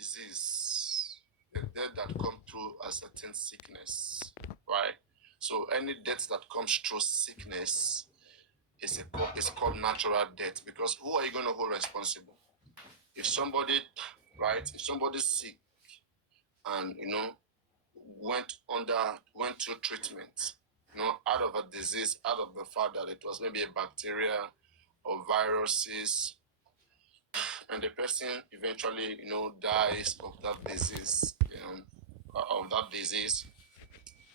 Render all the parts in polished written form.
disease, a death that comes through a certain sickness, right? So any death that comes through sickness is called natural death, because who are you going to hold responsible? If somebody, right, if somebody's sick and, went through treatment, out of a disease, out of the fact that it was maybe a bacteria or viruses, and the person eventually, dies of that disease,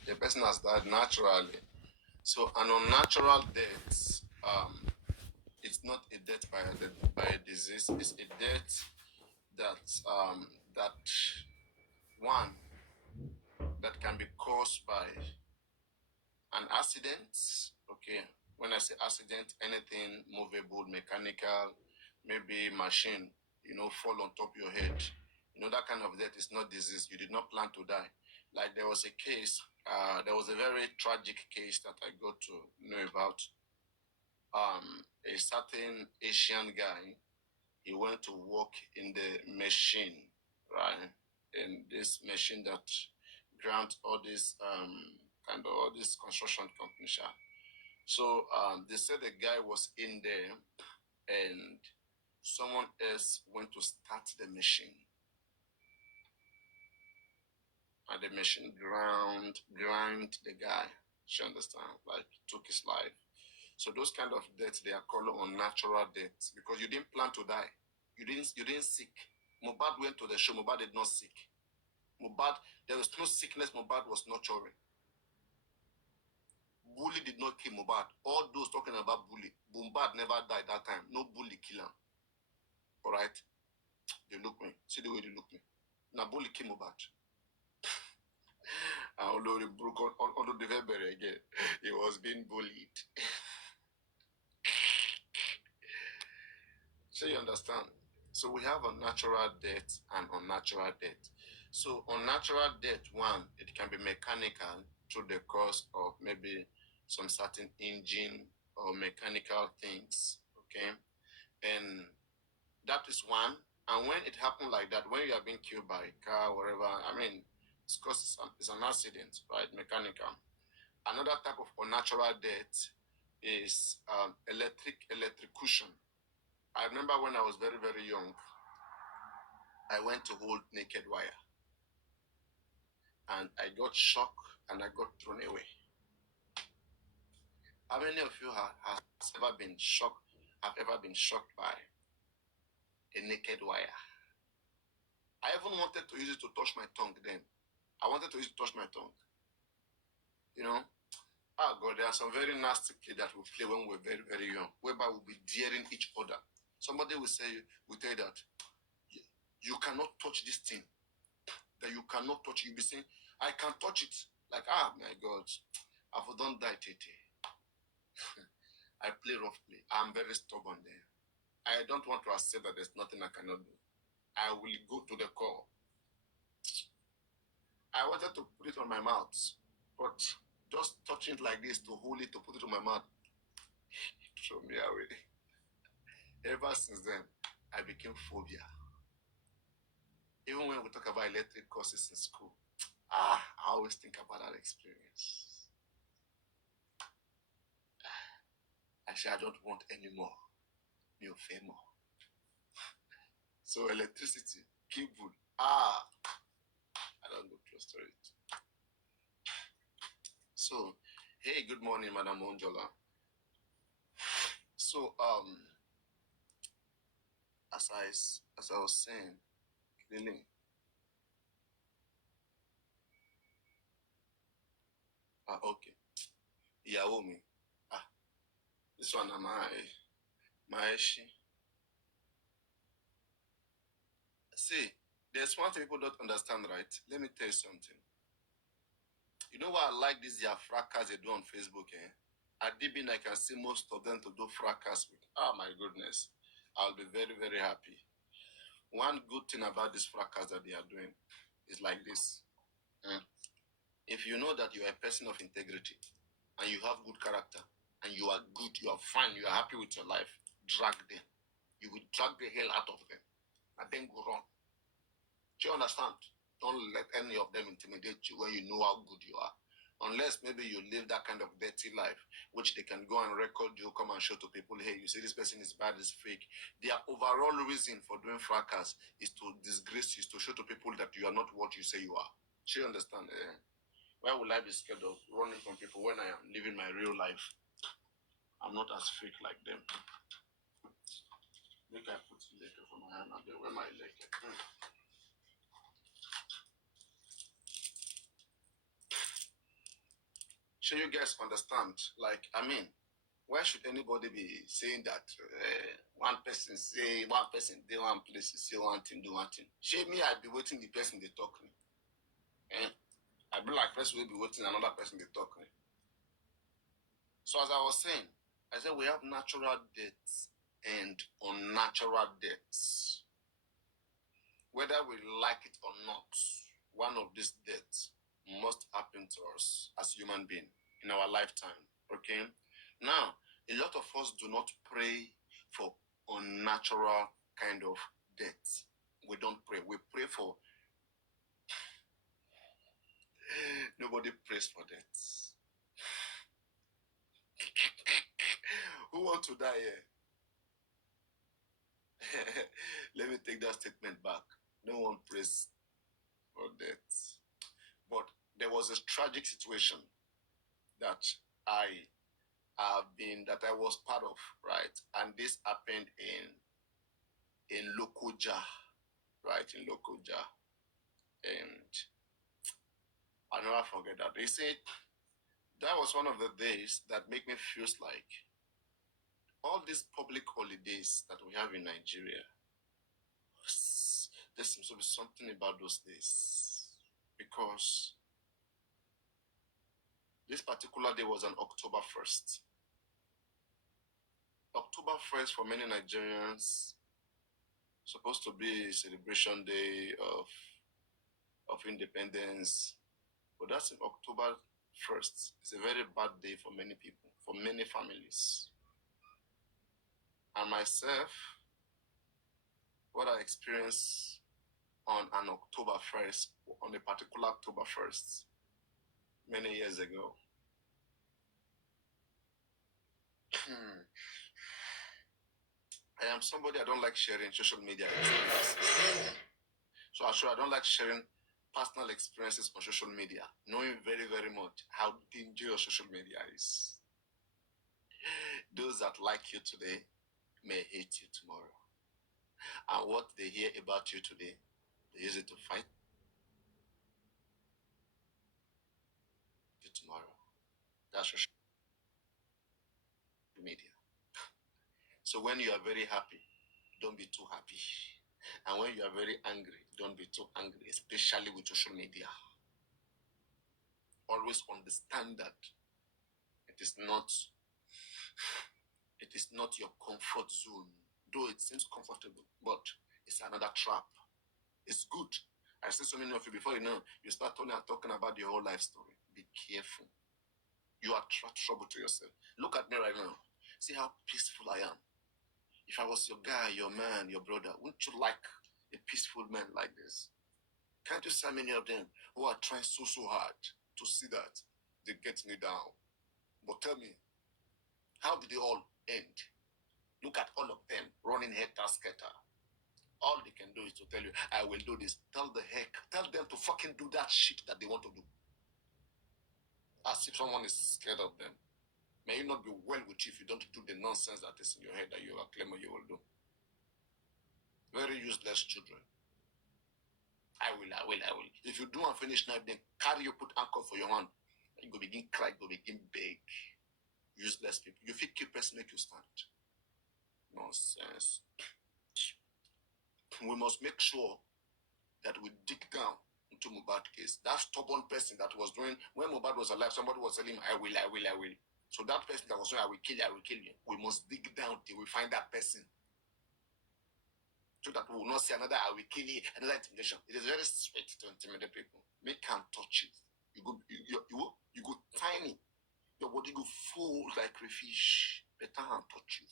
the person has died naturally. So an unnatural death, it's not a death by a disease. It's a death that one that can be caused by an accident. Okay, when I say accident, anything movable, mechanical, maybe machine, fall on top of your head. That kind of death is not disease. You did not plan to die. Like there was a case, there was a very tragic case that I got to know about. A certain Asian guy, he went to work in the machine, right? In this machine that grant all this kind of all these construction companies. So they said the guy was in there and someone else went to start the machine. And the machine grind the guy. You understand? Like took his life. So those kind of deaths, they are called unnatural deaths because you didn't plan to die. You didn't sick. Mubad went to the show. Mubad did not sick. Mubad, there was no sickness. Mubad was nurturing. Bully did not kill Mubad. All those talking about bully, Mubad never died that time. No bully kill him. All right? They look me. See the way they look me. Now bully kill Mubad. And although he broke on the February again, he was being bullied. So you understand? So we have a natural death and unnatural death. So unnatural death, one, it can be mechanical through the cause of maybe some certain engine or mechanical things. Okay. And that is one. And when it happened like that, when you are being killed by a car, whatever, I mean, it's because it's an accident, right? Mechanical. Another type of unnatural death is electrocution. I remember when I was very, very young, I went to hold naked wire and I got shocked and I got thrown away. How many of you have ever been shocked, by a naked wire? I even wanted to use it to touch my tongue then. I wanted to use it to touch my tongue. God, there are some very nasty kids that we play when we're very, very young, whereby we'll be daring each other. Somebody will tell you that you cannot touch this thing. That you cannot touch it. You'll be saying, I can touch it. Like, my God, I've done that. I play rough play. I'm very stubborn there. I don't want to accept that there's nothing I cannot do. I will go to the core. I wanted to put it on my mouth, but just touching it like this to hold it, to put it on my mouth, throw me away. Ever since then, I became phobia. Even when we talk about electric courses in school, I always think about that experience. I say I don't want any more. No more. So electricity, cable, I don't go close to it. So, hey, good morning, Madam Onjola. So, as I was saying, Lily, okay, Yaomi, this one am my she. See, there's one thing people don't understand, right? Let me tell you something. You know what I like these their fracas they do on Facebook, eh? At DBN, I can see most of them to do fracas with. Oh my goodness. I'll be very, very happy. One good thing about this fracas that they are doing is like this. If you know that you are a person of integrity and you have good character and you are good, you are fine, you are happy with your life, drag them. You will drag the hell out of them and then go wrong. you understand? Don't let any of them intimidate you when you know how good you are. Unless maybe you live that kind of dirty life, which they can go and record you, come and show to people, hey, you see this person is bad, is fake. Their overall reason for doing fracas is to disgrace you, is to show to people that you are not what you say you are. Do you understand? Why would I be scared of running from people when I am living my real life? I'm not as fake like them. Make I put the letter for my hand and then wear my letter. So you guys understand? Like, I mean, why should anybody be saying that one person say one person do one place, say one thing, do one thing? Shame me, I be waiting the person they talk me. I be like person will be waiting another person they talk me. So as I was saying, I said we have natural deaths and unnatural deaths. Whether we like it or not, one of these deaths must happen to us as human beings in our lifetime. Okay? Now, a lot of us do not pray for unnatural kind of death. We don't pray. We pray for nobody prays for death. Who want to die here? Let me take that statement back. No one prays for death. But there was a tragic situation that I was part of, right? And this happened in Lokoja, right? In Lokoja. And I'll never forget that. They said that was one of the days that make me feel like all these public holidays that we have in Nigeria, there seems to be something about those days. Because this particular day was on October 1st. October 1st for many Nigerians supposed to be a celebration day of independence. But that's in October 1st. It's a very bad day for many people, for many families. And myself, what I experienced on an October 1st, on a particular October 1st, many years ago. I am somebody, I don't like sharing social media experiences. So I don't like sharing personal experiences on social media, knowing very, very much how dangerous social media is. Those that like you today may hate you tomorrow. And what they hear about you today, they use it to fight you tomorrow. That's social media. So when you are very happy, don't be too happy. And when you are very angry, don't be too angry, especially with social media. Always understand that it is not your comfort zone. Though it seems comfortable, but it's another trap. It's good. I see so many of you before you know, you start talking about your whole life story. Be careful. You attract trouble to yourself. Look at me right now. See how peaceful I am. If I was your guy, your man, your brother, wouldn't you like a peaceful man like this? Can't you see many of them who are trying so hard to see that they get me down? But tell me, how did they all end? Look at all of them running helter-skelter. All they can do is to tell you, I will do this. Tell them to fucking do that shit that they want to do. As if someone is scared of them. May you not be well with you if you don't do the nonsense that is in your head that you are claiming you will do. Very useless children. I will. If you do and finish now, then carry you, put anchor for your hand. You go begin cry, go begin beg. Useless people. You think keep person make you stand. Nonsense. We must make sure that we dig down into Mohbad case. That stubborn person that was doing, when Mohbad was alive, somebody was telling him, I will. So that person that was saying, I will kill you. We must dig down till we find that person. So that we will not see another, I will kill you, another intimidation. It is very sweet to intimidate people. Make can touch it. You go tiny. Your body go full like a fish. Better hand touch you.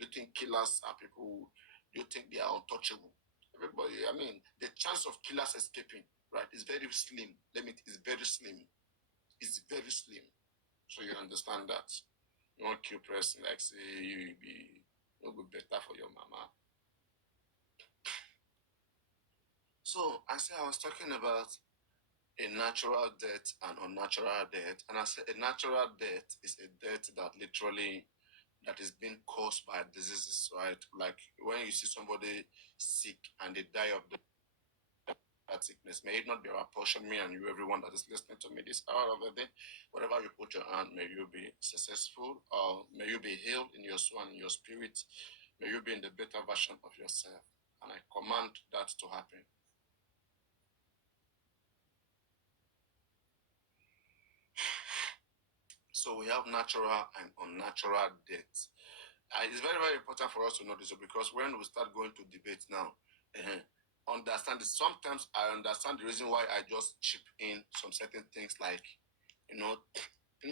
You think killers are people? You think they are untouchable? Everybody, I mean, the chance of killers escaping, right, is very slim. It's very slim. It's very slim. So you understand that. You won't kill person like say you will be no go better for your mama. So I was talking about a natural death and unnatural death, and I said a natural death is a death that literally that is being caused by diseases, right? Like when you see somebody sick and they die of that sickness. May it not be our portion, me and you, everyone that is listening to me this hour of the day. Whatever you put your hand, may you be successful, or may you be healed in your soul and in your spirit. May you be in the better version of yourself. And I command that to happen. So we have natural and unnatural death. It's very, very important for us to know this because when we start going to debate now, understand this. Sometimes I understand the reason why I just chip in some certain things like, you know,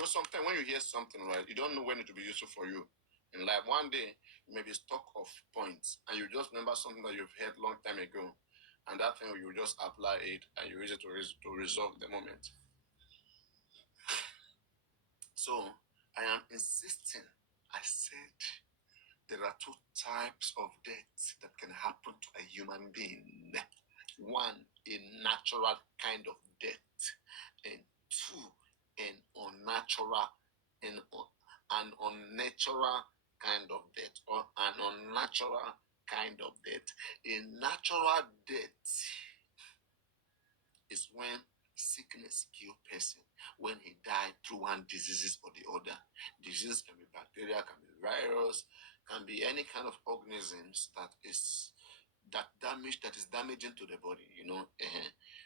sometimes when you hear something, right, you don't know when it will be useful for you. And like one day, you may be stuck of points and you just remember something that you've heard long time ago. And that thing, you just apply it and you use it to resolve the moment. So I am insisting. I said there are two types of death that can happen to a human being. One, a natural kind of death, and two, an unnatural and an unnatural kind of death, or an unnatural kind of death. A natural death is when sickness kill person, when he died through one diseases or the other. Disease can be bacteria, can be virus, can be any kind of organisms that is damaging to the body,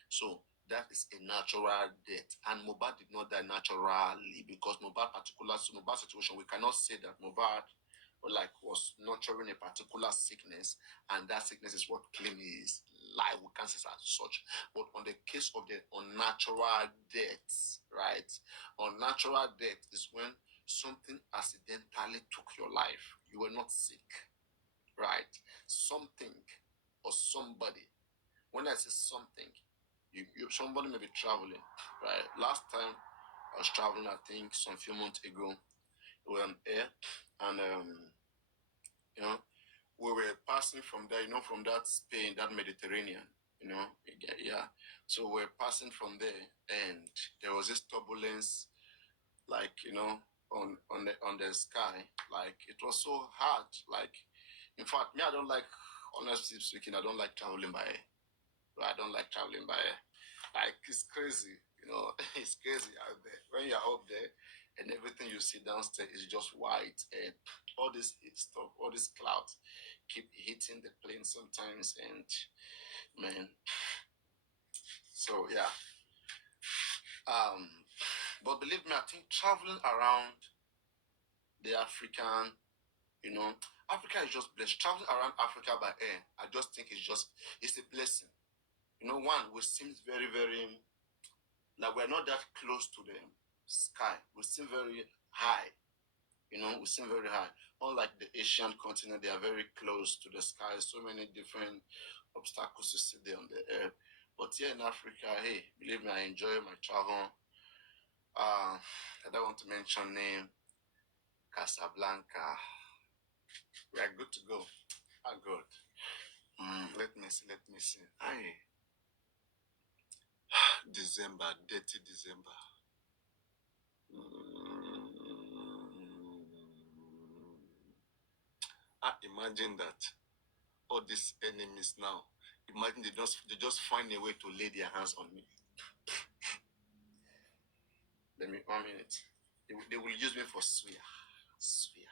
So that is a natural death. And Mobad did not die naturally because Mobad situation, we cannot say that Mobad was nurturing a particular sickness, and that sickness is what claimed his life. We can't say as such. But on the case of the unnatural death, right? Unnatural death is when something accidentally took your life. You were not sick, right? Something or somebody. When I say something, somebody may be traveling, right? Last time I was traveling, I think some few months ago, we were on air, and you know, we were passing from there, from that Spain, that Mediterranean, yeah. So we're passing from there, and there was this turbulence, like on the sky, like it was so hard. Like, in fact, me, I don't like, honestly speaking, I don't like traveling by air. I don't like traveling by air. Like, it's crazy, it's crazy out there. When you're up there and everything you see downstairs is just white and all this stuff, all these clouds keep hitting the plane sometimes, and man. So yeah. Um, but believe me, I think traveling around the African, you know, Africa is just blessed. Traveling around Africa by air, I just think it's a blessing. One, we seem very, very, like we're not that close to the sky. We seem very high. We seem very high. Unlike the Asian continent, they are very close to the sky. So many different obstacles you see there on the earth. But here in Africa, hey, believe me, I enjoy my travel. I don't want to mention name, Casablanca. We are good to go. Ah, good. Let me see. Aye. December, dirty December. Imagine that all these enemies now. Imagine they just find a way to lay their hands on me. Let me 1 minute. They will use me for swear. Swear.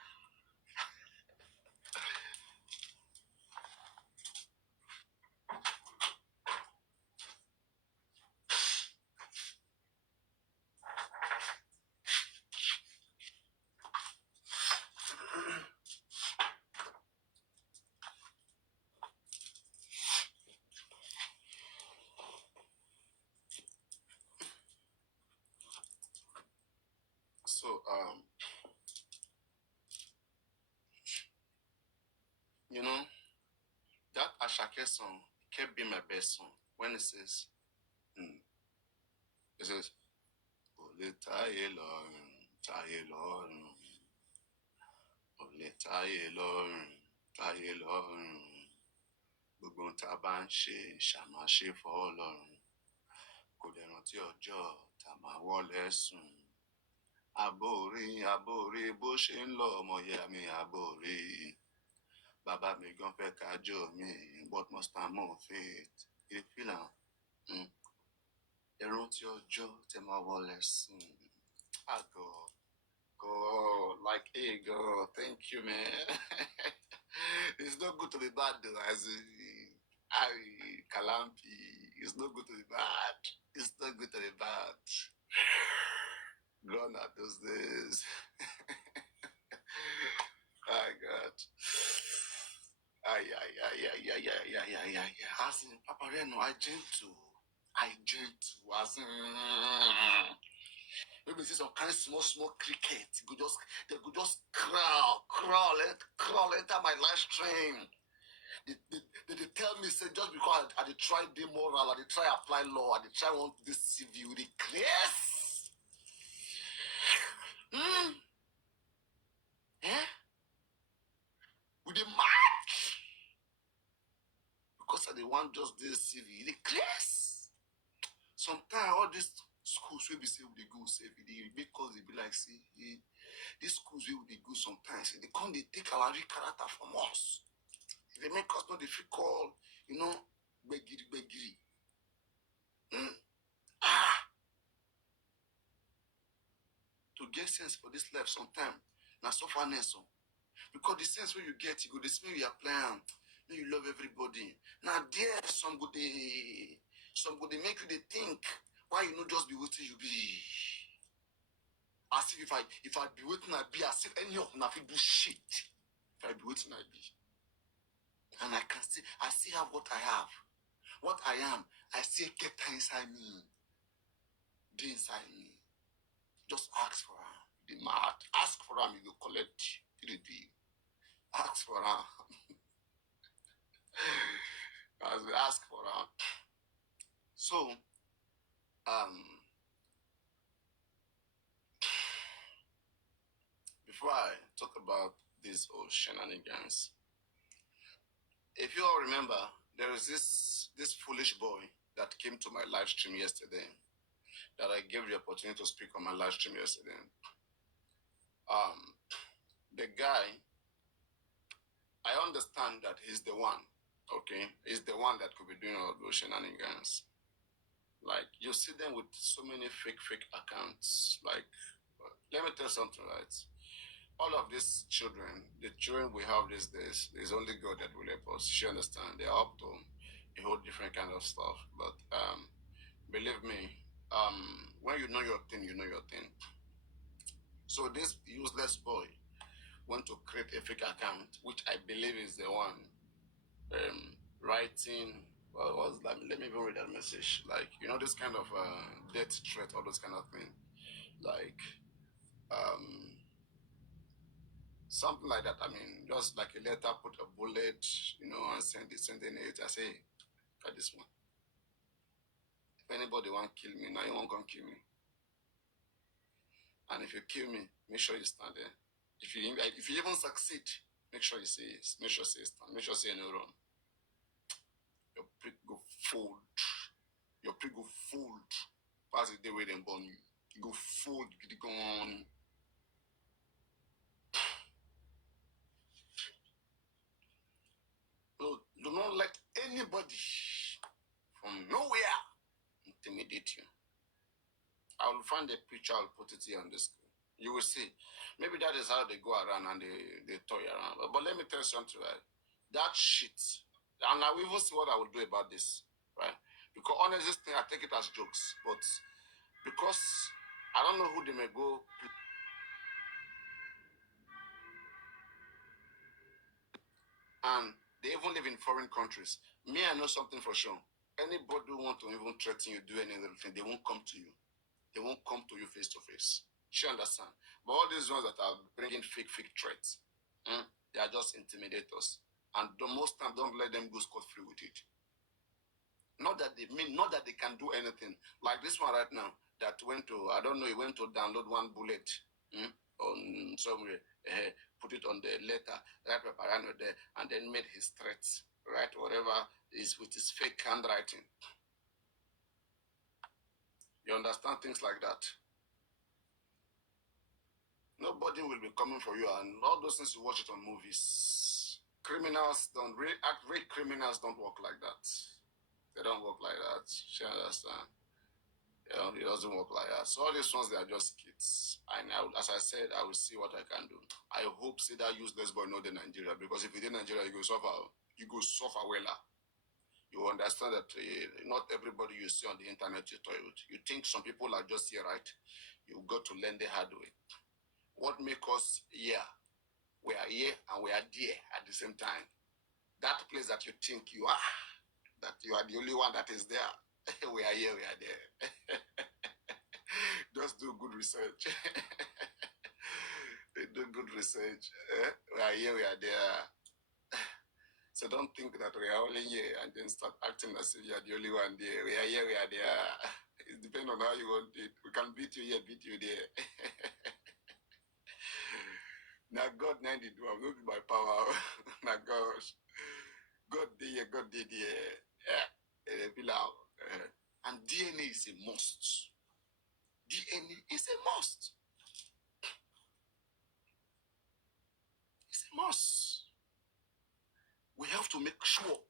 So you know that Ashake song, kept being my best song. When it says, mm, it says, Ole taye lorun, taye lorun, Ole taye lorun, taye lorun. Gbogbo ohun tá a bá ń ṣe ṣàmà ṣe fọ́ Ọlọ́run. Kò dẹ̀ rántí ọjọ́ tá a máa wọlé sùn. Àbórí àbórí bó ṣe ń lọ ọmọ ìyá mi àbórí. Bàbá mi gan fẹ́ kájọ mi, what must I move it? Ìfìlà ẹ rántí ọjọ́ tẹ́ máa wọlé sùn. Ah, God, like, hey, God, thank you, man. It's not good to be bad, though, as I Calampi. It's not good to be bad. It's not good to be bad. Gone are those days. My God. Ay. As in, Papariano, I gentle. As in, maybe see some kind of small cricket. They could just crawl enter my live stream. They tell me, say, just because I try the moral, I try apply law, I try want deceive you with the grace. Eh? With the match. Because I want just deceive you, the grace. Sometimes all these schools will be say they go save it, because they be like, see, these schools will be good sometimes. They come, they take our real character from us. They make us not the free call, begiri. To get sense for this life sometimes, now sufferness. Because the sense where you get, you go, the smell you apply, then you love everybody. Now there, some go they make you they think, why you not just be what you be? As if I be waiting I be, as if any of them do shit. If I be waiting I be. And I still have what I have. What I am, I still get inside me. Dey inside me. Just ask for her. The mad. Ask for her, you go collect. Ask for her. As we ask for her. So, before I talk about these old shenanigans, if you all remember, there is this foolish boy that came to my live stream yesterday, that I gave the opportunity to speak on my live stream yesterday. The guy, I understand that he's the one, okay? He's the one that could be doing all those shenanigans. Like, you see them with so many fake accounts. Like, let me tell you something, right? All of these children, the children we have these days, there's only God that will help us. You understand? They're up to a whole different kind of stuff. But believe me, when you know your thing, you know your thing. So this useless boy went to create a fake account, which I believe is the one writing. Well, was that? Let me even read that message. Like, this kind of death threat, all those kind of thing. Like, something like that. I mean, just like a letter, put a bullet, and sending it. I say, got this one. If anybody want to kill me, now you won't come kill me. And if you kill me, make sure you stand there. If you even succeed, make sure you say yes. Make sure you say stand. Make sure you say no run. Your prick go fold. Your prick go fold. Pass the day where they burn you. You go fold. You go on. So do not let anybody from nowhere intimidate you. I will find a picture, I'll put it here on the screen. You will see. Maybe that is how they go around and they toy around. But let me tell you something, right? That shit. And I will even see what I will do about this, right? Because honestly, I take it as jokes. But because I don't know who they may go. And they even live in foreign countries. Me, I know something for sure. Anybody who want to even threaten you, do anything, they won't come to you. They won't come to you face to face. She understand. But all these ones that are bringing fake threats, they are just intimidators. And most time, don't let them go scot-free with it. mean not that they can do anything. Like this one right now that went to, I don't know, he went to download one bullet on somewhere, put it on the letter, write Papariano there, and then made his threats, right? Whatever is with his fake handwriting. You understand things like that? Nobody will be coming for you, and all those things you watch it on movies. Criminals don't really act. Real criminals don't work like that. They don't work like that. You understand? It doesn't work like that. So all these ones, they are just kids. And as I said, I will see what I can do. I hope see that useless boy not in Nigeria, because if you in Nigeria, you go suffer. You go suffer well. You understand that not everybody you see on the internet you told. You think some people are just here, right? You got to learn the hard way. What makes us here? We are here and we are there at the same time. That place that you think you are, that you are the only one that is there. We are here, we are there. Just do good research. Do good research. We are here, we are there. So don't think that we are only here and then start acting as if you are the only one there. We are here, we are there. It depends on how you want it. We can beat you here, beat you there. Now God did it. Will not be my power. Now gosh. God did here, God did here. And DNA is a must. DNA is a must. It's a must. We have to make sure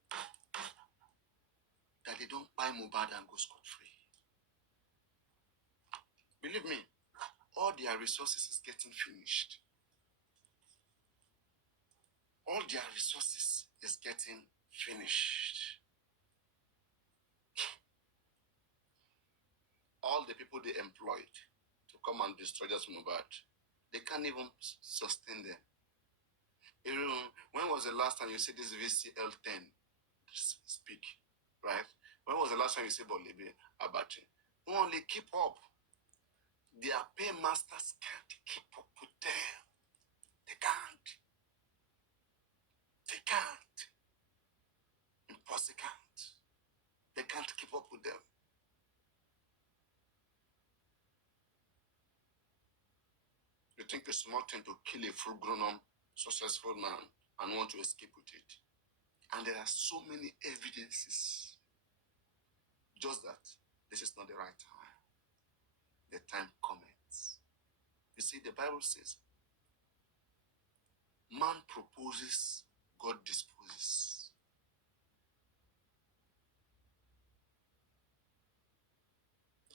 that they don't buy Mubad and go scot-free. Believe me, all their resources is getting finished. All their resources is getting finished. All the people they employed to come and destroy us Mubad, they can't even sustain them. When was the last time you see this VCL10 speak, right? When was the last time you see Bolivia Abate? Only keep up. Their paymasters can't keep up with them. They can't. They can't. Impossible can't. They can't keep up with them. You think it's a small thing to kill a full grown-up, successful man and want to escape with it. And there are so many evidences. Just that this is not the right time. The time comes. You see, the Bible says, man proposes, God disposes.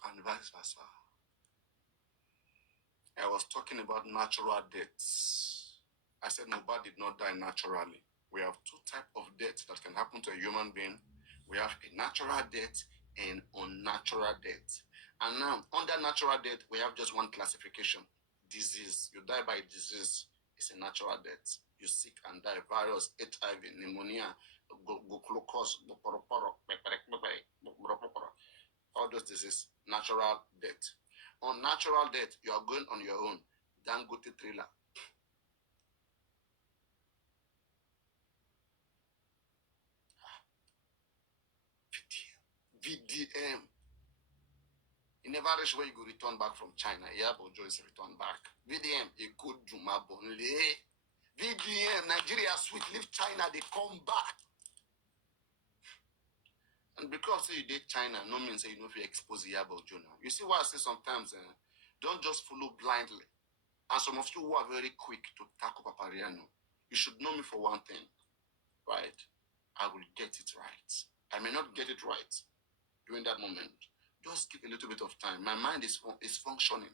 And vice versa. I was talking about natural deaths. I said Mubad did not die naturally. We have two types of deaths that can happen to a human being. We have a natural death and unnatural death. And now, under natural death, we have just one classification. Disease. You die by disease. It's a natural death. You sick and die. Virus, HIV, pneumonia, glucose, all those diseases, natural death. Unnatural death, you are going on your own. Dangote thriller. VDM. You never reach where you go return back from China. Yeah, but Joe is return back. VDM, a good Juma Bonle. VDM, Nigeria sweet, leave China, they come back. And because you did China, no means you know if you expose the about Joe now. You see what I say sometimes, don't just follow blindly. And some of you who are very quick to tackle Papariano, you should know me for one thing, right? I will get it right. I may not get it right during that moment. Just give a little bit of time. My mind is functioning.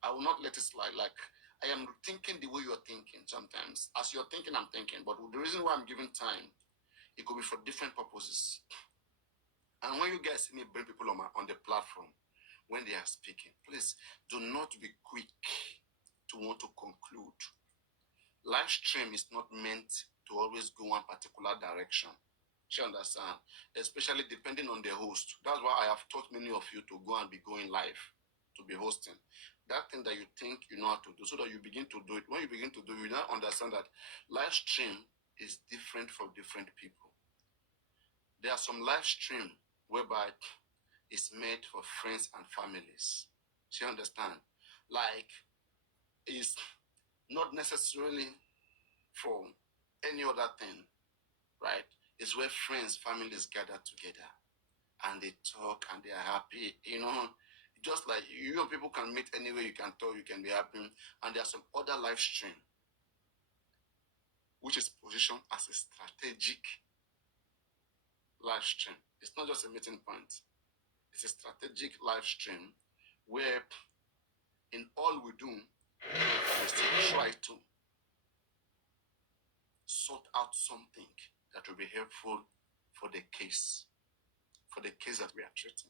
I will not let it slide. Like, I am thinking the way you are thinking sometimes. As you're thinking, I'm thinking. But the reason why I'm giving time, it could be for different purposes. And when you guys see me bring people on the platform, when they are speaking, please do not be quick to want to conclude. Live stream is not meant to always go one particular direction. You understand? Especially depending on the host. That's why I have taught many of you to go and be going live, to be hosting. That thing that you think you know how to do, so that you begin to do it. When you begin to do it, you now understand that live stream is different for different people. there are some live stream whereby it's made for friends and families. Do you understand? Like, it's not necessarily for any other thing, right? It's where friends, families gather together and they talk and they are happy, just like people can meet anywhere, you can talk, you can be happy. And there's some other live stream which is positioned as a strategic live stream. It's not just a meeting point, it's a strategic live stream where in all we do, we still try to sort out something that will be helpful for the case that we are treating.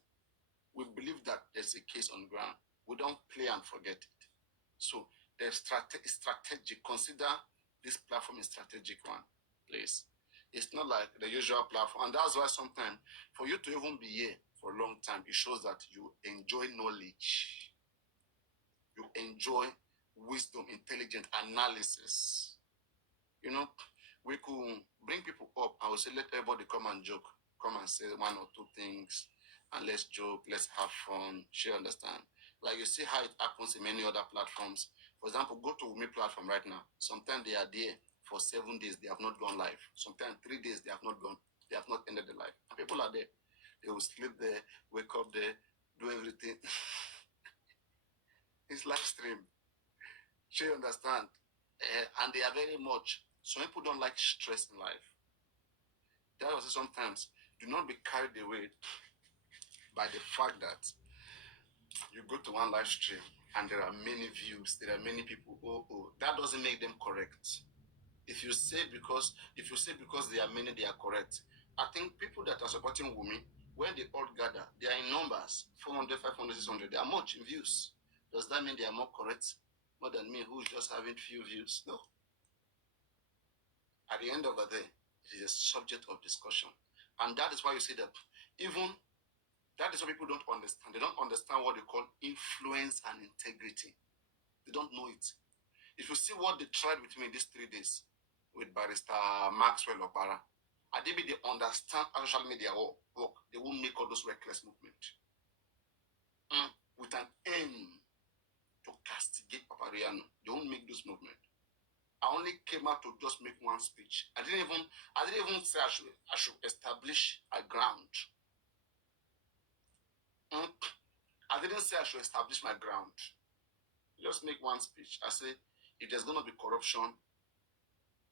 We believe that there's a case on ground. We don't play and forget it. So there's strategic. Consider this platform a strategic one, please. It's not like the usual platform. And that's why sometimes for you to even be here for a long time, it shows that you enjoy knowledge. You enjoy wisdom, intelligent analysis. We could bring people up. I would say, let everybody come and joke. Come and say one or two things. And let's joke. Let's have fun. She understand. Like you see how it happens in many other platforms. For example, go to Umi platform right now. Sometimes they are there for 7 days. They have not gone live. Sometimes 3 days they have not gone. They have not ended the live. And people are there. They will sleep there, wake up there, do everything. It's live stream. She understand. And they are very much. Some people don't like stress in life. That was sometimes do not be carried away by the fact that you go to one live stream and there are many views, there are many people. That doesn't make them correct. If you say because they are many, they are correct. I think people that are supporting Wumi, when they all gather, they are in numbers 400, 500, 600. They are much in views. Does that mean they are more correct more than me, who's just having few views? No. At the end of the day, it is a subject of discussion. And that is why you see that that is what people don't understand. They don't understand what they call influence and integrity. They don't know it. If you see what they tried with me these 3 days with Barrister Maxwell Opara, I did they understand how social media work. They won't make all those reckless movements. With an aim to castigate Papariano. They won't make those movements. I only came out to just make one speech. I didn't even say I should establish a ground. I didn't say I should establish my ground. Just make one speech. I say, if there's going to be corruption,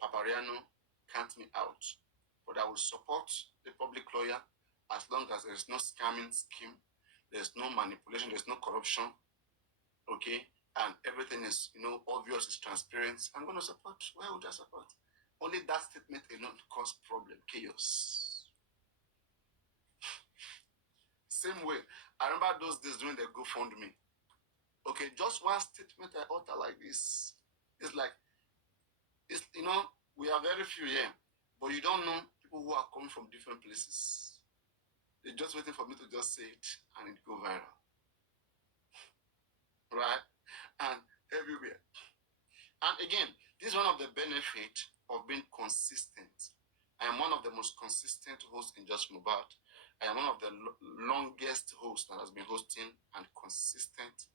Papariano, count me out. But I will support the public lawyer as long as there is no scamming scheme, there's no manipulation, there's no corruption, okay? And everything is, obvious, is transparent. I'm going to support. Why would I support? Only that statement alone cause problem, chaos. Same way, I remember those days during the GoFundMe. Okay, just one statement I utter like this. It's like, we are very few here, but you don't know people who are coming from different places. They're just waiting for me to just say it and it go viral. Right? And everywhere. And again, this is one of the benefits of being consistent. I am one of the most consistent hosts in Just Mohbad. I am one of the longest hosts that has been hosting and consistent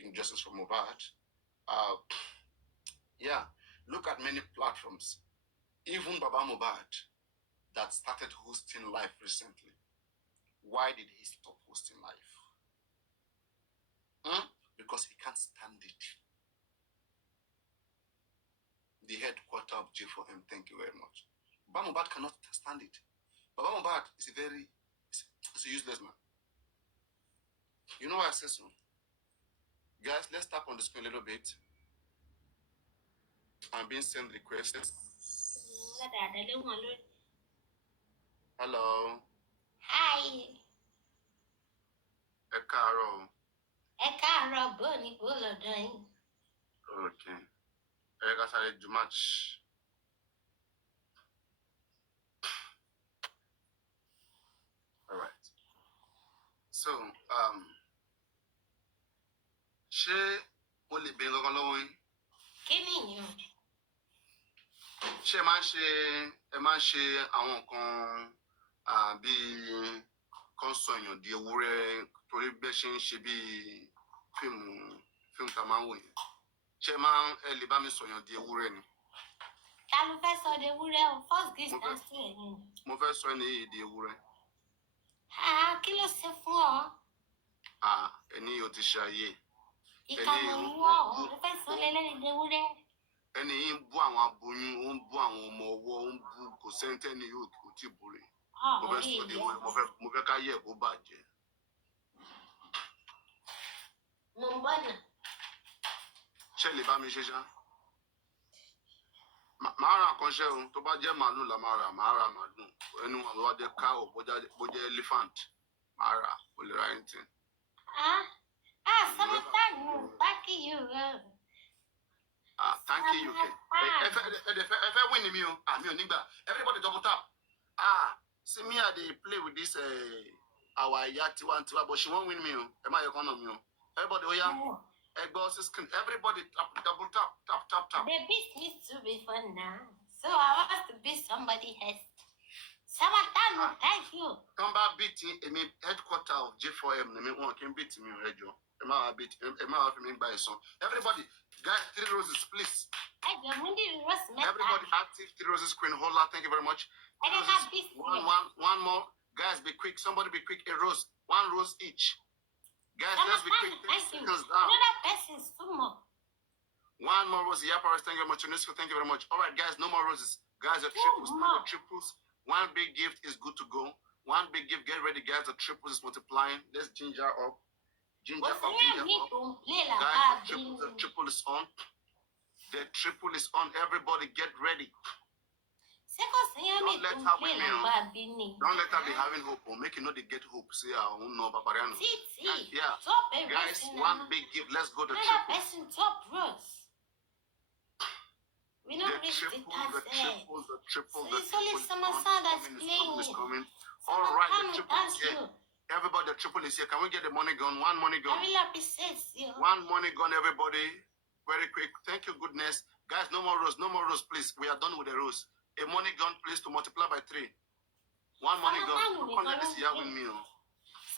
in Justice for Mohbad. Look at many platforms. Even Baba Mohbad that started hosting live recently. Why did he stop hosting live? Because he can't stand it. The headquarters of J4M, thank you very much. Baba Mohbad cannot stand it. Baba Mohbad is a useless man. You know why I say so? Guys, let's tap on the screen a little bit. I'm being sent requests. Hello. Hi. Ekaro. Ekaro, Bonnie Bulladine. Okay. Ekasare Jumach. All right. So, ṣé o lè béèrè kankan lọ́wọ́ yín? Kí nìyẹn? Ṣé ẹ máa ń ṣe àwọn nǹkan dàbí kọ́sọ̀yàn di ewúrẹ́ torí bẹ́ẹ̀ ṣe ń ṣe bí fíìmù tá a máa ń wò yẹn. Ṣé ẹ lè bá mi sọ̀yàn di ewúrẹ́ ni? Ta ló fẹ́ sọ de ewúrẹ́ o? First distance to ẹ̀yìn. Mo fẹ́ sọ ẹni yìí di ewúrẹ́. Kí ló ṣe fún ọ? Ẹni yóò ti ṣe ayé. Ìkànnì ìwọ ò fẹ́ sọ lẹ́lẹ́ni de ewúrẹ́. Ẹni yìí ń bú àwọn aboyún, ó ń bú àwọn ọmọ ọwọ́, ó ń bú kò sẹ́ńtẹ́ni yóò kò tí ì borí. Mo fẹ́ sọ di ewúrẹ́, mo fẹ́ ká yẹ kó bàjẹ́. Mo ń bọ̀ náà. Ṣé lè bá mi ṣe ṣá? Màá ra nǹkan ṣẹ́ o, tó bá jẹ́ màálù la máa rà, màá ra màálù. Ẹnu àwọn wá jẹ́ cow, bó jẹ́ elephant, màá rà, kò lè ra anything. Summertime, thank you. Thank you, okay. Ẹ fẹ́ win mi o, mi ò nígbà. Everybody double tap. See me, I dey play with this our ìyá tiwantiwa, but she won't win me o. Ẹ má yẹ kán nà mí o. Everybody, oya. Ẹgbẹ́ ọsí screen. Everybody double tap, tap, tap, tap. They beat me too before now, so I want to beat somebody else. Summertime, thank you. Tán bá beat èmi headquarter of J4M ni mi wọn kì í beat mi o ẹjọ́. Ẹ má wá fi mi gba ẹ̀san. Everybody, guys, 3 roses, please. Everybody, active 3 roses screen holder. Thank you very much. One more. Guys, be quick. Somebody be quick. A rose. 1 rose each. Guys, let's be quick. 10 seconds down. Another person, 2 more. 1 more rose. Yaparas, thank you very much. UNESCO, thank you very much. All right, guys, no more roses. Guys, the triples. The triples. 1 big gift is good to go. 1 big gift. Get ready, guys. The triples is multiplying. Let's ginger up. Ginger up. Guys, the triple is on. The triple is on. Everybody, get ready. Don't let her win me. Don't let her be having hope. Or make you know they get hope. See, I don't know Papariano. Yeah. Guys, 1 big gift. Let's go to the triple. We don't reach the triple. It's only some sound that's playing. All right, the triple is here. Everybody, the triple is here. Can we get the money gun? 1 money gun. I will appreciate you. 1 money gun, everybody. Very quick. Thank you, goodness. Guys, no more rose. No more rose, please. We are done with the rose. A money gun, please, to multiply by 3. 1 money gun. Don't let this year with me.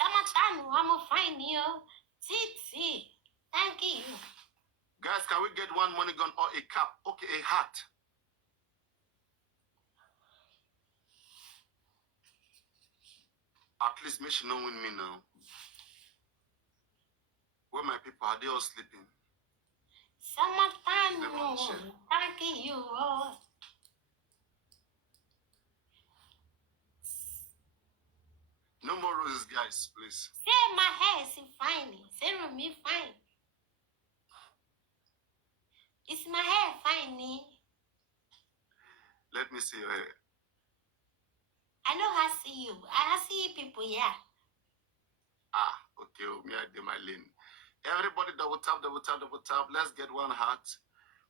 Summertime, I'm going to find you. Titi. Thank you. Guys, can we get 1 money gun or a cap? Okay, a hat. At least make she not win me now. Where my people are they all sleeping? Summertime, thank you. No more roses, guys, please. Say my hair is fine. Say me fine. Is my hair fine? Let me see your hair. I know I see you. I see people, yeah. Okay. Me, I did my lane. Everybody double tap, double tap, double tap. Let's get 1 heart.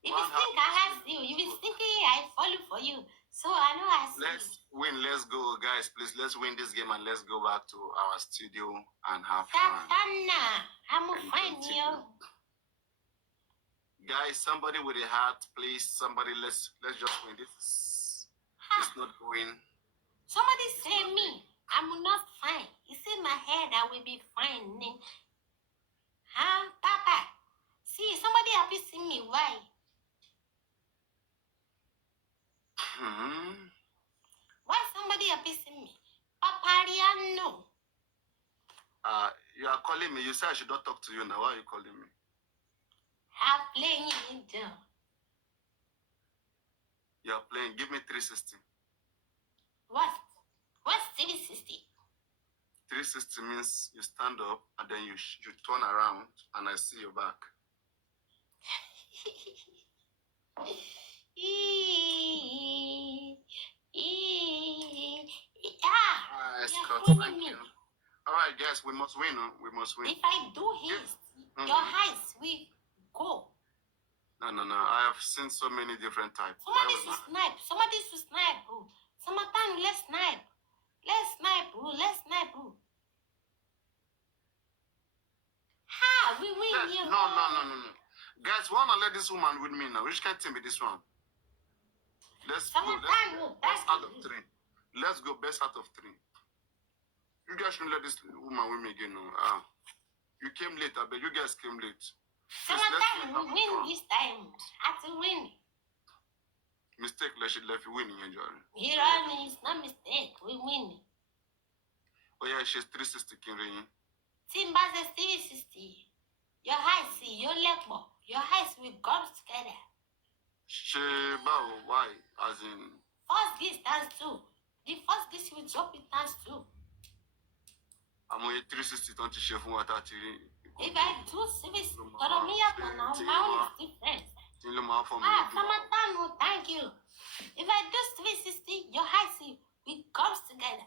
If you think I have you, you be thinking I follow for you. So I know I see. Let's win. Let's go, guys. Please, let's win this game and let's go back to our studio and have fun. I'm gonna find you. Guys, somebody with a heart, please. Somebody, let's just win this. It's not going. Somebody say me. I'm not fine. You see my head, I will be fine. Papa? See, somebody happy see me. Why? Why somebody happy see me? Papariano. You are calling me. You say I should not talk to you now. Why are you calling me? I'm playing it. You are playing. Give me 360. What? What's 360? 360 means you stand up and then you turn around and I see your back. Scott, thank you. All right, guys, we must win. We must win. If I do his, your eyes will go. No. I have seen so many different types. Somebody should snipe. Somebody should snipe. Summertime, let's snipe. Let's snipe. Let's snipe. We win here. No. Guys, wanna let this woman with me now? Which kind of team be this one? Let's go. Best out of 3. Let's go best out of 3. You guys shouldn't let this woman win me again. No. You came late, but you guys came late. Summertime, we win this time. I have to win. Mistake, let you winning, Jerry. It's not mistake. We win. Oh yeah, she's 360 Kinri. Timba's is 360. Your height, see, your level, your heights will come together. Why? As in. First gist times 2. The first gist will drop it times 2. I'm only 360 don't you share from what I tell you. If I do service, economy up now, my own is different. Summertime, thank you. If I do 360, your heights will come together.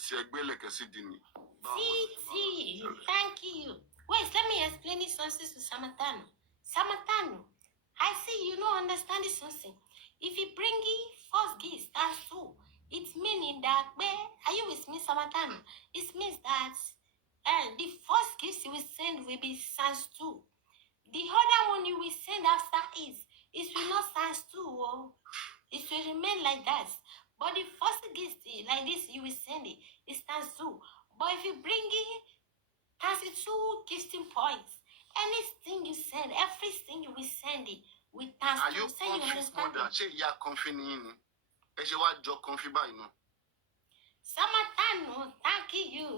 See, thank you. Wait, let me explain this something to Samatano. Samatano, I see you don't understand this something. If you bring it first gist, that's 2. It's meaning that, are you with me, Samatano? It means that the first gift you will send will be sans 2. The other one you will send after it will not sans 2. Oh. It will remain like that. But the first gift, like this, you will send it sans 2. But if you bring it, has 2 gifting points. Anything you send, everything you will send it with sans 2. Are you confused, mother? You are confused. Samatano, thank you.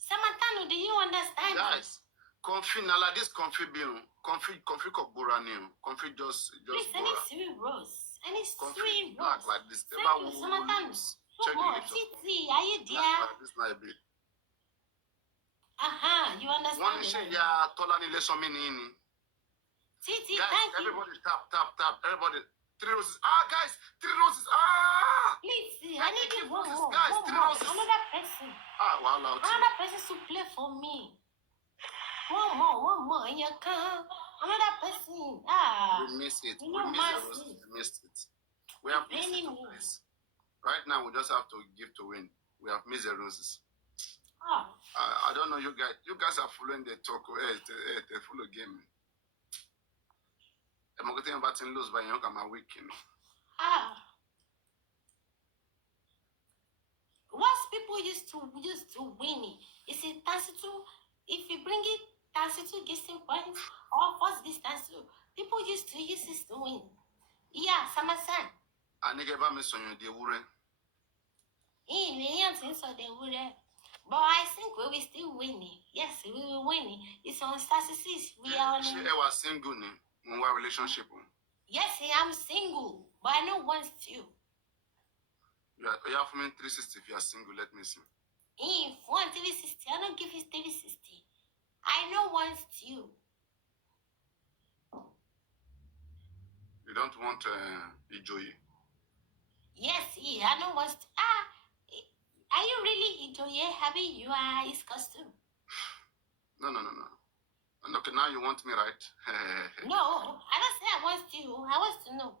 Samatano, do you understand? Guys, confused now like this confused being confused borani. Confused just please, bora. Any 3 rows. Any 3 rows. Like this. Thank you, Samatano. Check Titi, are you there? Like this now a bit. You understand? One say yeah, tolani lesson meaning. Titi, guys, thank everybody you. Tap. Everybody. 3 roses. Guys, 3 roses. Please, I need you one more. Guys, one 3 more. roses. Another person. Wow. Another person to play for me. One more. You can. Another person. We missed it. We missed it. We have missed it. Please. Right now, we just have to give to win. We have missed the roses. I don't know you guys. You guys are following the talk. The full game. I'm going to about to lose by young my week. What people used to win is it to if you bring it to gifting points or first distance to people used to use this to win. Yeah, Samasan. I nigga about me son the wure. But I think we will still winning. Yes, we will win. It's on statistics. We are on. She was single in one relationship. Yes, I'm single, but I know once too. You have me 360 if you are single, let me see. If 360, I don't give you 360. I know once too. You don't want Ijoy? Yes, I know once. Are you really Ijoy? Happy you are his costume? No. Okay, now you want me, right? No, I don't say I want you. I want to know.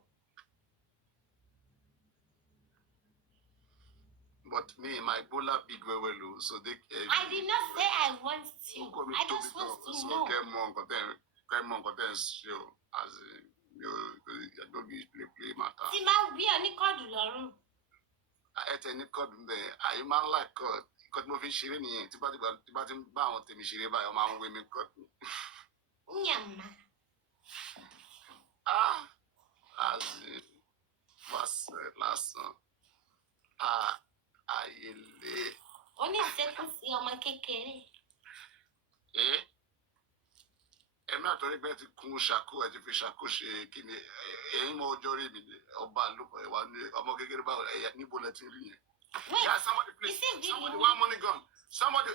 But me, my bola big well, so they. I did not say I want you. I just want to know. Come on, show as you don't be play matter. See, my we are Nicole Dulorun. I ate any code there. I man like code. Code moving shiri ni. Tibati ba on temi shiri ba. Your man women code. Nyama. As was last song. Ayele. Only second see on my kekere. I'm not talking about the Kumushaku, as if Shaku shake any more jury or Balu or I'm going to get about a new bulletin. Yeah, somebody please. Somebody want money gone. Somebody,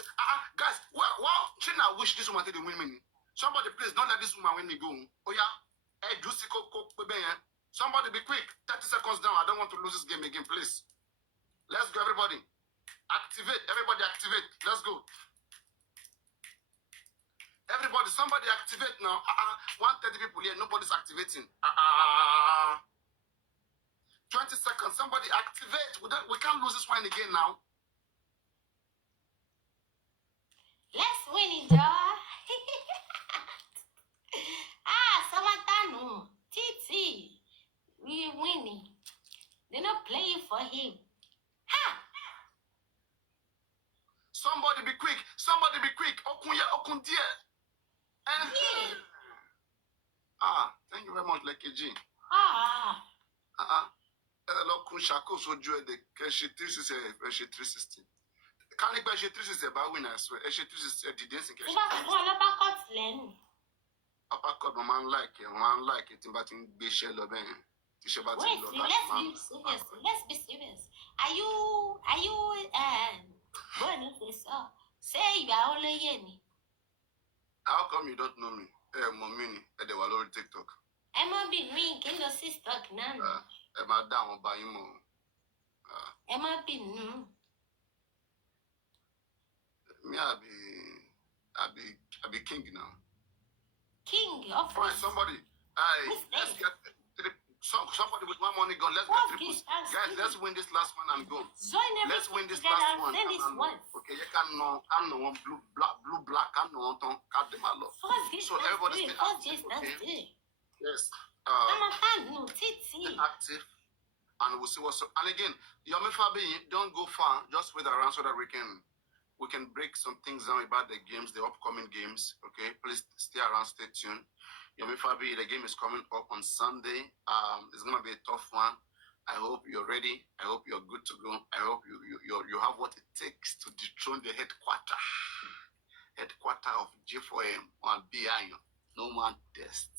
guys, well, China wish this woman to win me. Somebody please don't let this woman win me go. Oh yeah, somebody be quick. 30 seconds down. I don't want to lose this game again, please. Let's go, everybody. Activate. Everybody activate. Let's go. Everybody, somebody activate now. 130 people here. Nobody's activating. 20 seconds. Somebody activate. We can't lose this one again now. Let's win it, y'all. Samatano. Titi. We winning. They're not playing for him. Somebody be quick. Somebody be quick. Okunya, okundia. Yeah. Thank you very much, Lekki G. Lokun Shako Soju de Keshi 360. Can't let Keshi 360 about win, I swear. Keshi 360 the dancing Keshi. Uppercut, man like it, but in Bishel Loben. Wait, let's be serious. Are you going to say you are only Yeni? How come you don't know me? Momini, they were on TikTok. Emma be ring in your sister, Nana. Emma down by him. Emma be Me, I be king now. King of Right, somebody. Let's get somebody with more money gone. Let's get triples. Guys, let's win this last one and go. Let's win this last one. Okay, you can know one blue black, can know one cut them all. So everybody stay active. Okay? Yes. Active. And we'll see what's up. And again, Yomi Fabiyi, don't go far. Just wait around so that we can break some things down about the games, the upcoming games. Okay, please stay around, stay tuned. Yomi Fabiyi, the game is coming up on Sunday. It's gonna be a tough one. I hope you're ready. I hope you're good to go. I hope you have what it takes to dethrone the headquarter of G4M on BI. No man test.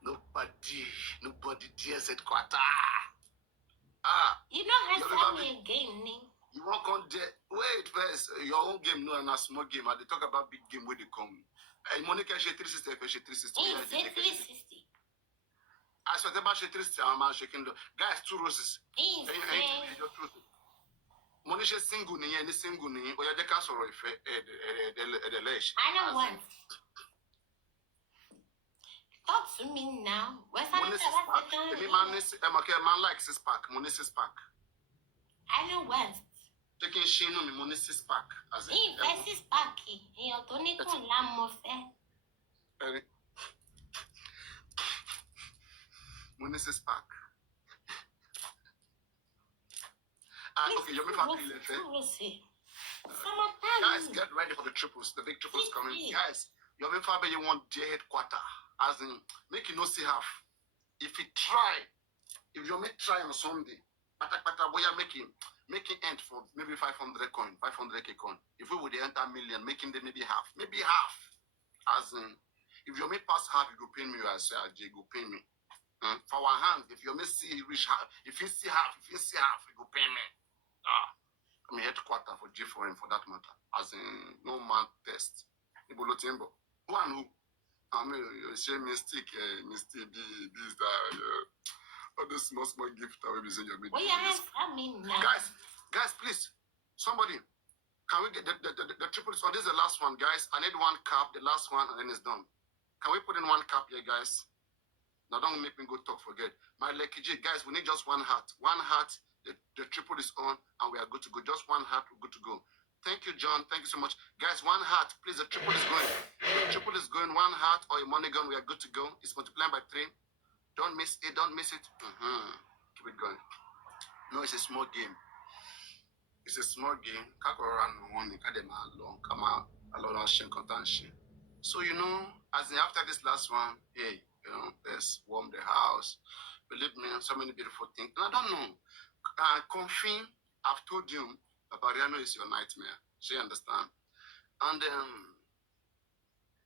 Nobody dares headquarter. You don't have to a game name. You won't come there. Wait first. Your own game, no, and a small game. And they talk about big game where they come. Monica, she 360, she 360. It's 360. I saw the bash 360. I'm shaking the guys. 2 roses. Monisha single ni any single ni. Oya de castle if the lesh. I know one. Talk to me now. Where's that? Man like 6-pack. Money 6-pack. I know one. Taking Shino, me money 6-pack. As in 6-pack. In your tonic on Lamofe. Money 6-pack. Okay, you're guys, get ready for the triples. The big triples coming. Guys, you're you want J headquarter. As in, make you no see half. If you may try on Sunday, making end for maybe 500 coin, 500k coin. If we would enter million, making them maybe half. As in, if you may pass half, you go pay me. I say, you go pay me. For our hand, if you may see reach half, if you see half, you go pay me. I mean headquarter for G4M for that matter. As in, no man test. One who. I mean, you say mistake, this, that, all those small gifts that will be in your video. Guys, please, somebody, can we get the triples? Oh, this is the last one, guys. I need 1 cap, the last one, and then it's done. Can we put in 1 cap here, guys? Now, don't make me go talk, forget. My Lekki G, guys, we need just 1 heart. 1 heart, the triple is on, and we are good to go. Just 1 heart, we're good to go. Thank you, John. Thank you so much. Guys, 1 heart. Please, the triple is going. The triple is going. 1 heart or a money gun. We are good to go. It's multiplying by 3. Don't miss it. Keep it going. No, it's a small game. It's a small game. So, as in after this last one, hey, let's warm the house. Believe me, so many beautiful things. And I don't know. Confirm, I've told you, Papariano is your nightmare. So you understand? And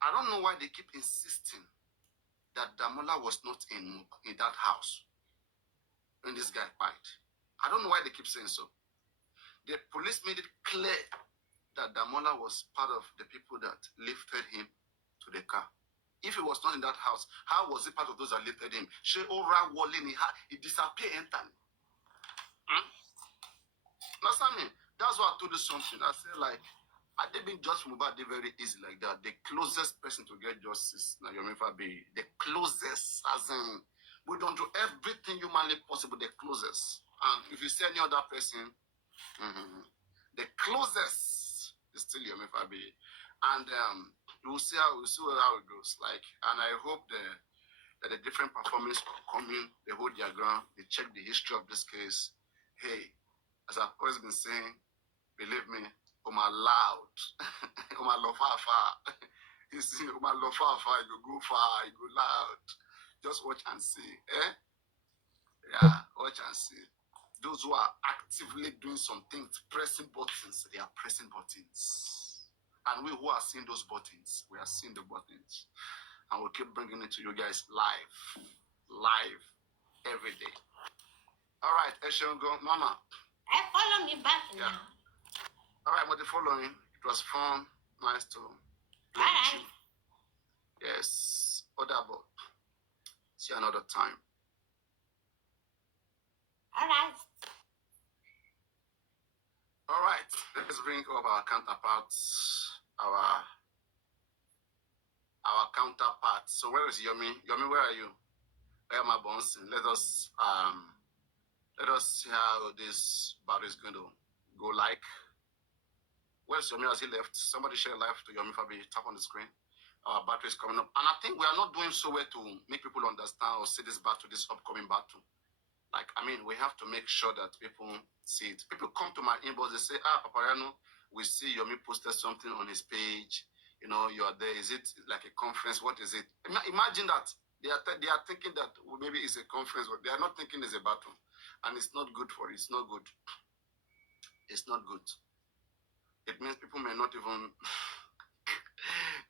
I don't know why they keep insisting that Damola was not in that house when this guy fight. I don't know why they keep saying so. The police made it clear that Damola was part of the people that lifted him to the car. If he was not in that house, how was he part of those that lifted him? She ora walling, he disappeared entirely. Understand me? That's why I told you something. I said, like, I didn't just move out very easy like that. The closest person to get justice, now Yomi Fabiyi, the closest, as in, we don't do everything humanly possible, the closest. And if you see any other person, the closest is still Yomi Fabiyi. And we'll see how it goes. Like, and I hope that the different performers are coming, they hold their ground, they check the history of this case. Hey, as I've always been saying, Believe me, Oma loud. Oma love far. You see, Oma love far. You go far, you go loud. Just watch and see. Eh? Yeah, watch and see. Those who are actively doing some things, pressing buttons, they are pressing buttons. And we who are seeing those buttons, we are seeing the buttons. And we'll keep bringing it to you guys live, every day. All right, Eshongo, Mama. Follow me back now. All right, what the following? It was fun, nice to play All with right. you. Yes, Odabo. See you another time. All right. All right, let's bring up our counterparts, our counterparts. So where is Yomi? Yomi, where are you? Where am I bouncing? Let us see how this battle is going to go like. Where's Yomi? Has he left? Somebody share live to Yomi Fabiyi. Tap on the screen. Our battle is coming up. And I think we are not doing so well to make people understand or see this battle, this upcoming battle. Like, I mean, we have to make sure that people see it. People come to my inbox, they say, Papariano, we see Yomi posted something on his page. You know, you are there. Is it like a conference? What is it? Imagine that. They are thinking that maybe it's a conference, but they are not thinking it's a battle. And it's not good for it. It's not good. It's not good. It means people may not even,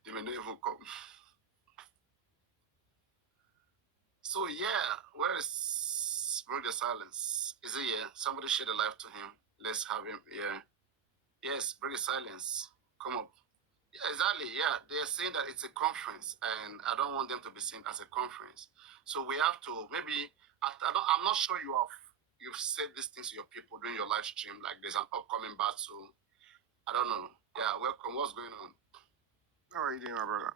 they may not even come. So yeah, where is Break the Silence? Is he here? Somebody share the live to him. Let's have him here. Yes, Break the Silence. Come up. Yeah, exactly. Yeah, they're saying that it's a conference, and I don't want them to be seen as a conference. So we have to maybe. I'm not sure you've said these things to your people during your live stream. Like there's an upcoming battle. I don't know. Yeah, welcome. What's going on? How are you doing, my brother?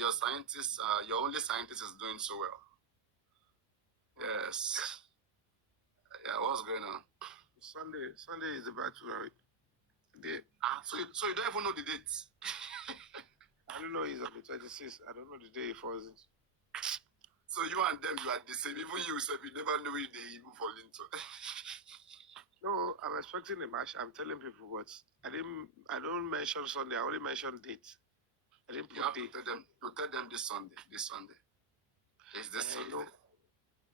Your scientist, your only scientist is doing so well. Yes. Yeah, what's going on? Sunday is the battle, right? So you don't even know the date? I don't know. It's on the 26th. I don't know the day it falls into. So you and them, you are the same. Even you said you never know which day even fall into. No, I'm expecting a match. I'm telling people, but I don't mention Sunday. I only mention date. I didn't put date. To tell them this Sunday. This Sunday. Is this Sunday?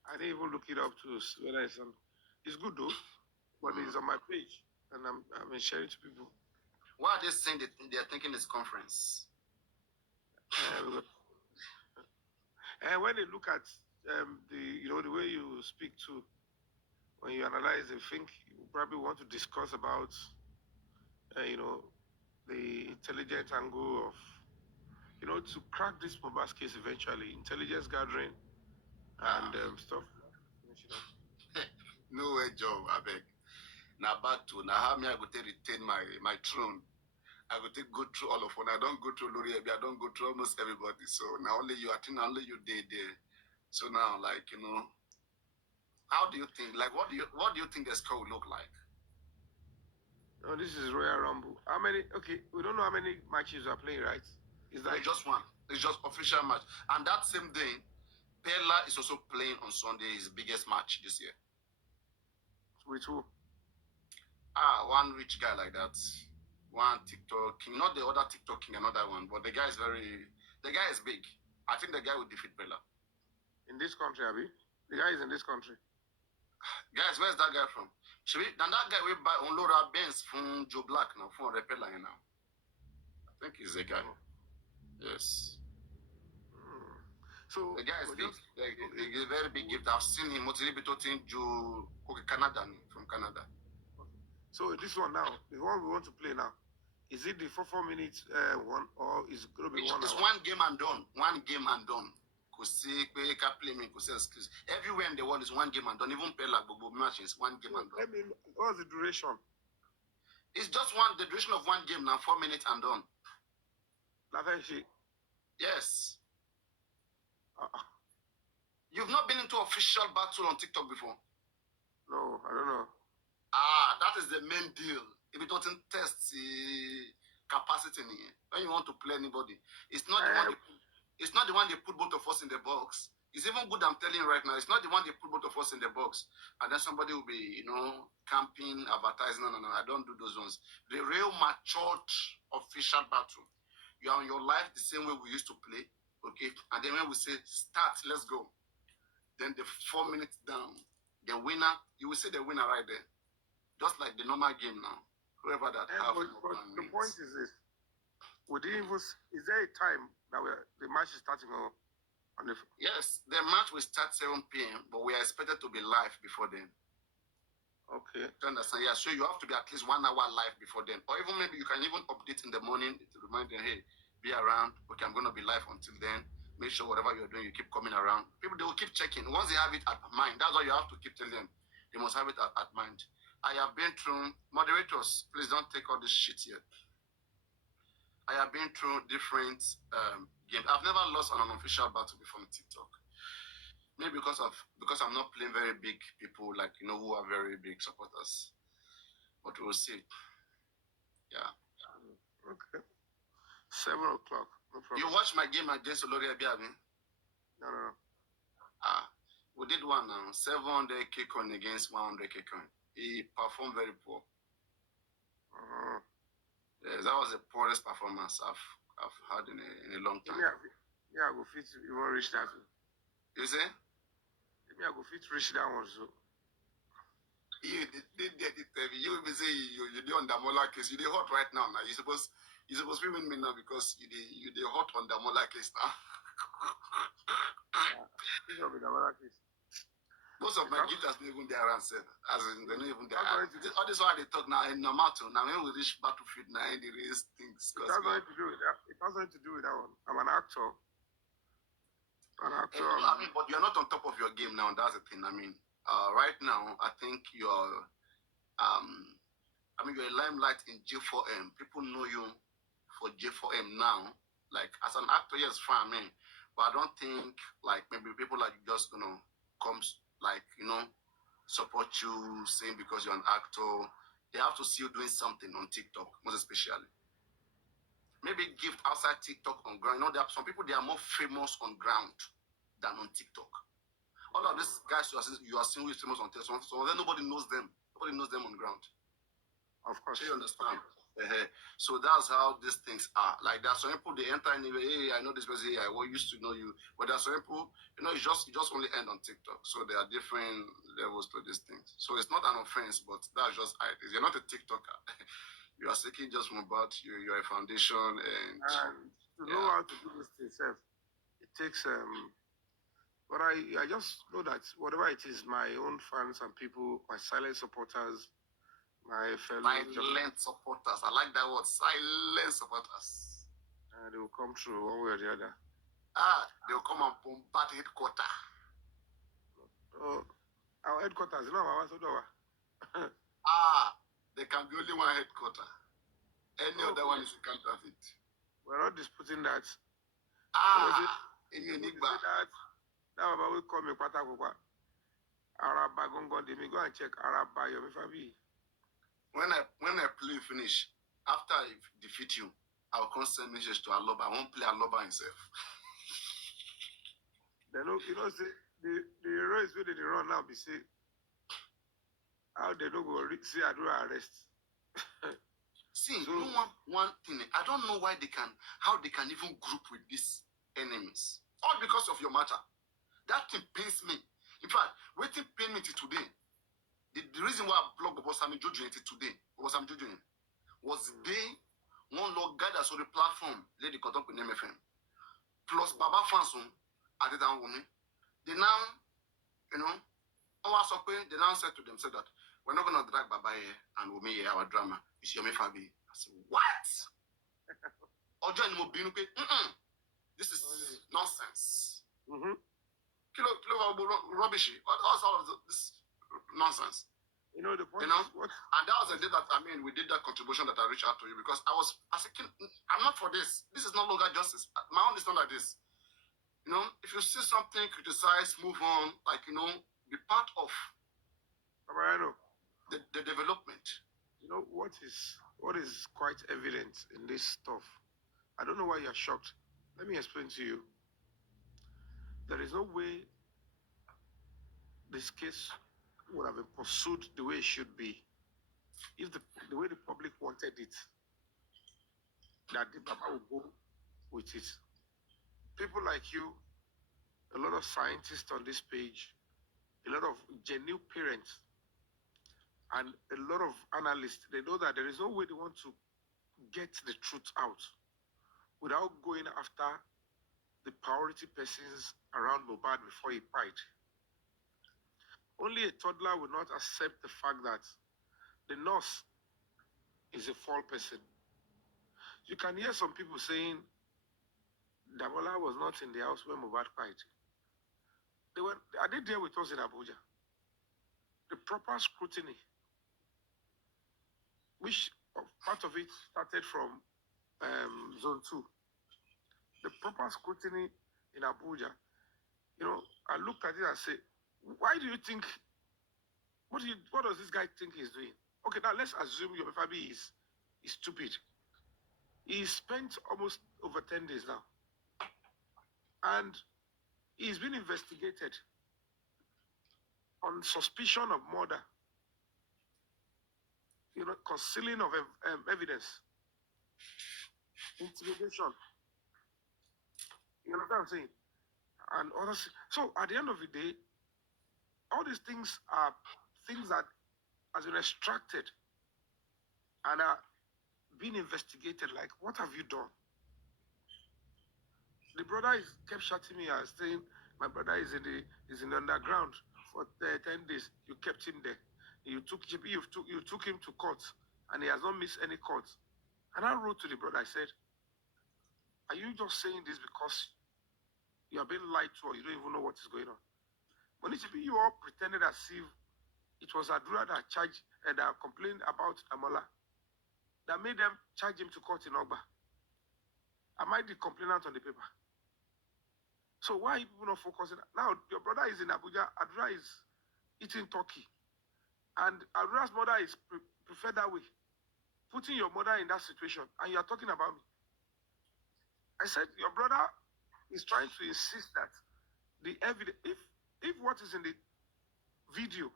I didn't even look it up to whether it's on. It's good though, but it's on my page, and I'm sharing to people. Why are they saying that they're thinking it's conference? And when they look at the way you speak to, when you analyze, they think you probably want to discuss about, the intelligent angle of, to crack this Mohbad case eventually, intelligence gathering and stuff. No way, Joe, I beg. Now back to now how me I go to retain my throne. I go to go through all of them. I don't go through Lori Ebi, I don't go through almost everybody. So now only you, I think only you did there. So now, like, how do you think? Like, what do you think the score will look like? No, this is Royal Rumble. How many? Okay, we don't know how many matches are playing, right? Is that just one? It's just official match. And that same day, Pella is also playing on Sunday, his biggest match this year. With who? One rich guy like that. One TikTok king, not the other TikTok king, another one, but the guy is big. I think the guy will defeat Pella. In this country, Abi? The guy is in this country. Guys, where's that guy from? Then that guy will buy on Laura Benz from Joe Black now, from Repella now. I think he's the guy. Yes. So the guy is big. He's a very big gift. I've seen him motivating Joe Canada from Canada. So this one now, the one we want to play now, is it the 4 minutes one, or is it going to be 1 hour? It's one game and done. One game and done. Everywhere in the world is one game and done. Even Pella Bobo matches one game and done. What's the duration? It's just the duration of one game now, 4 minutes and done. Yes. You've not been into official battle on TikTok before? No, I don't know. That is the main deal. If it doesn't test the capacity when you want to play anybody, it's not the one. It's not the one they put both of us in the box It's even good, I'm telling you right now. It's not the one they put both of us in the box. And then somebody will be, camping, advertising. No, I don't do those ones. The real matured official battle. You are on your life the same way we used to play. Okay. And then when we say start, let's go. Then the 4 minutes down, the winner, you will see the winner right there. Just like the normal game now. Whoever that have but the point is this. Is there a time that the match is starting on the... Yes, the match will start 7 p.m., but we are expected to be live before then. Okay. You understand? Yeah, so you have to be at least 1 hour live before then. Or even maybe you can even update in the morning to remind them, hey, be around. Okay, I'm going to be live until then. Make sure whatever you're doing, you keep coming around. People, they will keep checking. Once they have it at mind, that's why you have to keep telling them. They must have it at mind. I have been through, moderators, please don't take all this shit yet. I have been through different games. I've never lost on an official battle before on TikTok. Maybe because I'm not playing very big people like who are very big supporters. But we'll see. Yeah. Okay. 7 o'clock. No problem. You watch my game against Olori Abiabi? No. We did one now. 700 K-coin against 100 K-coin. He performed very poor. Yes, that was the poorest performance I've had in a long time. Yeah, I go fit even reach that. You say? Maybe I go fit reach that one so. You will be saying you did on the Mola case. You did hot right now. Now you supposed to win me now because you did hot on the Mola case now. Most of my guitars don't even there answer. As in, they're not even there. All this while they talk now in Namato. Now when we reach battlefield now, they raise things. It has nothing to do with that. It has nothing to do with that one. I'm an actor. But you're not on top of your game now. That's the thing. Right now, I think you're you're a limelight in J4M. People know you for J4M now. Like as an actor, yes, fine, but I don't think like maybe people like just come support you saying because you're an actor. They have to see you doing something on TikTok, most especially. Maybe gift outside TikTok on ground. There are some people they are more famous on ground than on TikTok. All of these guys you are seeing who is famous on TikTok, so then nobody knows them. Nobody knows them on ground. Of course. So you understand? So that's how these things are. Like there are some people they enter anyway. Hey, I know this person. Hey, I used to know you. But there are some people, it just only end on TikTok. So there are different levels to these things. So it's not an offense, but that's just how it is. You're not a TikToker. You are seeking just from about you. You're a foundation and to know how to do this thing, it takes But I just know that whatever it is, my own fans and people, my silent supporters, my fellow silent supporters. I like that word, silent supporters. They will come through one way or the other. They will come and bombard headquarters. Our headquarters, there can be only one headquarter. Any other one is a counterfeit. We're not disputing that. In your that Baba will call me Patakwa. Araba Gongon, they may go and check Araba yomi fabiyi. When I play finish, after I defeat you, I'll come send message to Aloba. I won't play Aloba himself. They know, say the race where they run now be say how they don't go see I do arrest. See, one thing. I don't know how they can even group with these enemies. All because of your matter. That thing pains me. In fact, waiting pain me till today. The reason why I blogged about Sammy Jojo today was they one log guy that's on the platform, lady caught up with MFM. Plus Baba Fanson added down woman. They now, they now said to themselves that we're not gonna drag Baba here and Wumi here, our drama. It's Yomi Fabi. I said, what? This is nonsense. Rubbish. What's all of this nonsense? The point is what? And that was the day that we did that contribution that I reached out to you because I was thinking, I'm not for this. This is no longer justice. My own is not like this. If you see something, criticize, move on, be part of Papariano, the development. What is quite evident in this stuff? I don't know why you're shocked. Let me explain to you. there is no way this case would have been pursued the way it should be if the way the public wanted it, that the Baba would go with it. People like you, a lot of scientists on this page, a lot of genuine parents, and a lot of analysts, they know that there is no way they want to get the truth out without going after the priority persons around Mohbad before he died. Only a toddler will not accept the fact that the nurse is a false person. You can hear some people saying Damola was not in the house when Mohbad died. Are they there with us in Abuja? The proper scrutiny, which part of it started from Zone 2. The proper scrutiny in Abuja, I looked at it and said, why do you think, what does this guy think he's doing? Okay, now let's assume your Fabiyi is stupid. He spent almost over 10 days now. And he's been investigated on suspicion of murder, concealing of evidence, intimidation. You know what I'm saying? And others. So at the end of the day, all these things are things that has been extracted and are being investigated. Like, what have you done? The brother kept shouting me and saying, my brother is in the underground for 10 days. You kept him there. You took him to court, and he has not missed any court. And I wrote to the brother, I said, are you just saying this because you are being lied to or you don't even know what is going on? When you all pretended as if it was Adura that charged and that complained about Damola that made them charge him to court in Ogba. Am I the complainant on the paper? So why are people not focusing? Now, your brother is in Abuja, Adura is eating turkey. And Adura's mother is preferred that way. Putting your mother in that situation, and you are talking about me. I said, your brother is trying to insist that the evidence, if what is in the video,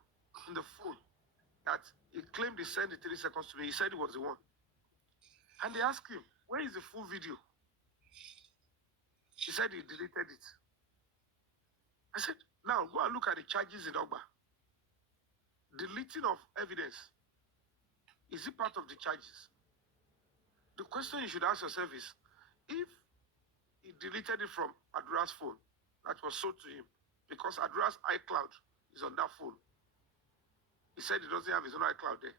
in the phone, that he claimed he sent the 3 seconds to me, he said he was the one. And they asked him, where is the full video? He said he deleted it. I said, now go and look at the charges in Ogba. Deleting of evidence, is it part of the charges? The question you should ask yourself is, if he deleted it from Adura's phone that was sold to him, because Adura's iCloud is on that phone. He said he doesn't have his own iCloud there.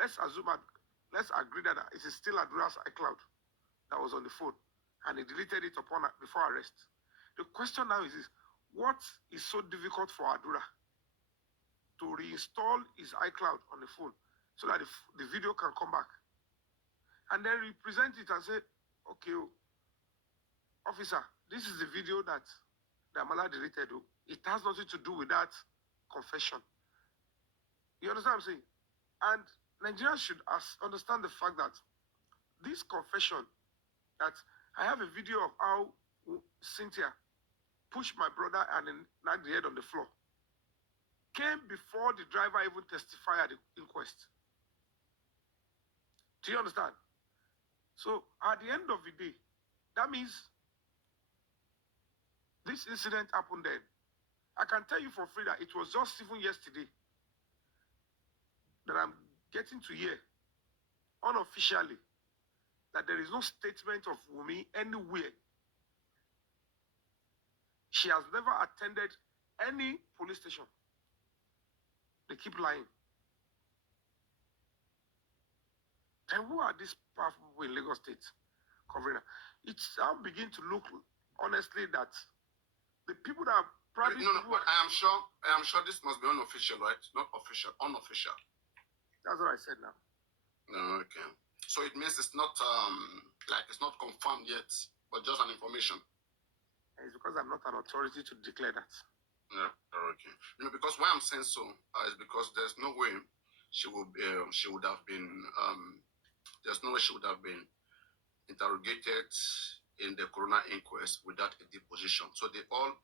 Let's agree that it is still Adura's iCloud that was on the phone, and he deleted it before arrest. The question now is this: what is so difficult for Adura to reinstall his iCloud on the phone so that the video can come back? And then represent it and say, okay, officer, this is the video that Damola deleted. It has nothing to do with that confession. You understand what I'm saying? And Nigerians should understand the fact that this confession, that I have a video of how Cynthia pushed my brother and then knocked the head on the floor, came before the driver even testified at the inquest. Do you understand? So at the end of the day, that means this incident happened then. I can tell you for free that it was just even yesterday that I'm getting to hear unofficially that there is no statement of Wunmi anywhere. She has never attended any police station. They keep lying. Then who are these powerful people in Lagos State covering her? It's now begin to look, honestly, that the people that are probably... No, but I am sure this must be unofficial, right? Not official, unofficial. That's what I said now. Okay. So it means it's not it's not confirmed yet, but just an information. It's because I'm not an authority to declare that. Yeah, okay. Because why I'm saying so is because there's no way she would have been there's no way she would have been interrogated in the coroner inquest without a deposition. So they all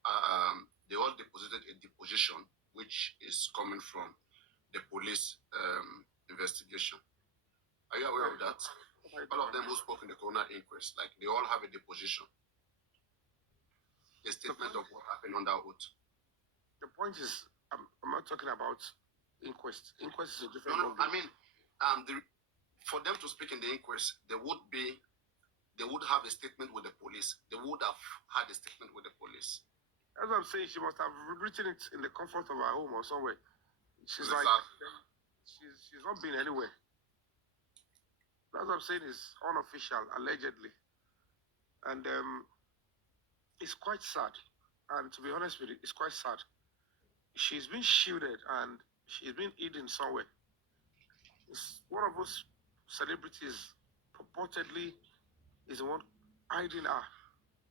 deposited a deposition, which is coming from the police investigation. Are you aware of that? All of them who spoke in the coroner inquest, like they all have a deposition, a statement of what happened under oath. The point is, I'm not talking about inquest. Inquest is a different. No, I mean, for them to speak in the inquest, they would have a statement with the police. They would have had a statement with the police. That's what I'm saying. She must have written it in the comfort of her home or somewhere. She's Exactly. like, she's not been anywhere. That's what I'm saying is unofficial, allegedly. And it's quite sad. And to be honest with you, it's quite sad. She's been shielded and she's been hidden somewhere. It's one of those celebrities purportedly is the one hiding her.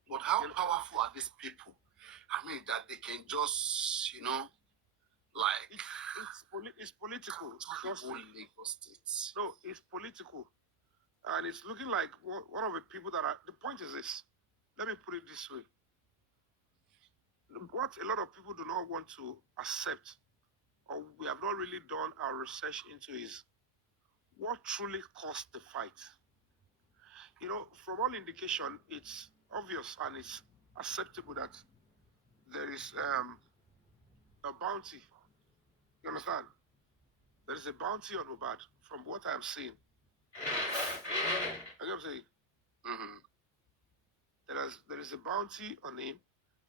But how powerful are these people? I mean, that they can just, like... It's political. Lagos State. No, it's political. And it's looking like one of the people that are... The point is this. Let me put it this way. What a lot of people do not want to accept, or we have not really done our research into, is what truly caused the fight. From all indication, it's obvious and it's acceptable that there is a bounty. You understand? There is a bounty on Mohbad from what I'm seeing. You know what I'm saying? Mm-hmm. There is a bounty on him,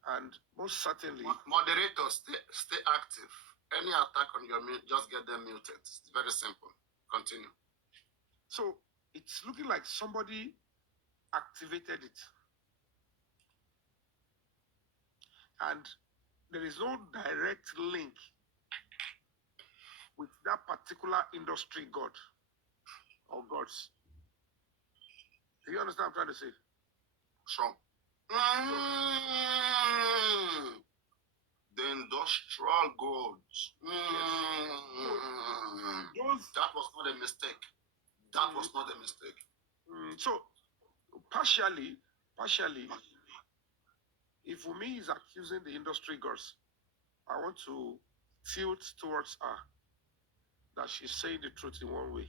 and most certainly... Moderators, stay active. Any attack on your mute, just get them muted. It's very simple. Continue. So, it's looking like somebody activated it. And there is no direct link with that particular industry god or gods. Do you understand what I'm trying to say? Sure. The industrial gods. That was not a mistake. That was not a mistake. So, partially, if Wunmi is accusing the industry gods, I want to tilt towards her that she's saying the truth in one way.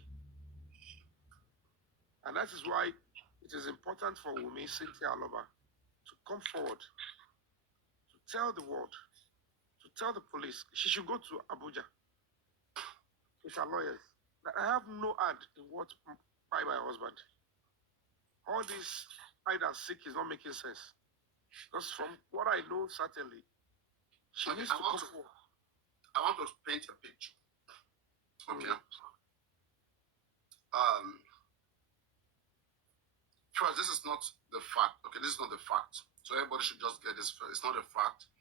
And that is why it is important for Wunmi, Cynthia Aloba, to come forward, to tell the world, to tell the police. She should go to Abuja with her lawyers. I have no hand in what by my husband. All this hide and seek is not making sense. Because from what I know, certainly, she needs to come forward. I want to paint a picture. Okay. First, this is not the fact. Okay, this is not the fact. So everybody should just get this first. It's not a fact.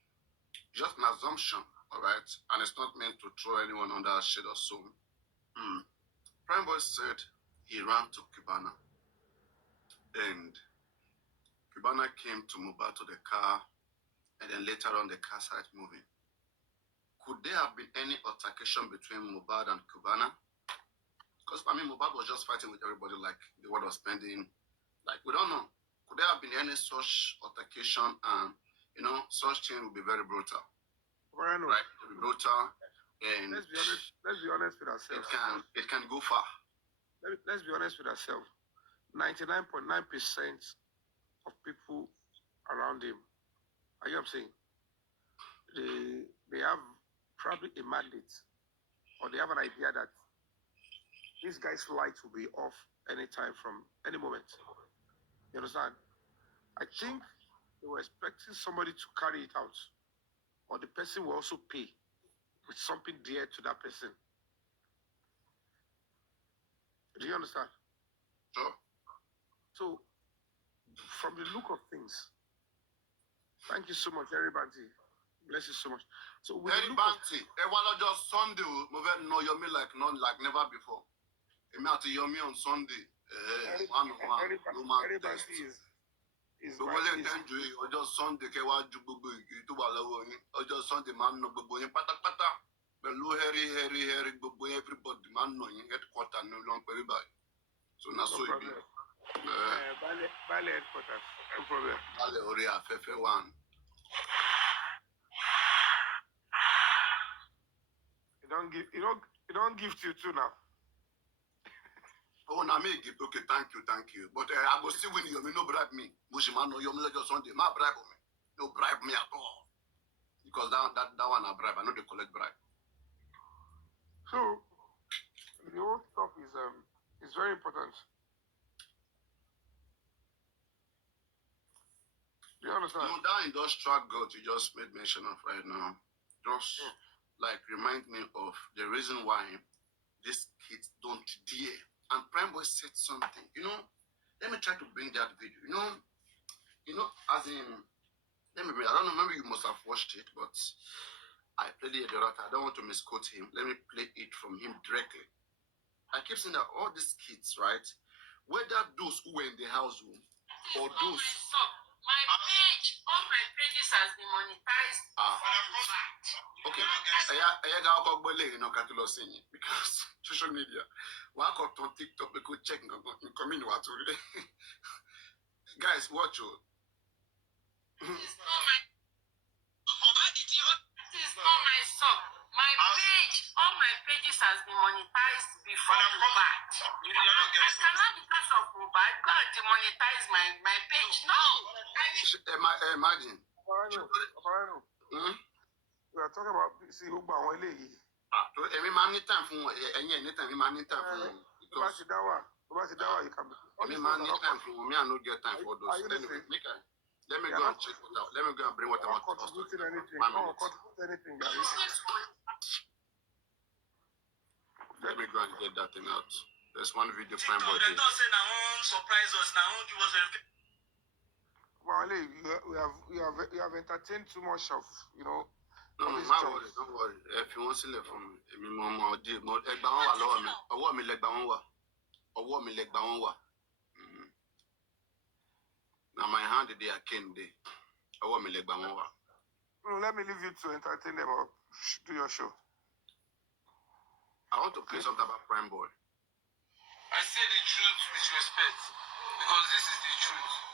Just an assumption, all right? And it's not meant to throw anyone under a shade or so. Prime Boy said he ran to Cubana. And Cubana came to Mohbad to the car, and then later on the car started moving. Could there have been any altercation between Mohbad and Cubana? Because, Mohbad was just fighting with everybody like the world was spending. Like, we don't know. Could there have been any such altercation? And, such thing would be very brutal. Papariano. Right? It would be brutal. And let's be honest with ourselves. It can go far. Let's be honest with ourselves. 99.9% of people around him, are you saying? They have probably a mandate, or they have an idea that this guy's light will be off anytime from any moment. You understand? I think they were expecting somebody to carry it out, or the person will also pay with something dear to that person. Do you understand? Sure. So, from the look of things, thank you so much, everybody. Bless you so much. So, everybody, just Sunday, yomi like never before. Yomi on Sunday. Everybody is ọjọ́ Sunday kẹwàá ju gbogbo ìgbì tó wà lọ́wọ́ yín ọjọ́ Sunday máa ń ná gbogbo yín pátápátá pẹ̀lú hẹ́rí gbogbo everybody máa ń ná yín headquarter ní olóńpẹ̀rẹ̀ báyìí so na so it be. Bale headquarters. No problem. Bale Oria Fefe 1. You don't give to you too now. Oh, now me give. Okay, thank you. But I go see when you no bribe me. Bushman no yomi just Sunday. Ma bribe me. No bribe me at all. Because that one I bribe. I know they collect bribe. So the whole stuff is very important. Do you understand? You know, that industrial growth you just made mention of right now, just like remind me of the reason why these kids don't dare. And Prime Boy said something. Let me try to bring that video. As in, I don't know, maybe you must have watched it, but I played it the other time. I don't want to misquote him. Let me play it from him directly. I keep saying that all these kids, right, whether those who were in the house or those. My page, all my pages has been monetized. Okay. Because social media. Why got on TikTok? We could check and come in. Guys, watch you. This is not my song. My page, all my pages has been monetized before Mohbad. I cannot, because of Mohbad, go and demonetize my page. No. Imagine. Papariano. We are talking about Every man need time for anytime. Man need time for because you can be. every man need time for me. I don't get time for those. Anyway, let me go and check what out. Let me go and bring what I want to contributing anything. Anything, Let me go and get that thing out. There's one video Prime Boy did. Surprise us. Now give us a. Well, you have entertained too much of, No, don't worry. If you want to leave from me, mama, dear, more leg ba won wa lọ́wọ́ mi. Ọwọ́ mi leg ba won wa. Ọwọ́ mi leg ba won wa. Now my hand they are king day. Ọwọ́ mi leg ba won wa. Let me leave you to entertain them or do your show. I want to play something about Prime Boy. I say the truth with respect because this is the truth.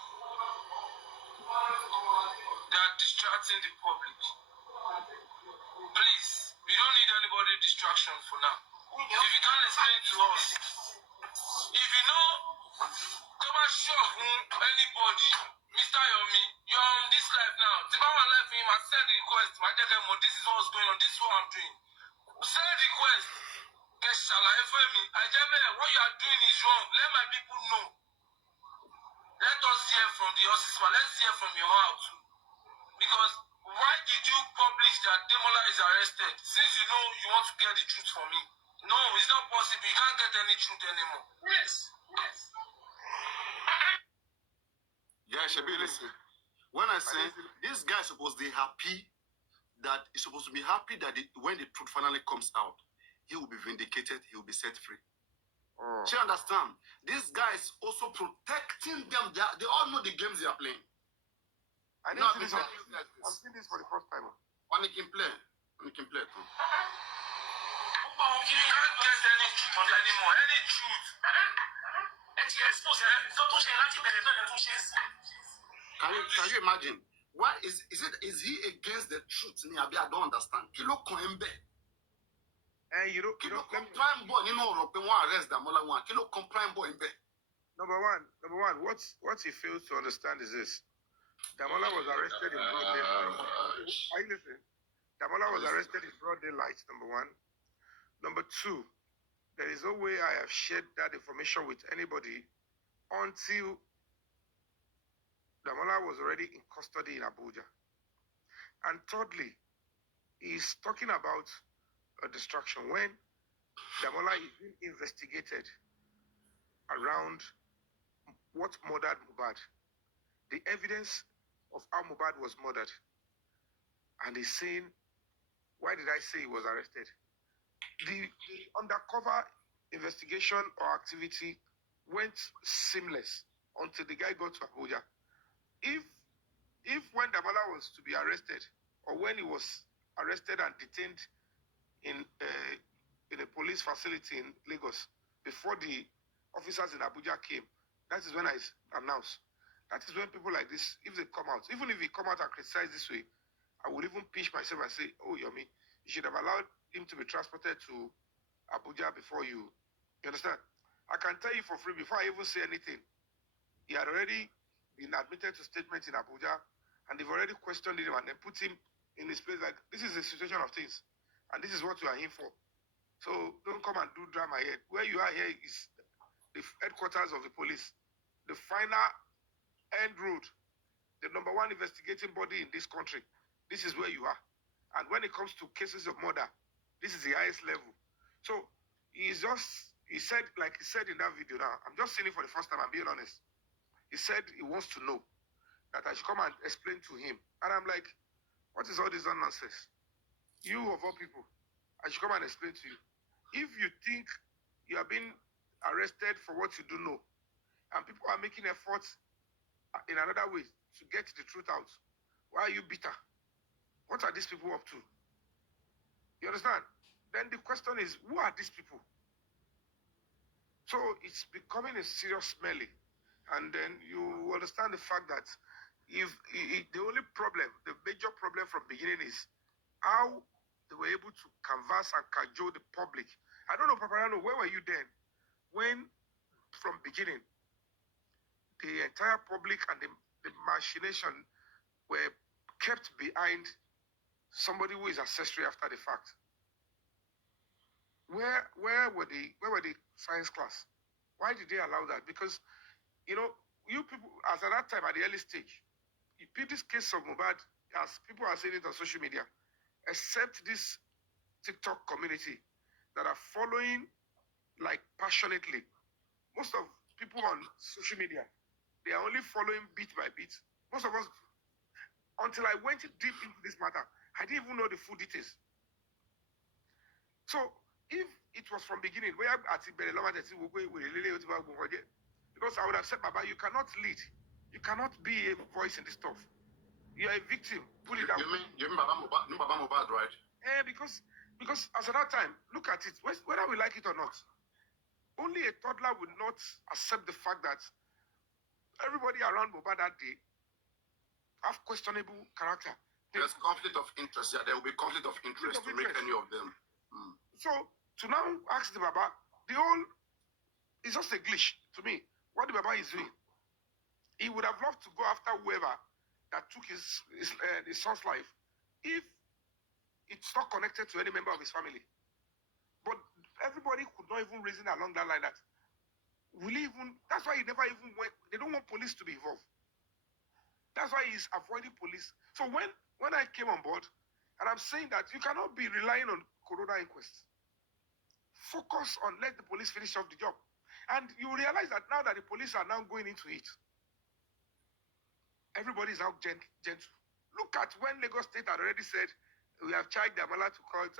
They are distracting the public. Please, we don't need anybody distraction for now. If you can't explain to us, if you know, cover shock anybody, Mr. Yomi, you're on this life now. If I'm alive for him, I send the request. My dad, this is what's going on. This is what I'm doing. Send the request. Get Shala FM. What you are doing is wrong. Let my people know. Let us hear from the horses. Let's hear from your heart too. Because why did you publish that Demola is arrested? Since you know you want to get the truth from me. No, it's not possible. You can't get any truth anymore. Yes. Yeah, Shabi, listen. When I say this guy is supposed to be happy, that he's supposed to be happy that when the truth finally comes out, he will be vindicated, he will be set free. You understand? This guy is also protecting them. They all know the games they are playing. I've seen this for the first time. When he can play. You can't get any truth anymore. Any truth. Can you imagine? Why is he against the truth? I don't understand. Kilo Koembe. And you don't Prime Boy, arrest Damola one. Kilo Prime Boy in bed. Number one, what he fails to understand is this. Damola was arrested in broad daylight. Are you listening? Damola was arrested in broad daylight, number one. Number two, there is no way I have shared that information with anybody until Damola was already in custody in Abuja. And thirdly, he's talking about a distraction when Damola is being investigated around what murdered Mohbad, the evidence of how Mohbad was murdered, and he's saying, why did I say he was arrested? The undercover investigation or activity went seamless until the guy got to Abuja. If when Damola was to be arrested, or when he was arrested and detained in a police facility in Lagos, before the officers in Abuja came, That is when I announce. That is when people like this, if they come out, even if they come out and criticize this way, I will even pinch myself and say, oh, Yomi, you should have allowed him to be transported to Abuja before you. You understand? I can tell you for free, before I even say anything, he had already been admitted to statement in Abuja, and they've already questioned him and then put him in his place like, this is the situation of things, and this is what you are in for. So don't come and do drama here. Where you are here is the headquarters of the police, the final end road, the number one investigating body in this country. This is where you are. And when it comes to cases of murder, this is the highest level. So he said, like he said in that video now, I'm just saying it for the first time, I'm being honest. He said he wants to know that I should come and explain to him. And I'm like, what is all this nonsense? You of all people, I should come and explain to you. If you think you are being arrested for what you do know, and people are making efforts in another way to get the truth out, why are you bitter? What are these people up to? You understand? Then the question is, who are these people? So it's becoming a serious smelly. And then you understand the fact that if the only problem, the major problem from beginning is how they were able to canvass and cajole the public. I don't know, Papariano, where were you then? When, from beginning, the entire public and the machination were kept behind somebody who is accessory after the fact. Where were the science class? Why did they allow that? Because, you know, you people, as at that time, at the early stage, you pick this case of Mohbad, as people are saying it on social media, except this TikTok community that are following like passionately. Most of people on social media, they are only following bit by bit. Most of us, until I went deep into this matter, I didn't even know the full details. So if it was from beginning, where because I would have said, Baba, you cannot lead. You cannot be a voice in this stuff. You are a victim. Pull it out. You mean Baba Mohbad, right? Because as at that time, look at it, whether we like it or not, only a toddler would not accept the fact that everybody around Mohbad that day have questionable character. There's conflict of interest. Yeah, there will be conflict of interest to make any of them. So to now ask the Baba, the whole is just a glitch to me. What the Baba is doing, he would have loved to go after whoever that took his son's life, if it's not connected to any member of his family. But everybody could not even reason along that line that will even. That's why he never even went. They don't want police to be involved. That's why he's avoiding police. So when I came on board, and I'm saying that you cannot be relying on coroner inquest. Focus on let the police finish off the job. And you realize that now that the police are now going into it, everybody is now gentle. Look at when Lagos State had already said, we have charged Damola to court,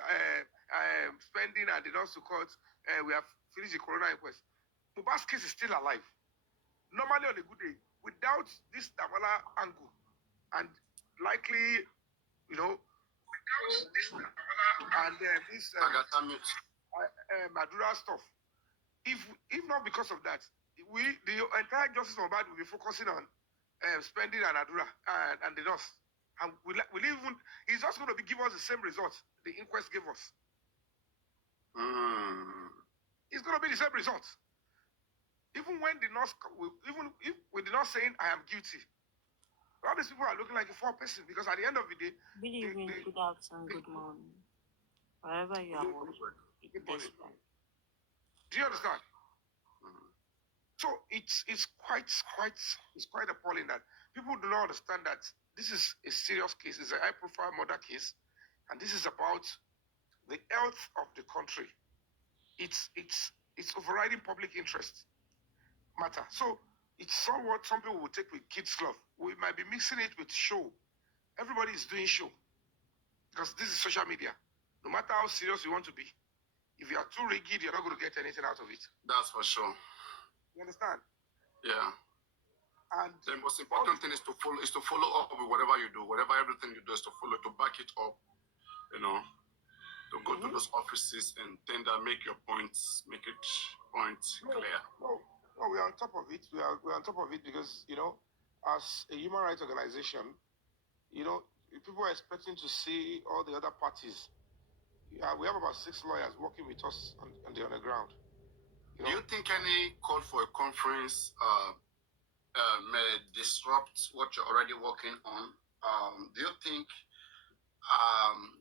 spending and the loss to court, we have finished the coroner inquest. Mohbad's case is still alive. Normally on a good day, without this Damola angle, and likely, you know, without this Damola and this Madura stuff, if not because of that, the entire justice of Mohbad will be focusing on spending and Adura and the nurse. And we'll even, it's just going to give us the same results the inquest gave us. It's going to be the same results. Even when the nurse, even if with the nurse saying, I am guilty, all these people are looking like a four person, because at the end of the day, good evening, good afternoon, good morning. Wherever you are watching, do you understand? So it's quite appalling that people do not understand that this is a serious case. It's a high-profile murder case, and this is about the health of the country. It's overriding public interest matter. So it's somewhat some people will take with kids' love. We might be mixing it with show. Everybody is doing show because this is social media. No matter how serious you want to be, if you are too rigid, you're not going to get anything out of it. That's for sure. You understand? Yeah. And the most important thing is to follow up with whatever you do, everything you do is to follow, to back it up, you know, to go to those offices and tender, make your points, make it clear. No. No, we are on top of it. We're on top of it because, as a human rights organization, people are expecting to see all the other parties. Yeah, we have about 6 lawyers working with us on the underground. Do you think any call for a conference may disrupt what you're already working on? Do you think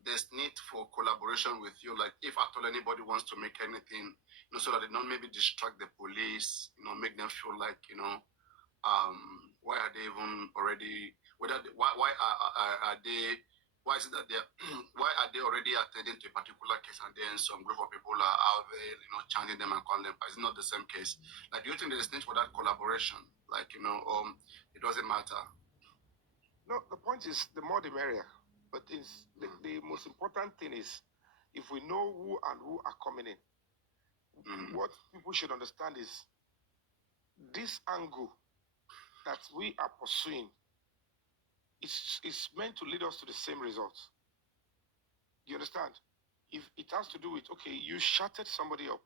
there's need for collaboration with you? Like, if at all anybody wants to make anything, so that they don't maybe distract the police, make them feel like, why are they even already? Why are they? Why is it that they're? Why are they already attending to a particular case, and then some group of people are out there, chanting them and calling them? It's not the same case. Like, do you think there is need for that collaboration? Like, it doesn't matter. No, the point is the more the merrier. But the most important thing is if we know who and who are coming in. What people should understand is this angle that we are pursuing is meant to lead us to the same results. You understand? If it has to do with, okay, you shutted somebody up,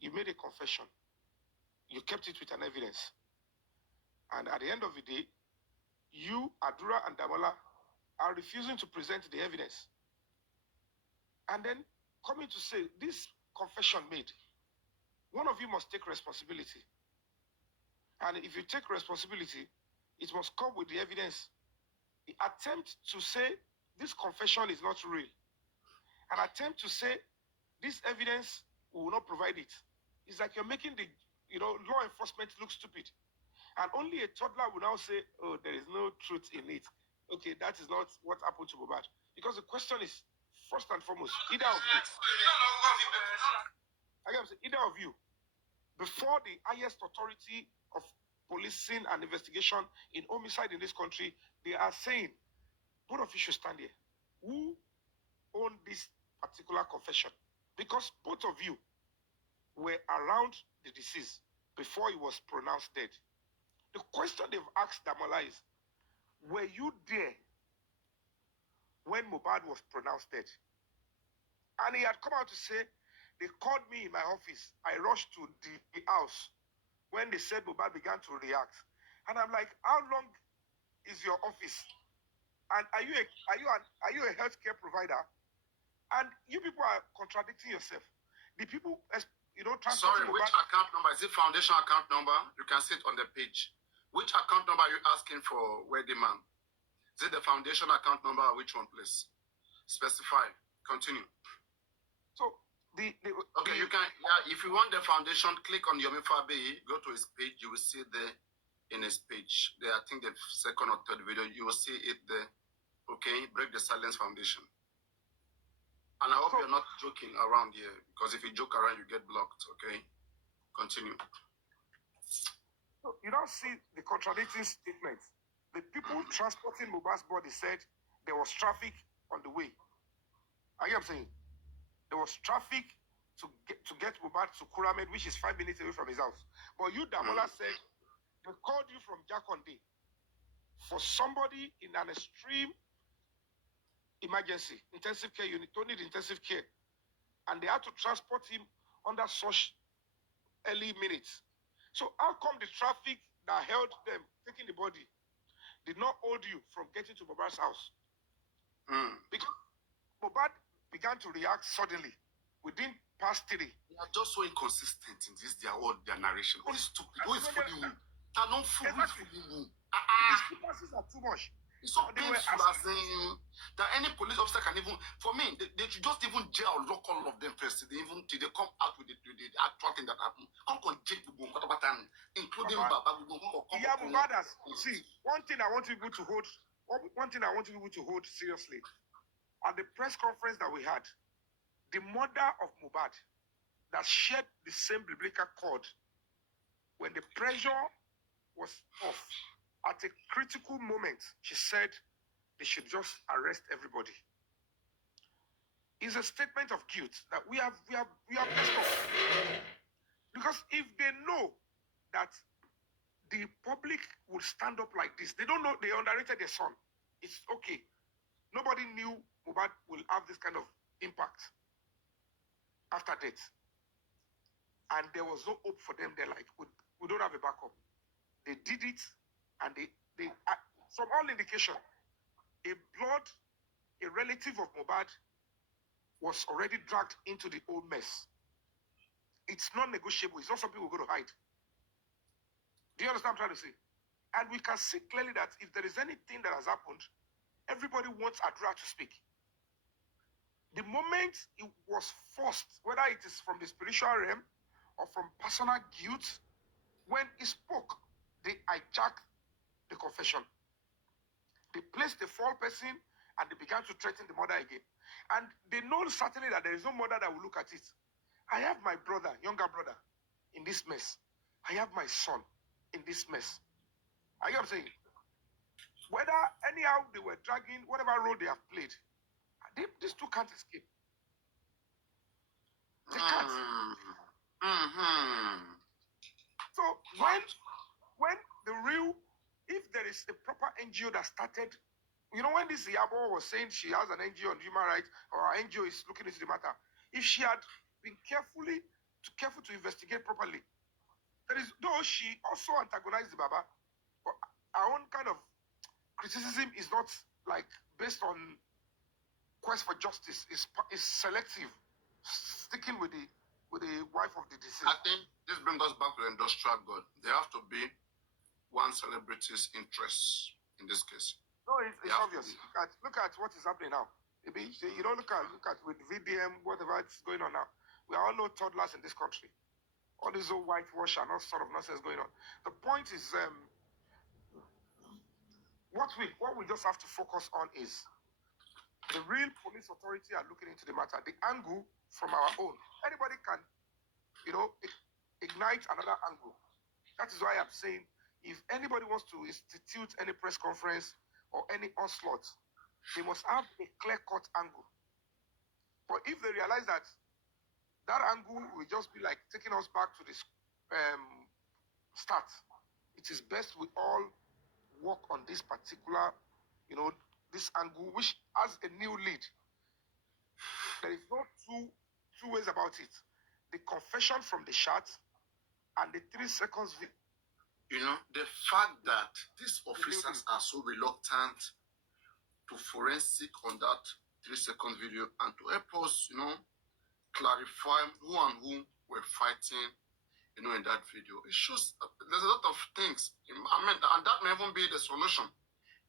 you made a confession, you kept it with an evidence, and at the end of the day, you, Adura and Damola, are refusing to present the evidence. And then coming to say, this confession made, one of you must take responsibility. And if you take responsibility, it must come with the evidence. The attempt to say this confession is not real, an attempt to say this evidence will not provide it, it's like you're making the law enforcement look stupid. And only a toddler will now say, oh, there is no truth in it. Okay, that is not what happened to Mohbad. Because the question is, first and foremost, either of you, before the highest authority of policing and investigation in homicide in this country, they are saying, both of you should stand here. Who owned this particular confession? Because both of you were around the deceased before he was pronounced dead. The question they've asked Damola is, were you there when Mohbad was pronounced dead? And he had come out to say, they called me in my office. I rushed to the house when they said Mohbad began to react. And I'm like, how long is your office? And are you a healthcare provider? And you people are contradicting yourself. The people, Sorry, which account number? Is it foundation account number? You can see it on the page. Which account number are you asking for, Wedding Man? Is it the foundation account number or which one, please? Specify. Continue. So, okay, you can, if you want the foundation, click on Yomi Fabiyi, go to his page, you will see there in his page. There, I think the second or third video, you will see it there. Okay, Break the Silence Foundation. And I hope you're not joking around here, because if you joke around, you get blocked, okay? Continue. You don't see the contradicting statements. The people transporting Mohbad's body said there was traffic on the way. Are you saying? There was traffic to get Mohbad to Kuramed, which is 5 minutes away from his house. But you, Damola, said they called you from Jakonde for somebody in an extreme emergency, intensive care unit, don't need intensive care. And they had to transport him under such early minutes. So how come the traffic that held them, taking the body, did not hold you from getting to Mohbad's house? Because Mohbad began to react suddenly within past 3. They are just so inconsistent in their narration. Who is stupid? Who is fooling you? Who is fooling you? The discrepancies are too much. It's so painful as in that any police officer can even, for me, they should just even jail or lock all of them first. They come out with the actual thing that happened. Including Baba. Yeah, Mohbad. See, one thing I want people to hold seriously. At the press conference that we had, the mother of Mohbad that shared the same biblical cord, when the pressure was off, at a critical moment, she said they should just arrest everybody. It's a statement of guilt that we have messed up. Because if they know that the public will stand up like this, they don't know, they underrated their son. It's okay. Nobody knew Mohbad will have this kind of impact after death. And there was no hope for them. They're like, we don't have a backup. They did it, and they from all indication, a relative of Mohbad was already dragged into the whole mess. It's not negotiable. It's not something we're going to hide. Do you understand what I'm trying to say? And we can see clearly that if there is anything that has happened, everybody wants Adura to speak. The moment it was forced, whether it is from the spiritual realm or from personal guilt, when he spoke, they hijacked the confession. They placed the false person and they began to threaten the mother again. And they know certainly that there is no mother that will look at it. I have my brother, younger brother, in this mess. I have my son in this mess. Are you know what I'm saying? Whether anyhow they were dragging, whatever role they have played, these two can't escape. They can't. So when the real, if there is a proper NGO that started, you know, when this Yabo was saying she has an NGO on human rights, or our NGO is looking into the matter, if she had been careful to investigate properly, there is, though she also antagonized the Baba, but our own kind of criticism is not like based on quest for justice. Is selective, sticking with the wife of the deceased. I think this brings us back to the industrial god. There have to be one celebrity's interest in this case. No, it's obvious. Look at what is happening now. You don't look at with VDM, whatever is going on now. We all know toddlers in this country. All this old whitewash and all sort of nonsense going on. The point is, what we just have to focus on is the real police authority are looking into the matter. The angle from our own. Anybody can, ignite another angle. That is why I'm saying, if anybody wants to institute any press conference or any onslaught, they must have a clear-cut angle. But if they realize that angle will just be like taking us back to this start, it is best we all work on this particular, this angle, which has a new lead. There is no two ways about it. The confession from the shot and the 3 seconds. The fact that these officers are so reluctant to forensic on that 3-second video and to help us, clarify who and who were fighting, in that video. It shows there's a lot of things. And that may even be the solution.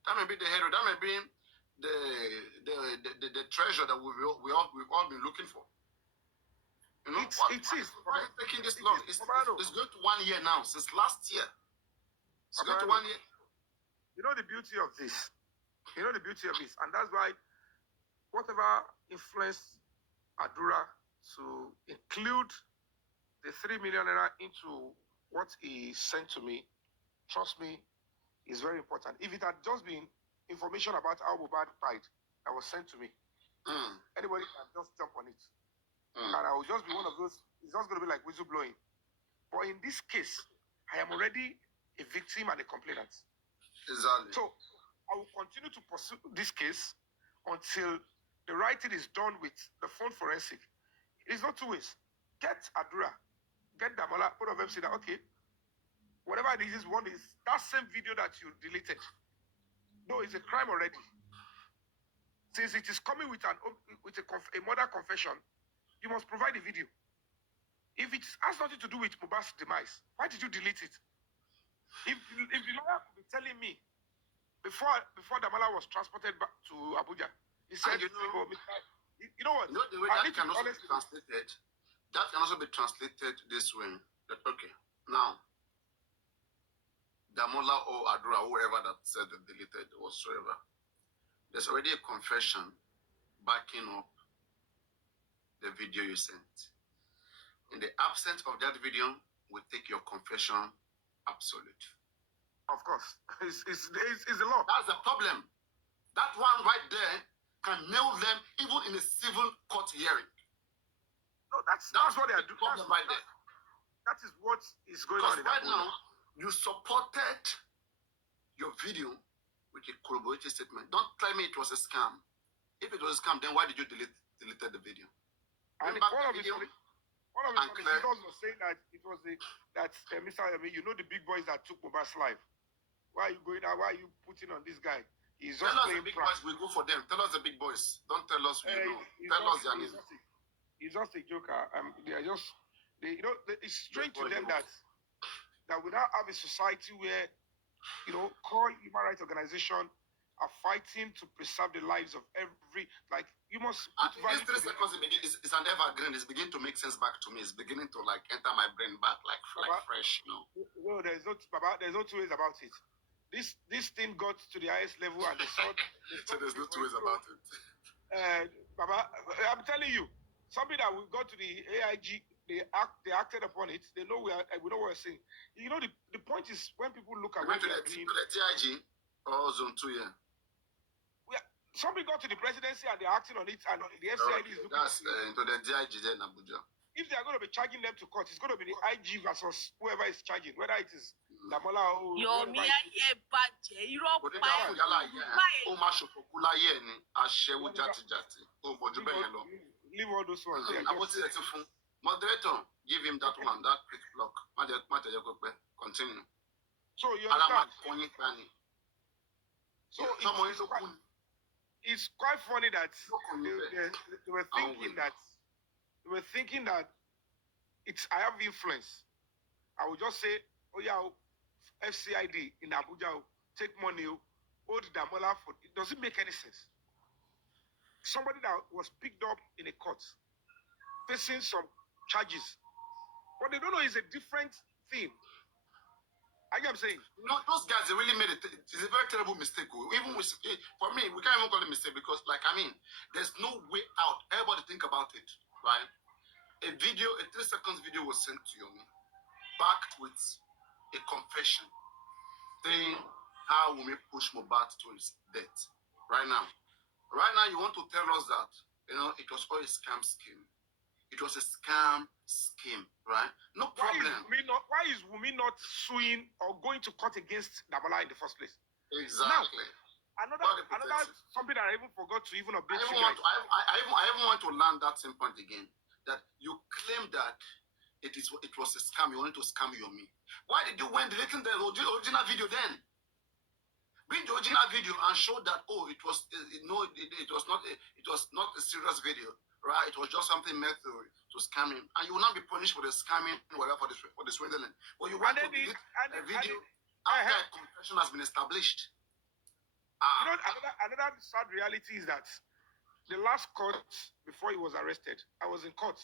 That may be the hero. That may be the treasure that we've all been looking for. Why is it taking this long? It's going to 1 year now, since last year. It's going to 1 year. You know the beauty of this. And that's why whatever influenced Adura to include the 3 million naira into what he sent to me, trust me, is very important. If it had just been information about how Mohbad died that was sent to me, anybody can just jump on it. And I will just be one of those, it's just going to be like whistleblowing. But in this case, I am already a victim and a complainant. Exactly. So I will continue to pursue this case until the right thing is done with the phone forensic. It's not 2 ways. Get Adura, get Damola, both of them say that, okay, whatever it is, one is that same video that you deleted. No, it's a crime already. Since it is coming with a murder confession, you must provide a video. If it has nothing to do with Mohbad's demise, why did you delete it? If the lawyer could be telling me before Damola was transported back to Abuja, he said, you know what? The way that can also be translated. That can also be translated this way. That okay, now Damola or Adura, whoever that said they deleted whatsoever, there's already a confession backing up the video you sent. In the absence of that video, we take your confession absolute. Of course, it's the law. That's the problem. That one right there can nail them even in a civil court hearing. No, that's what they are doing. Problem right there. That is what is going on in right now. You supported your video with a corroborated statement. Don't tell me it was a scam. If it was a scam, then why did you delete the video? And one of the One of the And Claire- solicitors was saying that it was Mr. Yomi, you know the big boys that took Mohbad's life. Why are you going out? Why are you putting on this guy? He's just Tell us the playing big prank. boys, we go for them. Tell us the big boys. Don't tell us who you know. He's Tell us just- their he's name. He's just a joker. They are just, it's strange to boy, them you- that we now have a society where, core human rights organization are fighting to preserve the lives of every, like, you must put These value 3 to the- seconds is an evergreen. It's beginning to make sense back to me. It's beginning to like enter my brain back like Baba, fresh, No, there's no two ways about it. This thing got to the highest level and they saw. So there's no 2 ways about it. Baba, I'm telling you, something that we got to the AIG, they acted upon it. They know we know what we're saying. The point is when people look at We what went to we are the doing. TIG or Zone 2, yeah. Somebody got to the presidency and they're acting on it, and the FCID is looking. That's into the DIG there in Abuja. If they are going to be charging them to court, it's going to be the IG versus whoever is charging, whether it is Damola or Yomi ayé bàjẹ́ irọ́ But then pa that yala ẹ̀ o ma ṣòfò ye ni aṣẹ́wó jàtijàti o mọ̀jú bẹ́ẹ̀ lọ. Leave all those ones. Àwọn tí ẹ ti fún. Moderator, give him that one, that quick block. Má jẹ́ kó pẹ́. Continue. So you Ara máa understand? kọ́ yín pa ni. So Sọmọ yín ló kú ni. it's quite funny that Ló kọ́ yín bẹ́ẹ̀. they were thinking that I have influence. I will just say, oh yeah, FCID in Abuja, take money, hold Damola for it. Doesn't make any sense. Somebody that was picked up in a court, facing some charges. What they don't know is a different thing. I'm saying. No, those guys, they really made it. It's a very terrible mistake. Even with, for me, we can't even call it a mistake because, there's no way out. Everybody think about it, right? A 3 seconds video was sent to Yomi, backed with a confession, saying how we may push Mohbad to his death. Right now, you want to tell us that it was all a scam scheme. It was a scam scheme, right? No problem. Why is Wumi not suing or going to court against Damola in the first place? Exactly. Now, another something that I even forgot to even update you guys. I even want to learn that same point again. That you claim that it was a scam. You wanted to scam Yomi. Why did you went deleting the original video then? Bring the original video and show that it was not a serious video, right? It was just something meant to scam him, and you will not be punished for the scamming, whatever for the swindling. But you want to delete a video after a confession has been established. Another sad reality is that the last court before he was arrested, I was in court.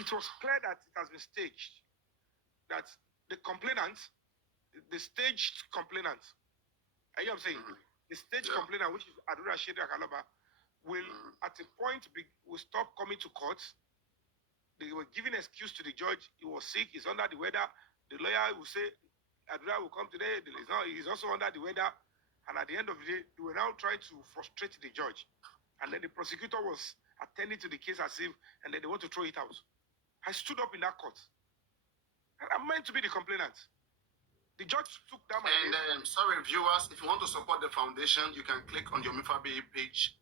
It was clear that it has been staged. That the complainant, the staged complainant, are you know what I'm saying? The staged complainant, which is Adura Shedra Kalaba, will at a point will stop coming to court. They were giving excuse to the judge. He was sick. He's under the weather. The lawyer will say, Adura will come today. He's also under the weather. And at the end of the day, they were now trying to frustrate the judge. And then the prosecutor was attending to the case as if, and then they want to throw it out. I stood up in that court. And I'm meant to be the complainant. The judge took down my And sorry, viewers, if you want to support the foundation, you can click on your fabiyi page.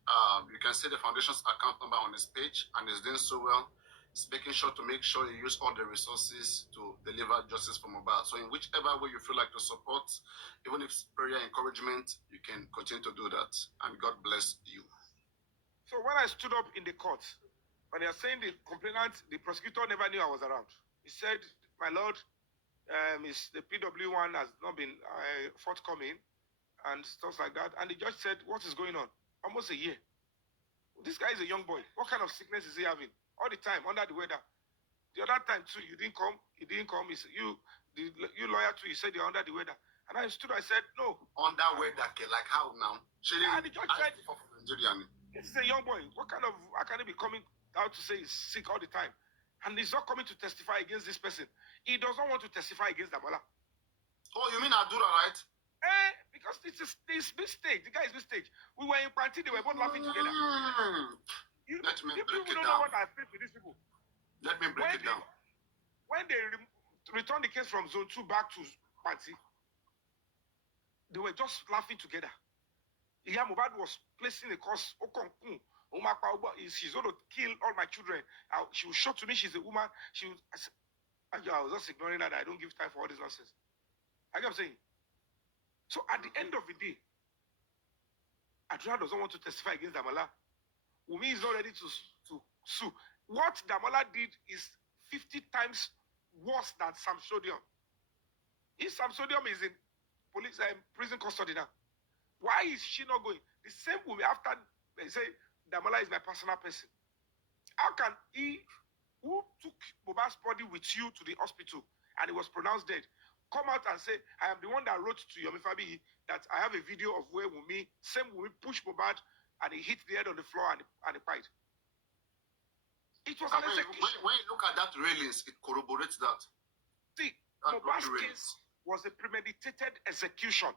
You can see the foundation's account number on this page, and it's doing so well. It's making sure to make sure you use all the resources to deliver justice for Mohbad. So in whichever way you feel like to support, even if it's prayer encouragement, you can continue to do that. And God bless you. So when I stood up in the court, when they are saying the complainant, the prosecutor never knew I was around. He said, my lord, the PW1 has not been forthcoming and stuff like that. And the judge said, what is going on? Almost a year. This guy is a young boy. What kind of sickness is he having? All the time, under the weather. The other time too, you didn't come. He didn't come. He said, you lawyer too, you said you're under the weather. And I stood, I said, no. Under weather, like how now? The judge said, Nigerian. this is a young boy. What kind of, how can he be coming out to say he's sick all the time? And he's not coming to testify against this person. He does not want to testify against Damola. Oh, you mean Adura, right? Because it's mistake. The guy is mistake. We were in party, they were both laughing together. Let me break it don't down. know what I feel to these people. Let me break it down. When they returned the case from Zone 2 back to party, they were just laughing together. Mohbad was placing a curse. She's going to kill all my children. She will show to me she's a woman. I was just ignoring that. I don't give time for all this nonsense. I get what I'm saying. So at the end of the day, Adria doesn't want to testify against Damola. Wumi is not ready to sue. What Damola did is 50 times worse than Samsodium. If Samsodium is in police prison custody now, why is she not going? The same Wumi, after they say Damola is my personal person. How can he, who took Mohbad's body with you to the hospital and he was pronounced dead, come out and say, I am the one that wrote to Yomi Fabiyi that I have a video of where same Wumi pushed Mohbad and he hit the head on the floor and he died. It was an execution. When you look at that railings, it corroborates that. See, Mohbad's case was a premeditated execution.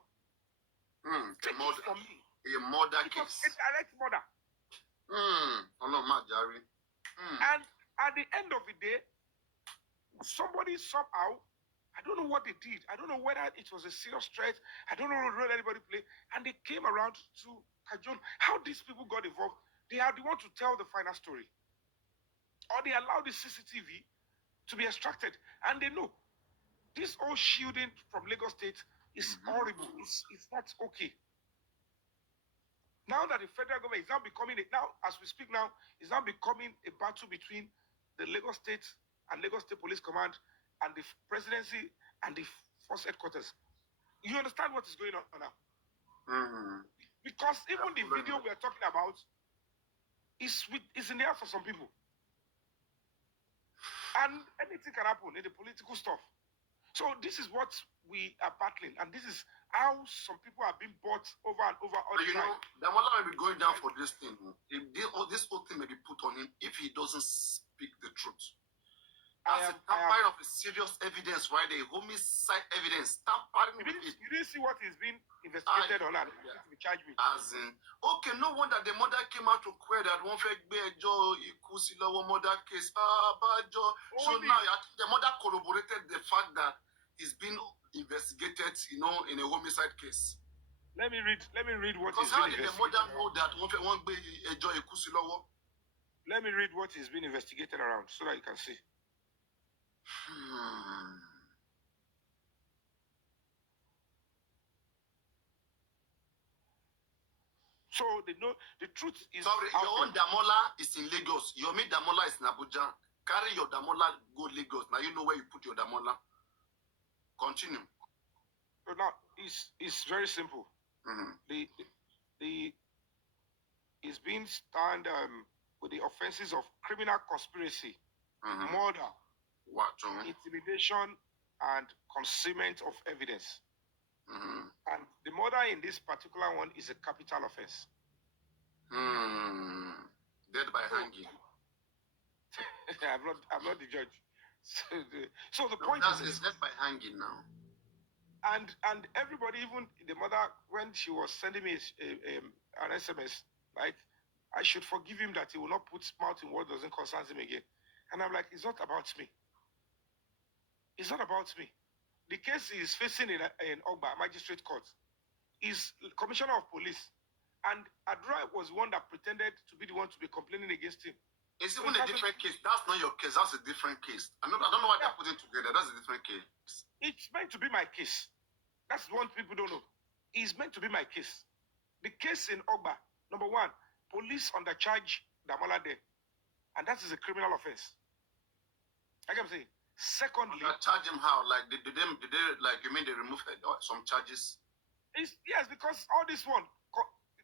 A murder It case. was a direct murder. And at the end of the day, somebody somehow, I don't know what they did. I don't know whether it was a serious threat. I don't know whether anybody played. And they came around to cajole. How these people got involved, they are the one to tell the final story. Or they allow the CCTV to be extracted. And they know this whole shielding from Lagos State is horrible. It's not okay. Now that the federal government is now becoming, as we speak now, is now becoming a battle between the Lagos State and Lagos State Police Command and the presidency and the force headquarters. You understand what is going on now? Because even the video we are talking about is in the hands of some people. And anything can happen in the political stuff. So this is what we are battling, and this is how some people have been bought over and over all the time. Damola will be going down for this thing. If this whole thing may be put on him if he doesn't speak the truth. That's a tampering of a serious evidence, right? The homicide evidence. Tampering with it. You didn't see what is being investigated on that. To be charged with. As in, okay, no wonder the mother came out to query that one fake bejo ikusilowo murder case. So now I think the mother corroborated the fact that he's been investigated, in a homicide case. Let me read what because is how being did the mother know that one bejo ikusilowo? Let me read what is being investigated around so that you can see. So the truth is. Sorry, your own Damola is in Lagos. Your main Damola is in Abuja. Carry your Damola, go Lagos. Now you know where you put your Damola. Continue. So now it's very simple. It's being stand with the offenses of criminal conspiracy, murder, intimidation, and concealment of evidence. And the murder in this particular one is a capital offense. Dead by hanging. I'm not the judge. So the point is dead by hanging now. And everybody, even the mother, when she was sending me an SMS, like, I should forgive him that he will not put mouth in what doesn't concern him again. And I'm like, it's not about me. It's not about me. The case he is facing in Ogba Magistrate Court is Commissioner of Police. And Adra was one that pretended to be the one to be complaining against him. It's even a different case. That's not your case. That's a different case. I don't know why they're putting together. That's a different case. It's meant to be my case. That's one people don't know. It's meant to be my case. The case in Ogba, number one, police undercharge Damola there. And that is a criminal offense. Like I'm saying. Secondly, charge him how? Like did they like, you mean they removed some charges? Yes, because all this one.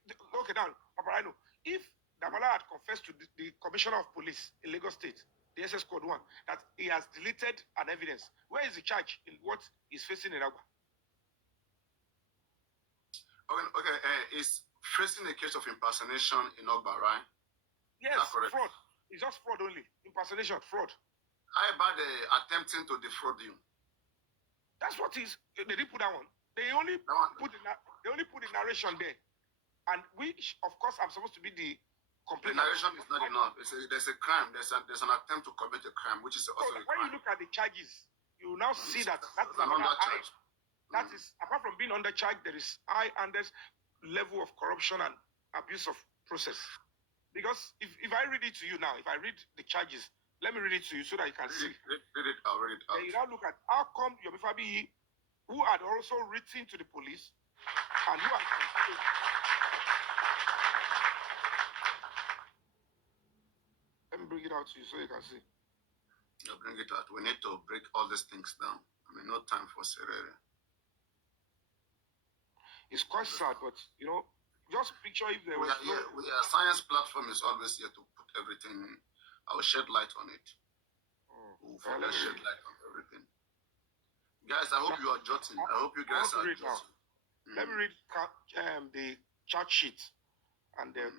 Okay, now, Papariano, if Damola had confessed to the Commissioner of Police in Lagos State, the SS Code 1, that he has deleted an evidence, where is the charge in what he's facing in Agba? Okay, he's facing a case of impersonation in Ogba, right? Yes, fraud. It's just fraud only. Impersonation, fraud. How about attempting to defraud you? That's what is. They didn't put that one. They only put the narration there. And which, of course, I'm supposed to be the complainant. The narration is not enough. There's a crime. There's an attempt to commit a crime, which is also a crime. When you look at the charges, you will now see that that's another charge. That is, apart from being undercharged, there is high-handed level of corruption and abuse of process. Because if I read it to you now, if I read the charges, let me read it to you so that you can see. Read it out, read it out. Then you now look at how come Yomi Fabiyi, who had also written to the police and who had let me bring it out to you so you can see. You bring it out. We need to break all these things down. I mean, no time for Serere. It's quite sad, but you know, just picture if there was science platform is always here to put everything. I will shed light on it. We'll further shed light on everything. Guys, I hope you are jotting. I hope you guys are jotting. Let me read the charge sheet and the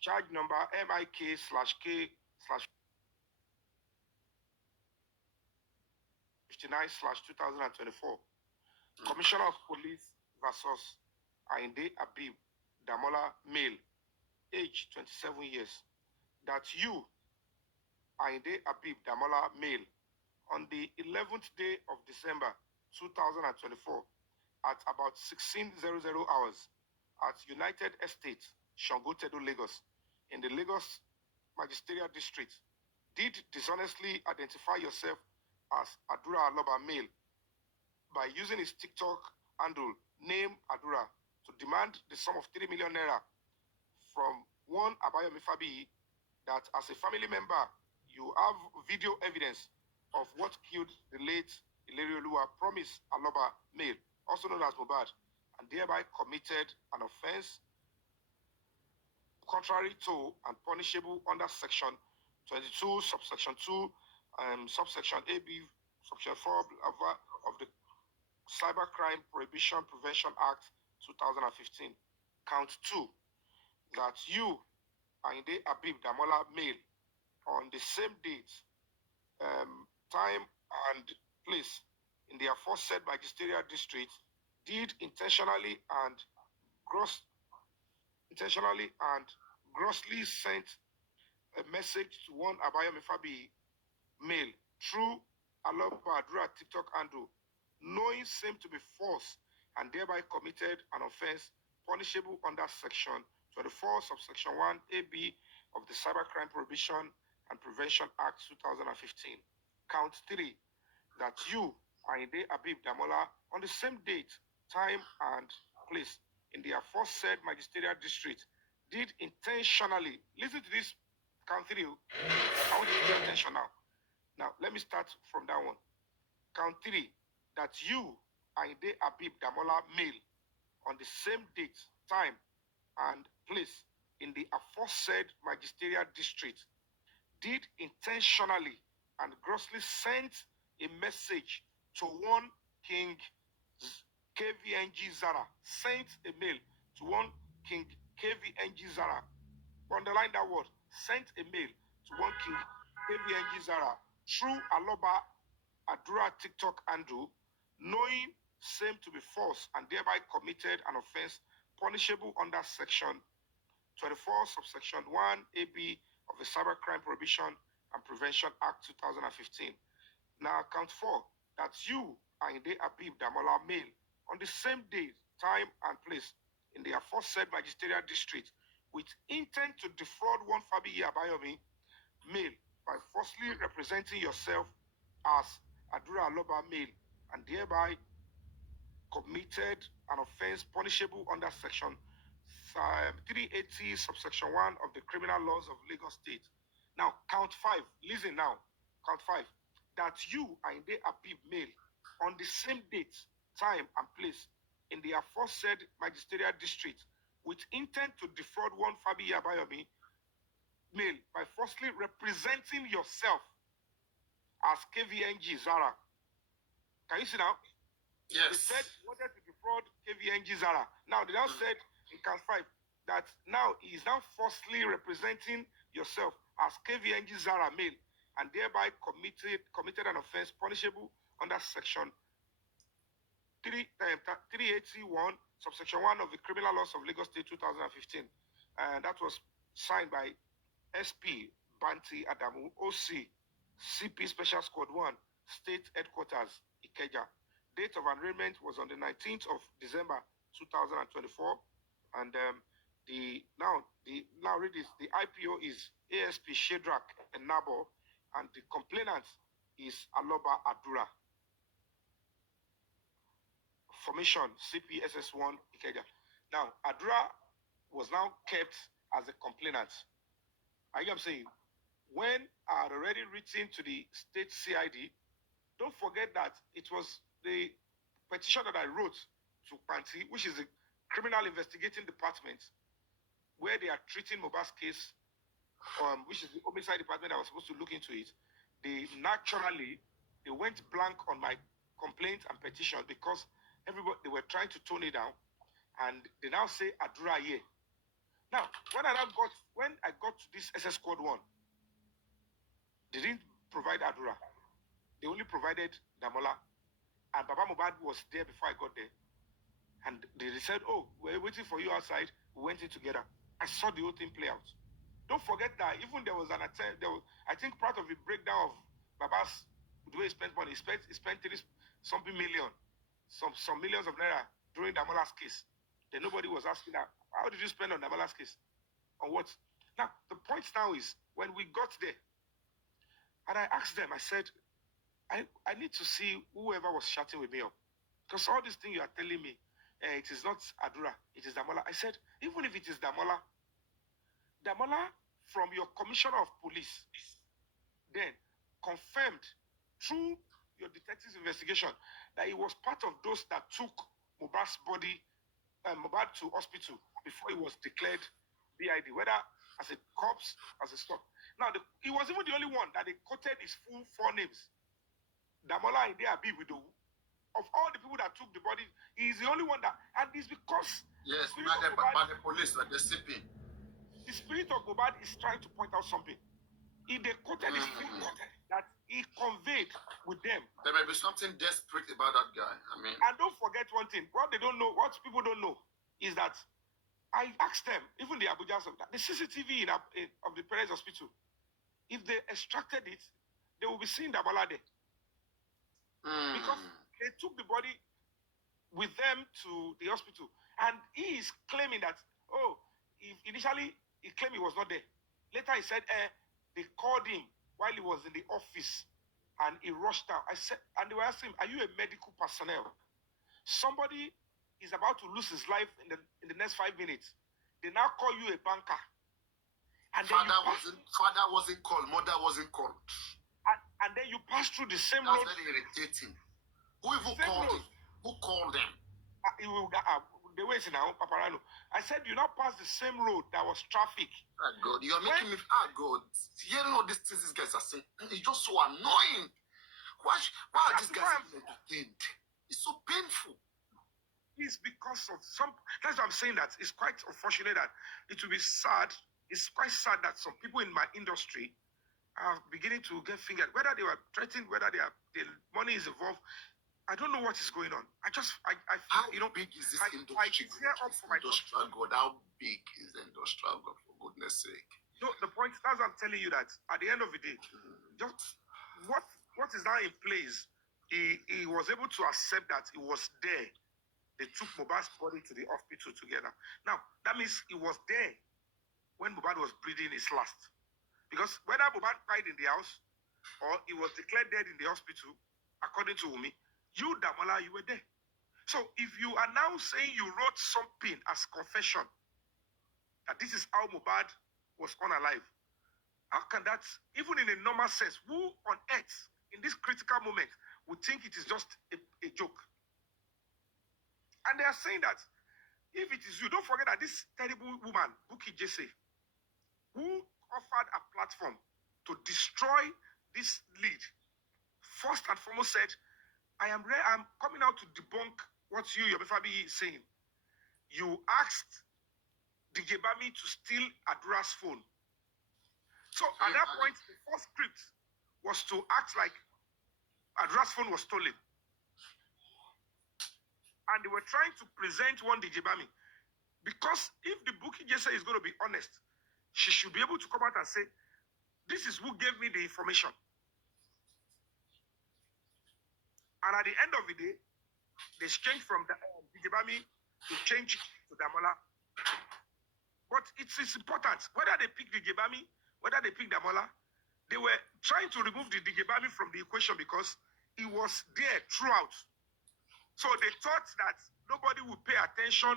charge number MIK/K/59/2024. Commissioner of Police versus Ainde Abib Damola, male, age 27 years. That you, Ainde Abib Damola, male, on the 11th day of December 2024 at about 16:00 hours at United Estate, Shangotedo, Lagos, in the Lagos Magisterial District, did dishonestly identify yourself as Adura Aloba, male, by using his TikTok handle, name Adura, to demand the sum of 3 million naira from one Abayomi Fabiyi, that as a family member, you have video evidence of what killed the late Ilerioluwa Promise Aloba, male, also known as Mohbad, and thereby committed an offense contrary to and punishable under section 22, subsection 2, subsection AB, subsection 4 of the Cybercrime Prohibition Prevention Act 2015. Count 2, that you, Ainde Abib Damola, male, on the same date, time and place in the aforesaid magisterial district, did intentionally and grossly sent a message to one Abayomi Fabiyi, male, through Aloba Adura TikTok handle, knowing same to be false, and thereby committed an offense punishable under section 24, subsection 1 AB of the Cybercrime Prohibition and Prevention Act 2015. Count 3, that you, Ainde Abib Damola, on the same date, time, and place in the aforesaid magisterial district, did intentionally, listen to this, count 3, I want you to pay attention now. Now, let me start from that one. Count 3, that you, Ainde Abib Damola, male, on the same date, time, and place in the aforesaid magisterial district, did intentionally and grossly sent a message to one King KVNG Zara, sent a mail to one King KVNG Zara, underline that word, sent a mail to one King KVNG Zara through Aloba Adura TikTok handle, knowing same to be false, and thereby committed an offense punishable under section 24, subsection 1 AB of the Cybercrime Prohibition and Prevention Act 2015. Now, count 4, that you, Ainde Abib Damola, male, on the same day, time, and place in the aforesaid magisterial district, with intent to defraud one Fabiyi Abayomi, male, by falsely representing yourself as Adura Aloba, male, and thereby committed an offense punishable under section 380, subsection 1 of the Criminal Laws of Lagos State. Now, count 5. Listen now. Count 5. That you, Ainde Abib, male, on the same date, time, and place in the aforesaid magisterial district, with intent to defraud one Fabiyi Abayomi, male, by falsely representing yourself as KVNG Zara. Can you see now? Yes. They said he wanted to defraud KVNG Zara. Now, they now said in count 5 that now he is now falsely representing yourself as KVNG Zara, male, and thereby committed an offense punishable under section 381, subsection 1 of the Criminal Laws of Lagos State 2015. And that was signed by SP Banti Adamu, OC, CP Special Squad 1, State Headquarters, Ikeja. Date of arraignment was on the 19th of December 2024, and now read this. The IPO is ASP Shedrack and Nabo, and the complainant is Aloba Adura. Formation CPSS1 Ikeja. Now Adura was now kept as a complainant. I am saying, when I had already written to the state CID, don't forget that it was the petition that I wrote to Panti, which is the criminal investigating department, where they are treating Mohbad's case, which is the homicide department that was supposed to look into it. They went blank on my complaint and petition because they were trying to tone it down, and they now say Adura here. Now, when I got to this SS Squad 1, they didn't provide Adura. They only provided Damola. And Baba Mohbad was there before I got there. And they said, oh, we're waiting for you outside. We went in together. I saw the whole thing play out. Don't forget that even there was an attempt, I think part of the breakdown of Baba's, the way he spent money, he spent 30-something million, some millions of naira during Damola's case. Then nobody was asking that, how did you spend on Damola's case? On what? Now, the point now is, when we got there, and I asked them, I said, I need to see whoever was chatting with me up. Because all these things you are telling me, it is not Adura, it is Damola. I said, even if it is Damola, from your commissioner of police, then confirmed through your detective's investigation that he was part of those that took Mohbad's body, Mohbad to hospital before he was declared BID, whether as a corpse, as a stock. Now, he was even the only one that they quoted his full 4 names. Damola Ide Abi Widowu. Of all the people that took the body, he is the only one that, and it's because yes, by the police, by the CP. The spirit of Mohbad is trying to point out something. If they quoted his full content that he conveyed with them. There may be something desperate about that guy. I mean, and don't forget one thing. What people don't know, is that I asked them, even the Abuja, the CCTV of the parents' hospital, if they extracted it, they will be seeing Damola there. Because they took the body with them to the hospital. And he is claiming that, initially he claimed he was not there. Later he said, they called him while he was in the office and he rushed out. I said, and they were asking him, are you a medical personnel? Somebody is about to lose his life in the next 5 minutes. They now call you a banker. And father wasn't called, mother wasn't called. And then you pass through the same road. That's very irritating. Who even called them? Who called them? The way it's now, Papariano. I said you now pass the same road that was traffic. Oh God, you're making me. God, hearing all these things these guys are saying, it's just so annoying. Why are these guys entertained? It's so painful. It's because of some. That's why I'm saying that it's quite unfortunate that it will be sad. It's quite sad that some people in my industry are beginning to get fingered. Whether they were threatened, whether the money is involved, I don't know what is going on. I how big is this industry? Industrial God, how big is the industrial God, for goodness sake? No, the point is, I'm telling you that at the end of the day, just what is now in place, he was able to accept that he was there. They took Mohbad's body to the hospital together. Now, that means he was there when Mohbad was breathing his last. Because whether Mohbad died in the house or he was declared dead in the hospital, according to Umi, you, Damola, you were there. So if you are now saying you wrote something as confession, that this is how Mohbad was unalive, how can that, even in a normal sense, who on earth, in this critical moment, would think it is just a joke? And they are saying that if it is you, don't forget that this terrible woman, Bukky Jesse, who offered a platform to destroy this lead, first and foremost said, I'm coming out to debunk what yomi fabiyi is saying. You asked DJ Bami to steal Adura's phone. So at that point, the first script was to act like Adura's phone was stolen. And they were trying to present one DJ Bami. Because if the Bukky Jesse is going to be honest, she should be able to come out and say, this is who gave me the information. And at the end of the day, they changed from DJ Bami to change to Damola. But it's important. Whether they pick the Gebami, whether they pick Damola, they were trying to remove the Gebami from the equation because he was there throughout. So they thought that nobody would pay attention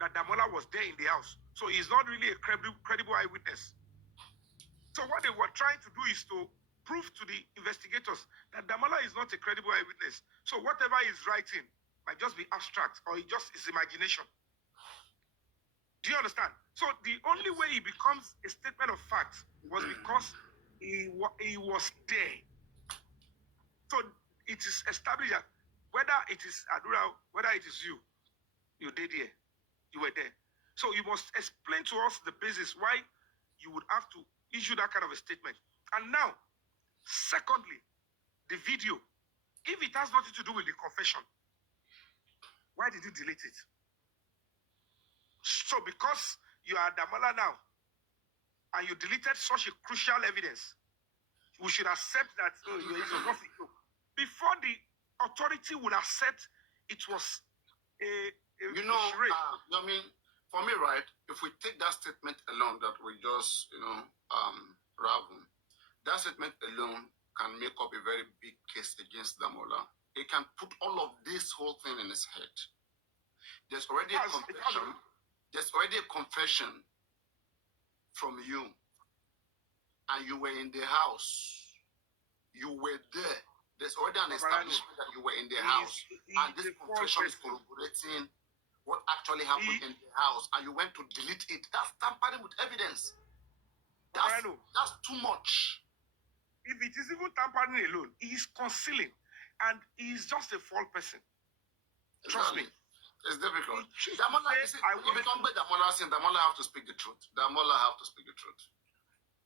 that Damola was there in the house. So he's not really a credible eyewitness. So what they were trying to do is to prove to the investigators that Damola is not a credible eyewitness. So whatever he's writing might just be abstract or it just is imagination. Do you understand? So the only way he becomes a statement of fact was because he was there. So it is established that whether it is Adura, whether it is you did here, you were there. So you must explain to us the basis why you would have to issue that kind of a statement. And now, secondly, the video. If it has nothing to do with the confession, why did you delete it? So because you are Damola now, and you deleted such a crucial evidence, we should accept that before the authority would accept it was a charade. I mean, for me, right, if we take that statement alone that we just, raven, that statement alone can make up a very big case against Damola. It can put all of this whole thing in his head. There's already a confession. There's already a confession from you. And you were in the house. You were there. There's already an establishment that you were in the house. And this confession is corroborating what actually happened in the house. And you went to delete it. That's tampering with evidence. That's too much. If it is even tampering alone, he is concealing. And he is just a false person. Trust me. It's difficult. Damola, if you come with Damola saying Damola have to speak the truth. Damola have to speak the truth.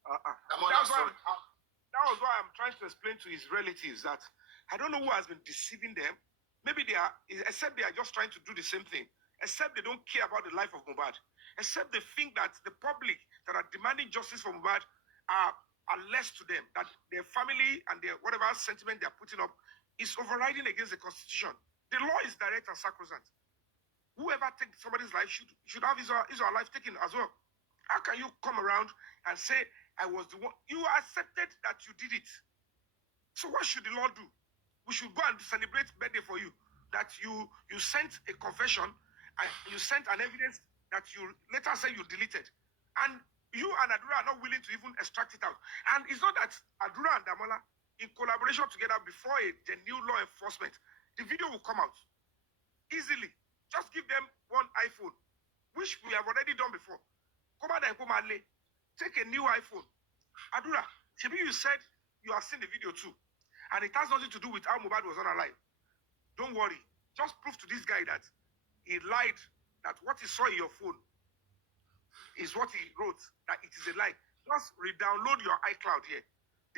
That was why I'm trying to explain to his relatives that I don't know who has been deceiving them. Maybe except they are just trying to do the same thing. Except they don't care about the life of Mohbad. Except they think that the public that are demanding justice for Mohbad are less to them. That their family and their whatever sentiment they are putting up is overriding against the Constitution. The law is direct and sacrosanct. Whoever takes somebody's life should have his or her life taken as well. How can you come around and say, I was the one? You accepted that you did it. So what should the law do? We should go and celebrate birthday for you. That you sent a confession and you sent an evidence that you later say you deleted. And you and Adura are not willing to even extract it out. And it's not that Adura and Damola, in collaboration together before the new law enforcement, the video will come out easily. Just give them one iPhone, which we have already done before. Take a new iPhone. Adura, maybe you said you have seen the video too. And it has nothing to do with how Mohbad was not alive. Don't worry. Just prove to this guy that he lied, that what he saw in your phone is what he wrote, that it is a lie. Just re-download your iCloud here.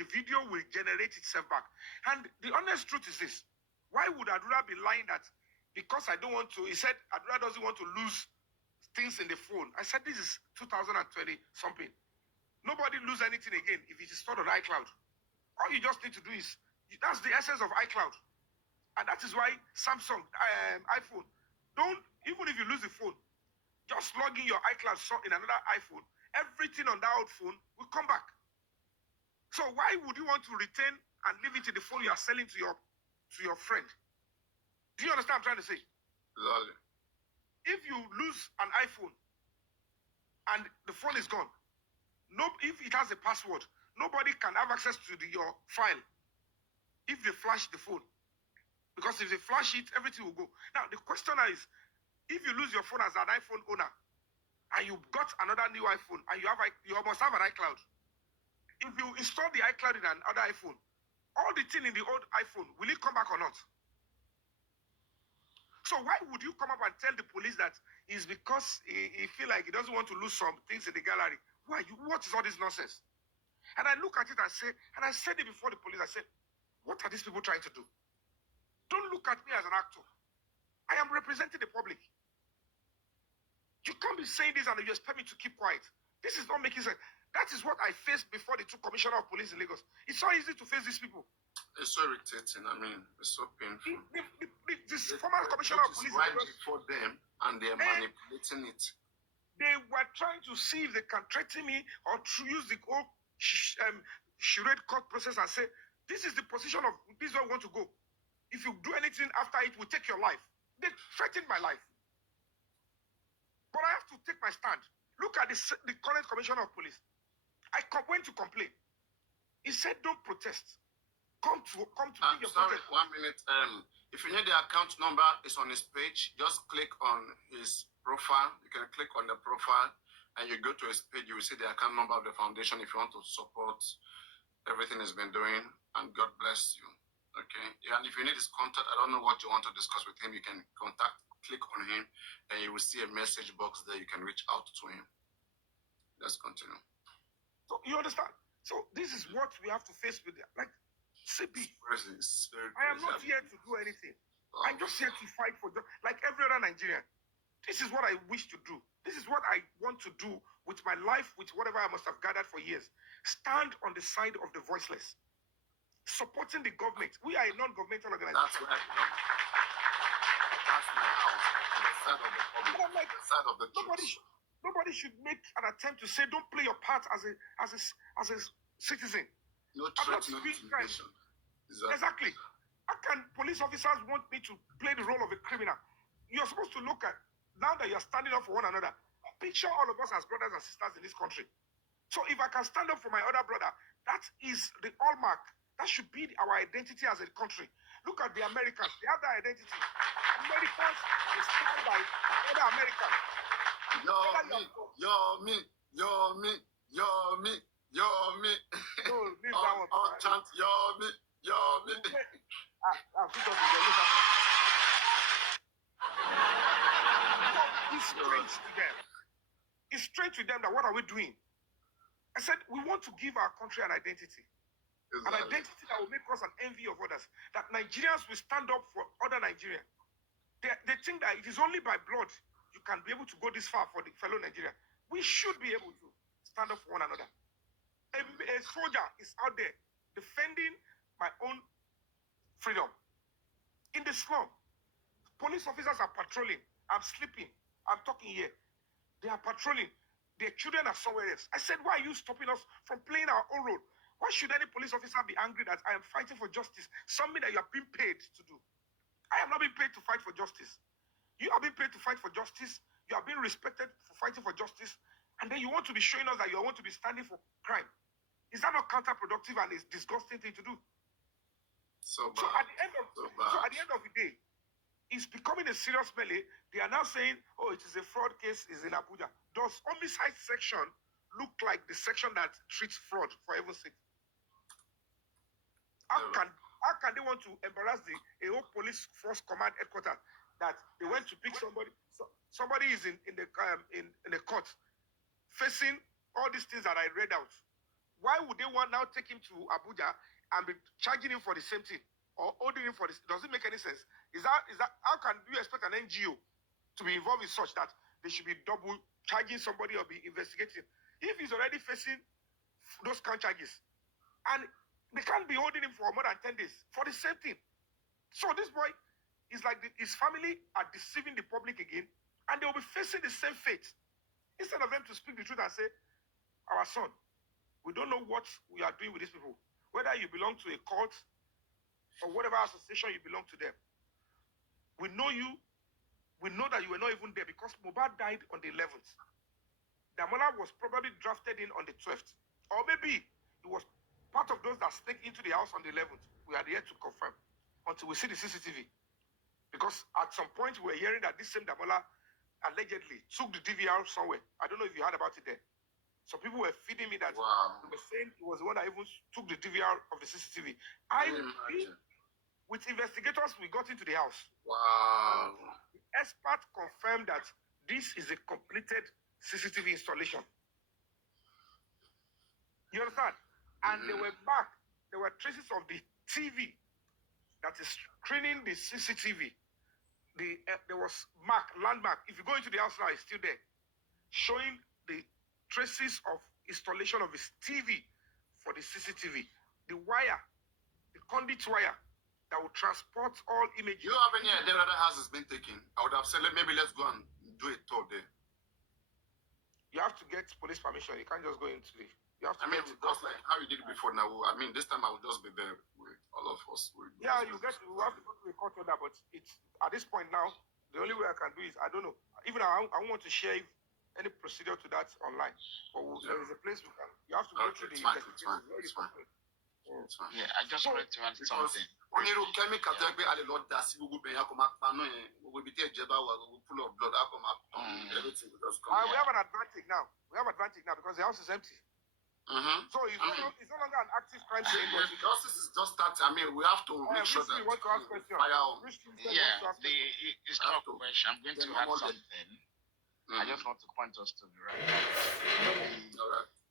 The video will generate itself back. And the honest truth is this. Why would Adura be lying that because I don't want to, he said Adura doesn't want to lose things in the phone. I said this is 2020 something. Nobody lose anything again if it is stored on iCloud. All you just need to do is, that's the essence of iCloud. And that is why Samsung, iPhone, don't, even if you lose the phone, just log in your iCloud in another iPhone. Everything on that old phone will come back. So why would you want to retain and leave it in the phone you are selling to your friend? Do you understand what I'm trying to say? Exactly. If you lose an iPhone and the phone is gone, if it has a password, nobody can have access to your file if they flash the phone. Because if they flash it, everything will go. Now, the question is, if you lose your phone as an iPhone owner, and you got another new iPhone, and you must have an iCloud. If you install the iCloud in another iPhone, all the thing in the old iPhone, will it come back or not? So why would you come up and tell the police that it's because he feel like he doesn't want to lose some things in the gallery? What is all this nonsense? And I look at it and say, and I said it before the police, I said, what are these people trying to do? Don't look at me as an actor. I am representing the public. You can't be saying this and you expect me to keep quiet. This is not making sense. That is what I faced before the two commissioner of police in Lagos. It's so easy to face these people. It's so irritating. I mean, it's so painful. This former commissioner of police right before them, and they're manipulating it. They were trying to see if they can threaten me or use the whole charade court process and say, this is the position of this is where we want to go. If you do anything after it, we'll take your life. They threatened my life. But I have to take my stand. Look at the current commissioner of police. I went to complain. He said, don't protest. Come to bring your sorry, protest. 1 minute. If you need the account number, it's on his page. Just click on his profile. You can click on the profile and you go to his page. You will see the account number of the foundation if you want to support everything he's been doing. And God bless you. Okay. Yeah, and if you need his contact, I don't know what you want to discuss with him. You can click on him, and you will see a message box there. You can reach out to him. Let's continue. So you understand? So this is what we have to face with them. Like, CB, I am not here to do anything. I'm just here to fight for like every other Nigerian. This is what I wish to do. This is what I want to do with my life, with whatever I must have gathered for years. Stand on the side of the voiceless. Supporting the government. We are a non-governmental organization. That's my house. The side of the public. Like, the side of the truth. Nobody should make an attempt to say, don't play your part as a citizen. No threat, no intimidation. Exactly. How can police officers want me to play the role of a criminal? You're supposed to look at, now that you're standing up for one another, picture all of us as brothers and sisters in this country. So if I can stand up for my other brother, that is the hallmark. That should be our identity as a country. Look at the Americans. They have that identity. Americans, they stand by other Americans. Yomi. No, leave that one. All chant yomi. I'll put us in the It's strange to them. It's strange to them that what are we doing? I said, we want to give our country an identity. Exactly. An identity that will make us an envy of others. That Nigerians will stand up for other Nigerians. They think that it is only by blood you can be able to go this far for the fellow Nigerian. We should be able to stand up for one another. A soldier is out there defending my own freedom. In the slum, police officers are patrolling. I'm sleeping. I'm talking here. They are patrolling. Their children are somewhere else. I said, why are you stopping us from playing our own role? Why should any police officer be angry that I am fighting for justice? Something that you have been paid to do. I am not being paid to fight for justice. You are being paid to fight for justice. You are being respected for fighting for justice. And then you want to be showing us that you want to be standing for crime. Is that not counterproductive and a disgusting thing to do? So at the end of the day, it's becoming a serious melee. They are now saying, oh, it is a fraud case, is in Abuja. Does homicide section look like the section that treats fraud, for heaven's sake? How can they want to embarrass a whole police force command headquarters that they went to pick somebody? Somebody is in the court facing all these things that I read out. Why would they want now take him to Abuja and be charging him for the same thing or holding him for this? Does it make any sense? Is that how can you expect an NGO to be involved in such that they should be double charging somebody or be investigating if he's already facing those count charges, and they can't be holding him for more than 10 days for the same thing? So this boy is like his family are deceiving the public again, and they will be facing the same fate instead of them to speak the truth and say, our son, we don't know what we are doing with these people. Whether you belong to a cult or whatever association you belong to them. We know you. We know that you were not even there because Mohbad died on the 11th. Damola was probably drafted in on the 12th. Or maybe he was part of those that sneaked into the house on the 11th. We are yet to confirm until we see the CCTV. Because at some point we were hearing that this same Damola allegedly took the DVR somewhere. I don't know if you heard about it there. So people were feeding me that they were saying he was the one that even took the DVR of the CCTV. With investigators, we got into the house. Wow. The expert confirmed that this is a completed CCTV installation. You understand? And they were back. There were traces of the TV that is screening the CCTV. There was landmark. If you go into the house now, it's still there, showing the traces of installation of his TV for the CCTV. The wire, the conduit wire that will transport all images. You have any idea that the house has been taken? I would have said, maybe let's go and do a tour there. You have to get police permission. You can't just go into the. You have to. I mean, get it. just like how you did it before now. I mean, this time I will just be there with all of us. Yeah, you have to go to a court order, but it's at this point now. The only way I can do is I don't know. Even I want to share any procedure to that online. But there is a place we can. You have to go through the investigation. It's fine. Yeah, I just wanted to add something. Onírú chemical tẹ́ gbé alẹ́ lọ da sí gbogbo bẹ̀yẹn, a kò máa paná yẹn, gbogbo ibi tí ẹ̀jẹ̀ bá wà, gbogbo full of blood, a kò máa tán everything will just come. We have an advantage now. We have advantage now because the house is empty. So it's no longer an active crime scene. But the justice is just starting. I mean, we have to make sure that want to ask questions. Yeah, it's not a question. I'm going to add something. I just want to point us to the right.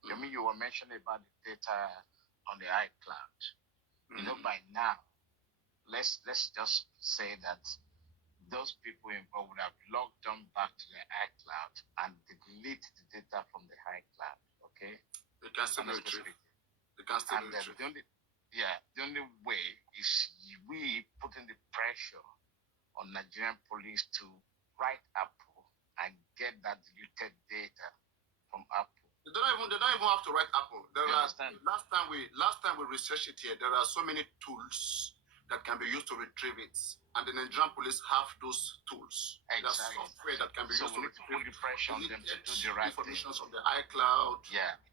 Yomi, you were mentioning about the data on the iCloud. You know, by now, let's just say that those people involved would have logged on back to the iCloud and delete the data from the iCloud. Okay. They can still retrieve. The only way is we putting the pressure on Nigerian police to write Apple and get that deleted data from Apple. They don't even have to write Apple. Last time we researched it here, there are so many tools that can be used to retrieve it. And the Nigerian police have those tools. Exactly. There's software that can be used to put the pressure on them to do the right thing. Information from the iCloud,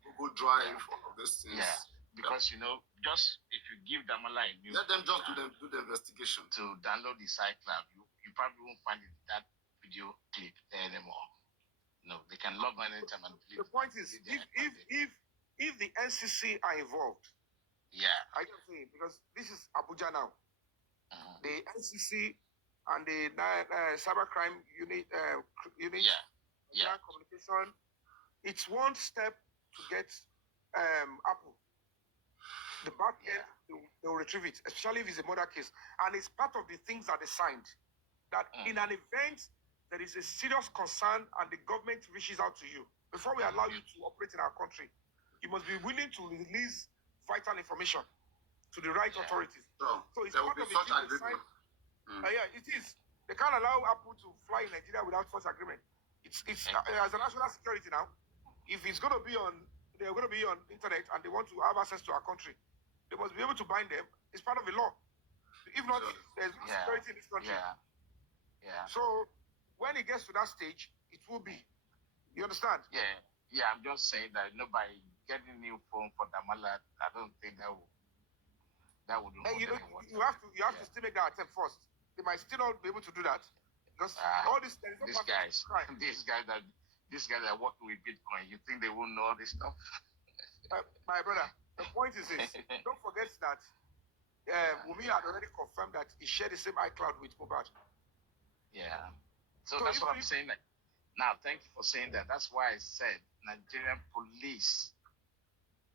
Google Drive, all of these things. Yeah, because just if you give Damala a new, let them just do the investigation to download the iCloud. You probably won't find that video clip there anymore. No, they can log on anytime and delete. The point is, if the NCC are involved, I can say because this is Abuja now. The NCC and the cybercrime unit, communication. It's one step to get Apple. The back end, they will retrieve it, especially if it's a murder case, and it's part of the things that they signed. That in an event there is a serious concern and the government reaches out to you, before we allow you to operate in our country, you must be willing to release vital information to the right authorities. So it's part of the thing they signed. It is. They can't allow Apple to fly in Nigeria without such agreement. It's as a national security now. If it's going to be they're going to be on internet and they want to have access to our country, they must be able to bind them. It's part of the law. If not, there's no security in this country. So when it gets to that stage, it will be. You understand? Yeah. I'm just saying that by getting a new phone for Damala, I don't think that would. You have to still make that attempt first. They might still not be able to do that because all this. There is no these guys that working with Bitcoin, you think they won't know all this stuff? My brother, the point is this: don't forget that Wumi had already confirmed that he shared the same iCloud with Mohbad. Yeah. So that's what I'm saying. Now, thank you for saying that. That's why I said Nigerian police,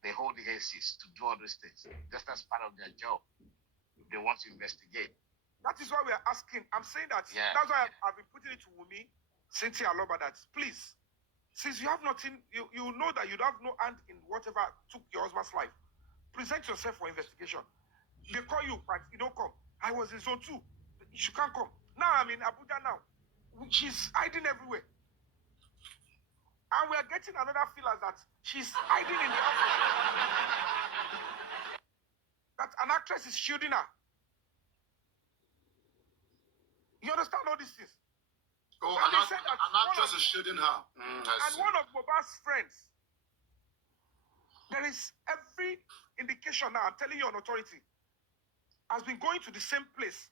they hold the cases to do all these things. Just as part of their job. They want to investigate. That is why we are asking. I'm saying that. That's why I've been putting it to Wumi, Cynthia Aloba, that please, since you have nothing, you know that you have no hand in whatever took your husband's life. Present yourself for investigation. They call you, but you don't come. I was in zone 2. You can't come. Now I'm in Abuja now. She's hiding everywhere. And we are getting another feeler that she's hiding in the office. That an actress is shielding her. You understand all these things? Oh, an actress is shielding her. And one of Mohbad's friends, there is every indication now, I'm telling you on authority, has been going to the same place.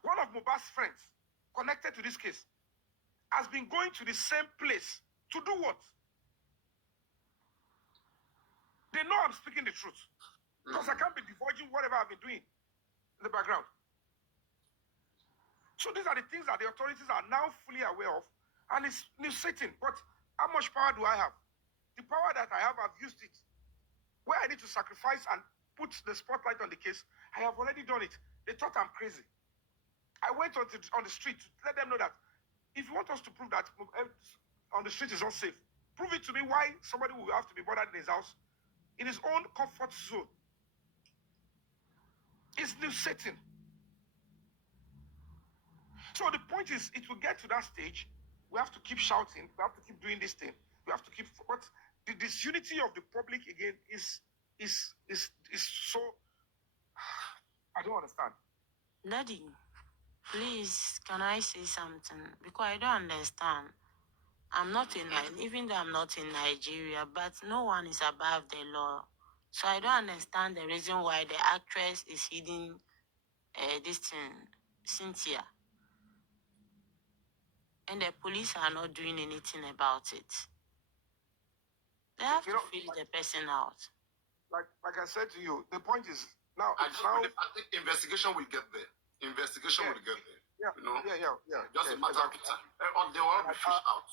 One of Mohbad's friends, connected to this case, has been going to the same place to do what? They know I'm speaking the truth. Because I can't be divulging whatever I've been doing in the background. So these are the things that the authorities are now fully aware of. And it's new setting. But how much power do I have? The power that I have, I've used it. Where I need to sacrifice and put the spotlight on the case, I have already done it. They thought I'm crazy. I went on the street to let them know that if you want us to prove that on the street is unsafe, prove it to me why somebody will have to be bothered in his house, in his own comfort zone. It's new setting. So the point is, it will get to that stage We have to keep shouting. We have to keep doing this thing. We have to keep. But the disunity of the public again is so. I don't understand. Daddy, please, can I say something? Because I don't understand. I'm not in even though I'm not in Nigeria, but no one is above the law. So I don't understand the reason why the actress is hiding this thing, Cynthia. And the police are not doing anything about it. They have to fish the person out. Like I said to you, the point is now. I think investigation will get there. Investigation will get there. Yeah, you know. Yeah. Just a matter of time. They will all be fished out.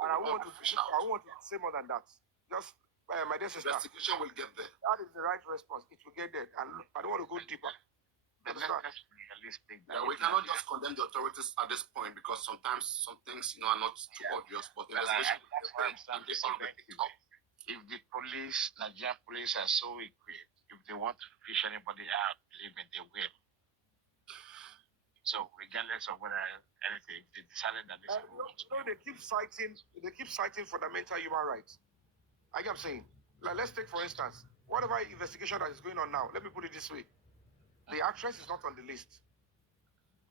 And I want to say more than that. Just my dear sister. Investigation will get there. That is the right response. It will get there, and I don't want to go deeper. Yeah, we cannot just condemn the authorities at this point because sometimes some things, are not too obvious. But investigation if the police, Nigerian police, are so equipped, if they want to fish anybody out, believe me, they will. So regardless of whether anything, they decided that this. They keep citing fundamental human rights. I am saying, like, let's take for instance, whatever investigation that is going on now. Let me put it this way: the actress is not on the list.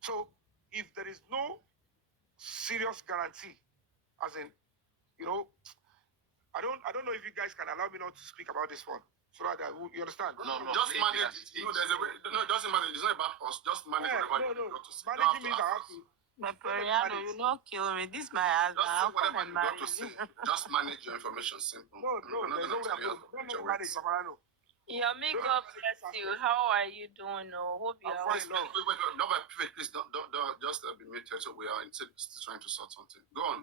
So if there is no serious guarantee, as in, I don't know if you guys can allow me not to speak about this one. So that you understand? No, just manage it. There's a way. No, it doesn't matter. It's not about us. Just manage whatever you got to say. Managing means I have to. Papariano, you not kill me. This is my husband. Just say whatever you got to say. Just manage your information. Simple. No, there's no way. Don't manage Papariano. Yomi, God bless you. How are you doing? Hope you are fine. Wait, please don't just be muted. So we are still trying to sort something. Go on.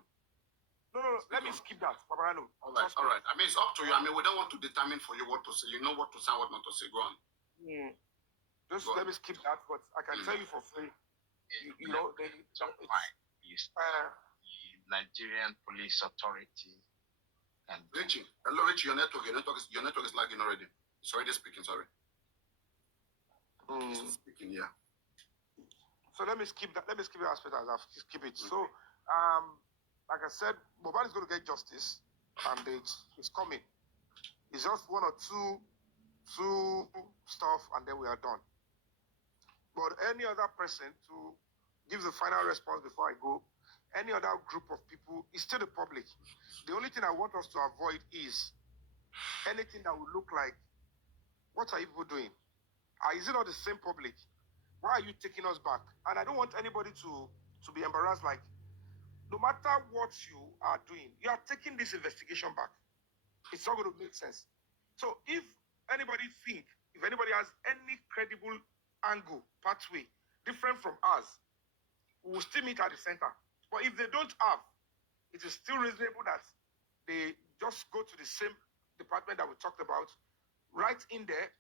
No. Let me skip that, Papariano. All right. I mean, it's up to you. I mean, we don't want to determine for you what to say. You know what to say, what not to say. Go on. Just let me skip that, but I can tell you for free. The Nigerian police authority. And Richie, hello, Richie. Your network is lagging already. It's already speaking. Sorry. It's speaking. Yeah. So let me skip that. Let me skip the aspect. I'll skip it. So, like I said, Mohbad is going to get justice, and it's coming. It's just one or two stuff, and then we are done. But any other person, to give the final response before I go, any other group of people, is still the public. The only thing I want us to avoid is anything that will look like, what are you people doing? Is it not the same public? Why are you taking us back? And I don't want anybody to be embarrassed, like, no matter what you are doing, you are taking this investigation back. It's not going to make sense. So if anybody has any credible angle, pathway, different from us, we will still meet at the center. But if they don't have, it is still reasonable that they just go to the same department that we talked about, right in there,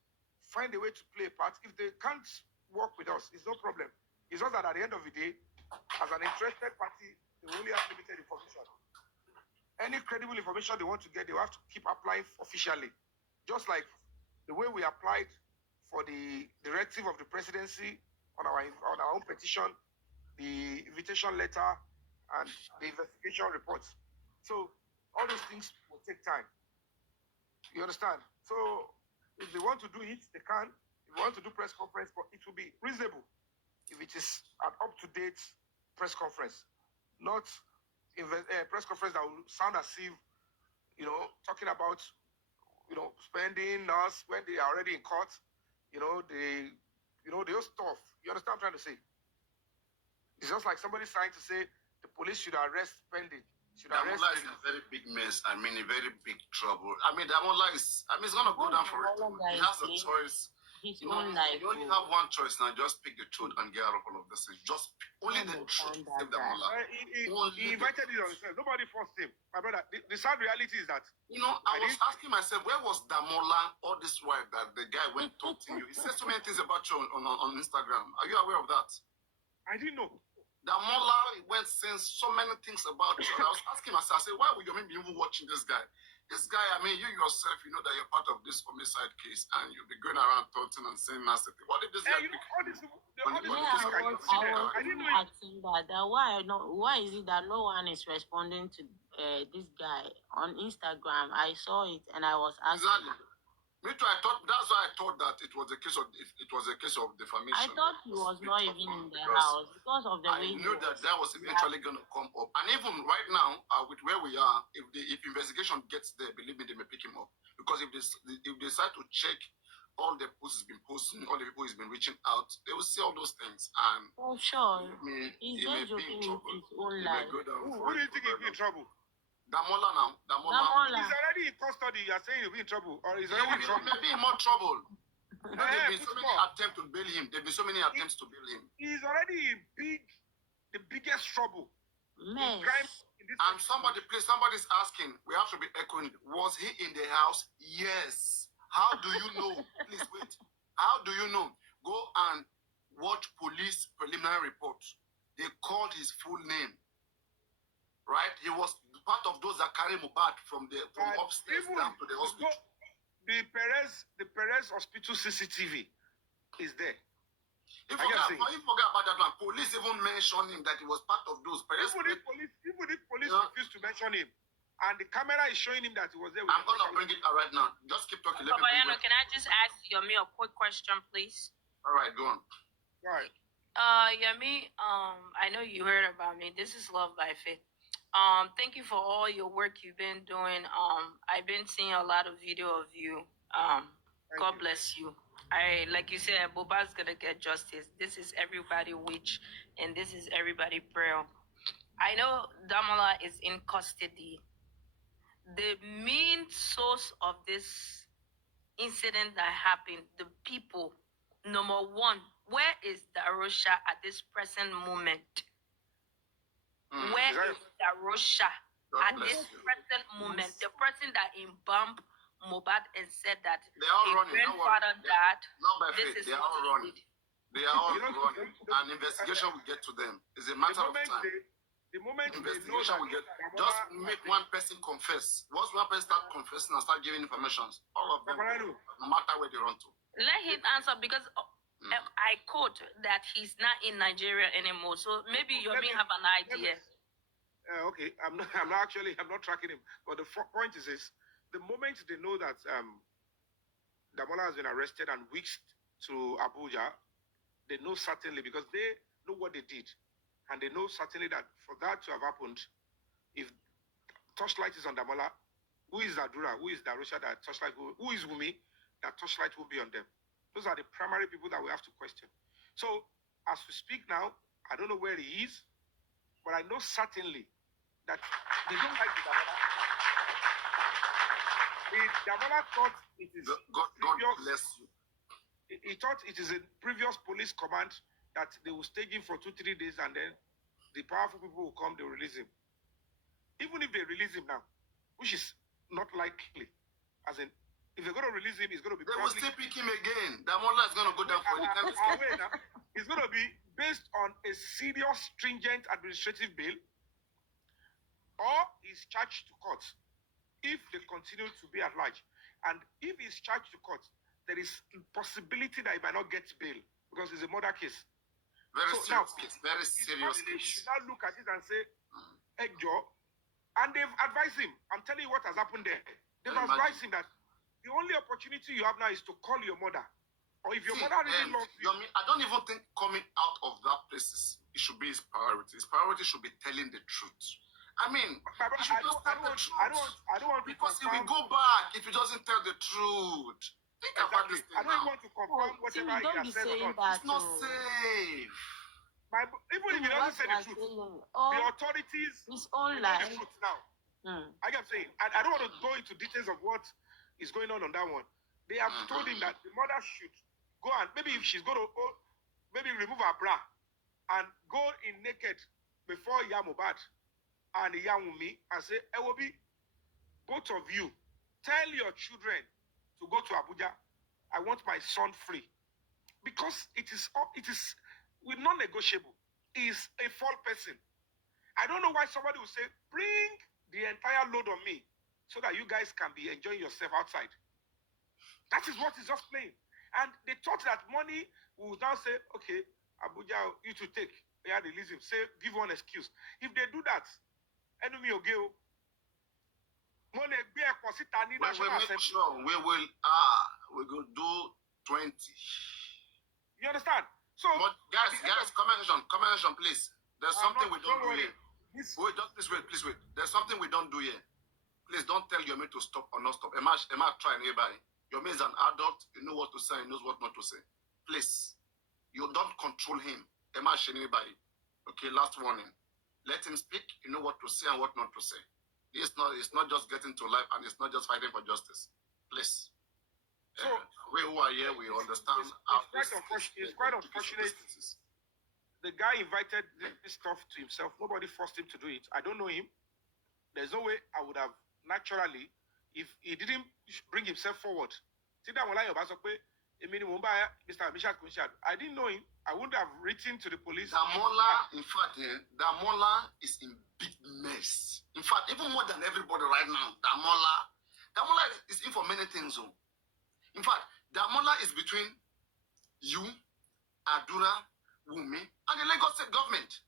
find a way to play a part. If they can't work with us, it's no problem. It's just that at the end of the day, as an interested party, they only have limited information. Any credible information they want to get, they will have to keep applying officially. Just like the way we applied for the directive of the presidency on our own petition, the invitation letter, and the investigation reports. So all those things will take time. You understand? So if they want to do it, they can. If they want to do press conference, but it will be reasonable if it is an up-to-date press conference, not press conference that will sound as if, talking about, spending us when they are already in court, the whole stuff. You understand what I'm trying to say? It's just like somebody trying to say the police should arrest spending. Damola is in a very big mess. I mean, a very big trouble. I mean, Damola it's going to go down for it. He has a choice. You only have one choice now. Just pick the truth and get out of all of this. Just only the truth. Save Damola. He invited it on himself. Nobody forced him. My brother, the sad reality is that... I was asking myself, where was Damola all this while that the guy went talking to you? He said so many things about you on Instagram. Are you aware of that? I didn't know. Damola went saying so many things about you. I was asking myself, I said, why would you maybe even watching this guy? This guy, I mean, you yourself, you know that you're part of this homicide case, and you'll be going around taunting and saying nasty things. What did this guy You know, all this, I was asking that why is it that no one is responding to this guy on Instagram? I saw it and I was asking. Exactly. Me too. That's why I thought that it was a case of defamation. I thought he was not even in the house because of the way I knew that was eventually going to come up, and even right now, with where we are, if investigation gets there, believe me, they may pick him up, because if they decide to check all the posts he's been posting, all the people he's been reaching out, they will see all those things, and sure, he may be in trouble. His own He may life. go down. Who do you think he'll be in trouble? Damola now. He's already in custody. You are saying he'll be in trouble, or he's already in trouble? Maybe in more trouble. You know, there've been so many attempts to bail him. There've been so many attempts to bail him. He's already in the biggest trouble. Man. And somebody's asking, we have to be echoing, was he in the house? Yes. How do you know? Please wait. How do you know? Go and watch police preliminary reports. They called his full name. Right? He was part of those that carry Mohbad from upstairs down to the hospital. The Perez hospital CCTV is there. You forget about that one. Police even mentioned him that he was part of those. Even if police refused to mention him, and the camera is showing him that he was there. I'm gonna bring it out right now. Just keep talking. Papariano, can I just ask Yomi a quick question, please? All right, go on. Right. Yomi, I know you heard about me. This is Love by Faith. Thank you for all your work you've been doing. I've been seeing a lot of video of you. God bless you. Like you said, Boba's gonna get justice. This is everybody wish, and this is everybody prayer. I know Damola is in custody. The main source of this incident that happened, the people, number one, where is Darosha at this present moment? Where is Darosha at this present moment? The person that embalmed Mohbad and said that they are his running. grandfather died. They are all running. They are all running. An investigation will get to them. It's a matter of time. The moment investigation will get, just make one person confess. Once one person start confessing and start giving information, all of them, no matter where they run to. Let him answer, because I quote that he's not in Nigeria anymore. So maybe you may have an idea. Okay, I'm not tracking him. But the point is the moment they know that Damola has been arrested and whisked to Abuja, they know certainly, because they know what they did. And they know certainly that for that to have happened, if Torchlight is on Damola, who is Adura, who is Darusha, that Torchlight, who is Wumi, that Torchlight will be on them. Those are the primary people that we have to question. So, as we speak now, I don't know where he is, but I know certainly that they don't like the Damola. The Damola thought it is God bless you. He thought it is a previous police command that they will stage him for 2-3 days, and then the powerful people will come, they will release him. Even if they release him now, which is not likely, as in, if they're going to release him, it's going to be... They will still pick him again. Damola is going to go down for the time. It's going to be based on a serious, stringent administrative bail, or he's charged to court if they continue to be at large. And if he's charged to court, there is a possibility that he might not get bail, because it's a murder case. Very serious case. Very serious case. Should now look at it and say, hey, Joe, and they've advised him. I'm telling you what has happened there. They've advised him that the only opportunity you have now is to call your mother. Or if your mother really loves you. I don't even think coming out of that place it should be his priority. His priority should be telling the truth. I mean, I don't want to, because he will go back if he doesn't tell the truth. Think about this thing. I don't want to confirm whatever he has said or not. It's not safe. Even if he doesn't say the truth, the authorities know the truth now. I kept saying, I don't want to go into details of what is going on that one. They have told him that the mother should go and, maybe if she's going to maybe remove her bra and go in naked before Mohbad and Wumi and say, Ewobi, both of you, tell your children to go to Abuja. I want my son free. Because it is non-negotiable. He is a false person. I don't know why somebody will say, bring the entire load on me. so that you guys can be enjoying yourself outside. That is what is just playing. And they thought that money will now say, okay, Abuja, you to take. Yeah, release him. Say, give one excuse. If they do that, enemy will go. Money be a We will make sure we will do 20. You understand? So, but guys, comment section, please. There's something we don't do here. Wait, please wait. There's something we don't do here. Please don't tell Yomi to stop or not stop. Emma try anybody. Yomi is an adult. You know what to say. He knows what not to say. Please, you don't control him. Emma anybody. Okay, last warning. Let him speak. You know what to say and what not to say. It's not just getting to life, and it's not just fighting for justice. Please. So we who are here, we understand. It's quite unfortunate. The guy invited this stuff to himself. Nobody forced him to do it. I don't know him. There's no way I would have naturally, if he didn't bring himself forward. Mr. Mishat, I didn't know him. I wouldn't have written to the police. Damola, in fact, Damola is in big mess. In fact, even more than everybody right now, Damola is in for many things. In fact, Damola is between you, Adura, Wumi, and the Lagos State government.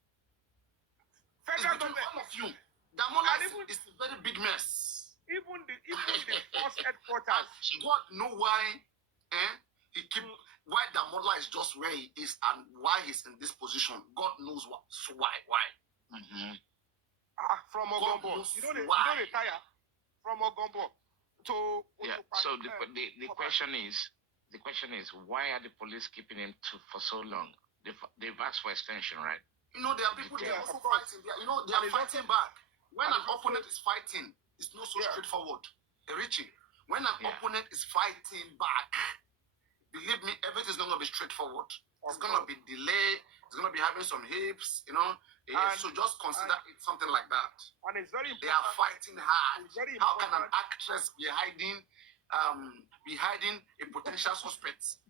Federal government. All of you. Damola is a very big mess. Even the force headquarters. God know why why Damola is just where he is and why he's in this position. God knows what. So why? Mm-hmm. From Ogombo. You don't retire from Ogombo to So the question is why are the police keeping him for so long? They've asked for extension, right? You know, there are people they are also fighting. They are fighting back. When an opponent is fighting, it's not so straightforward. Richie, when an opponent is fighting back, believe me, everything is not going to be straightforward. It's going to be delayed. It's going to be having some hips, so just consider it something like that. And it's very important. They are fighting hard. How can an actress be hiding a potential suspect?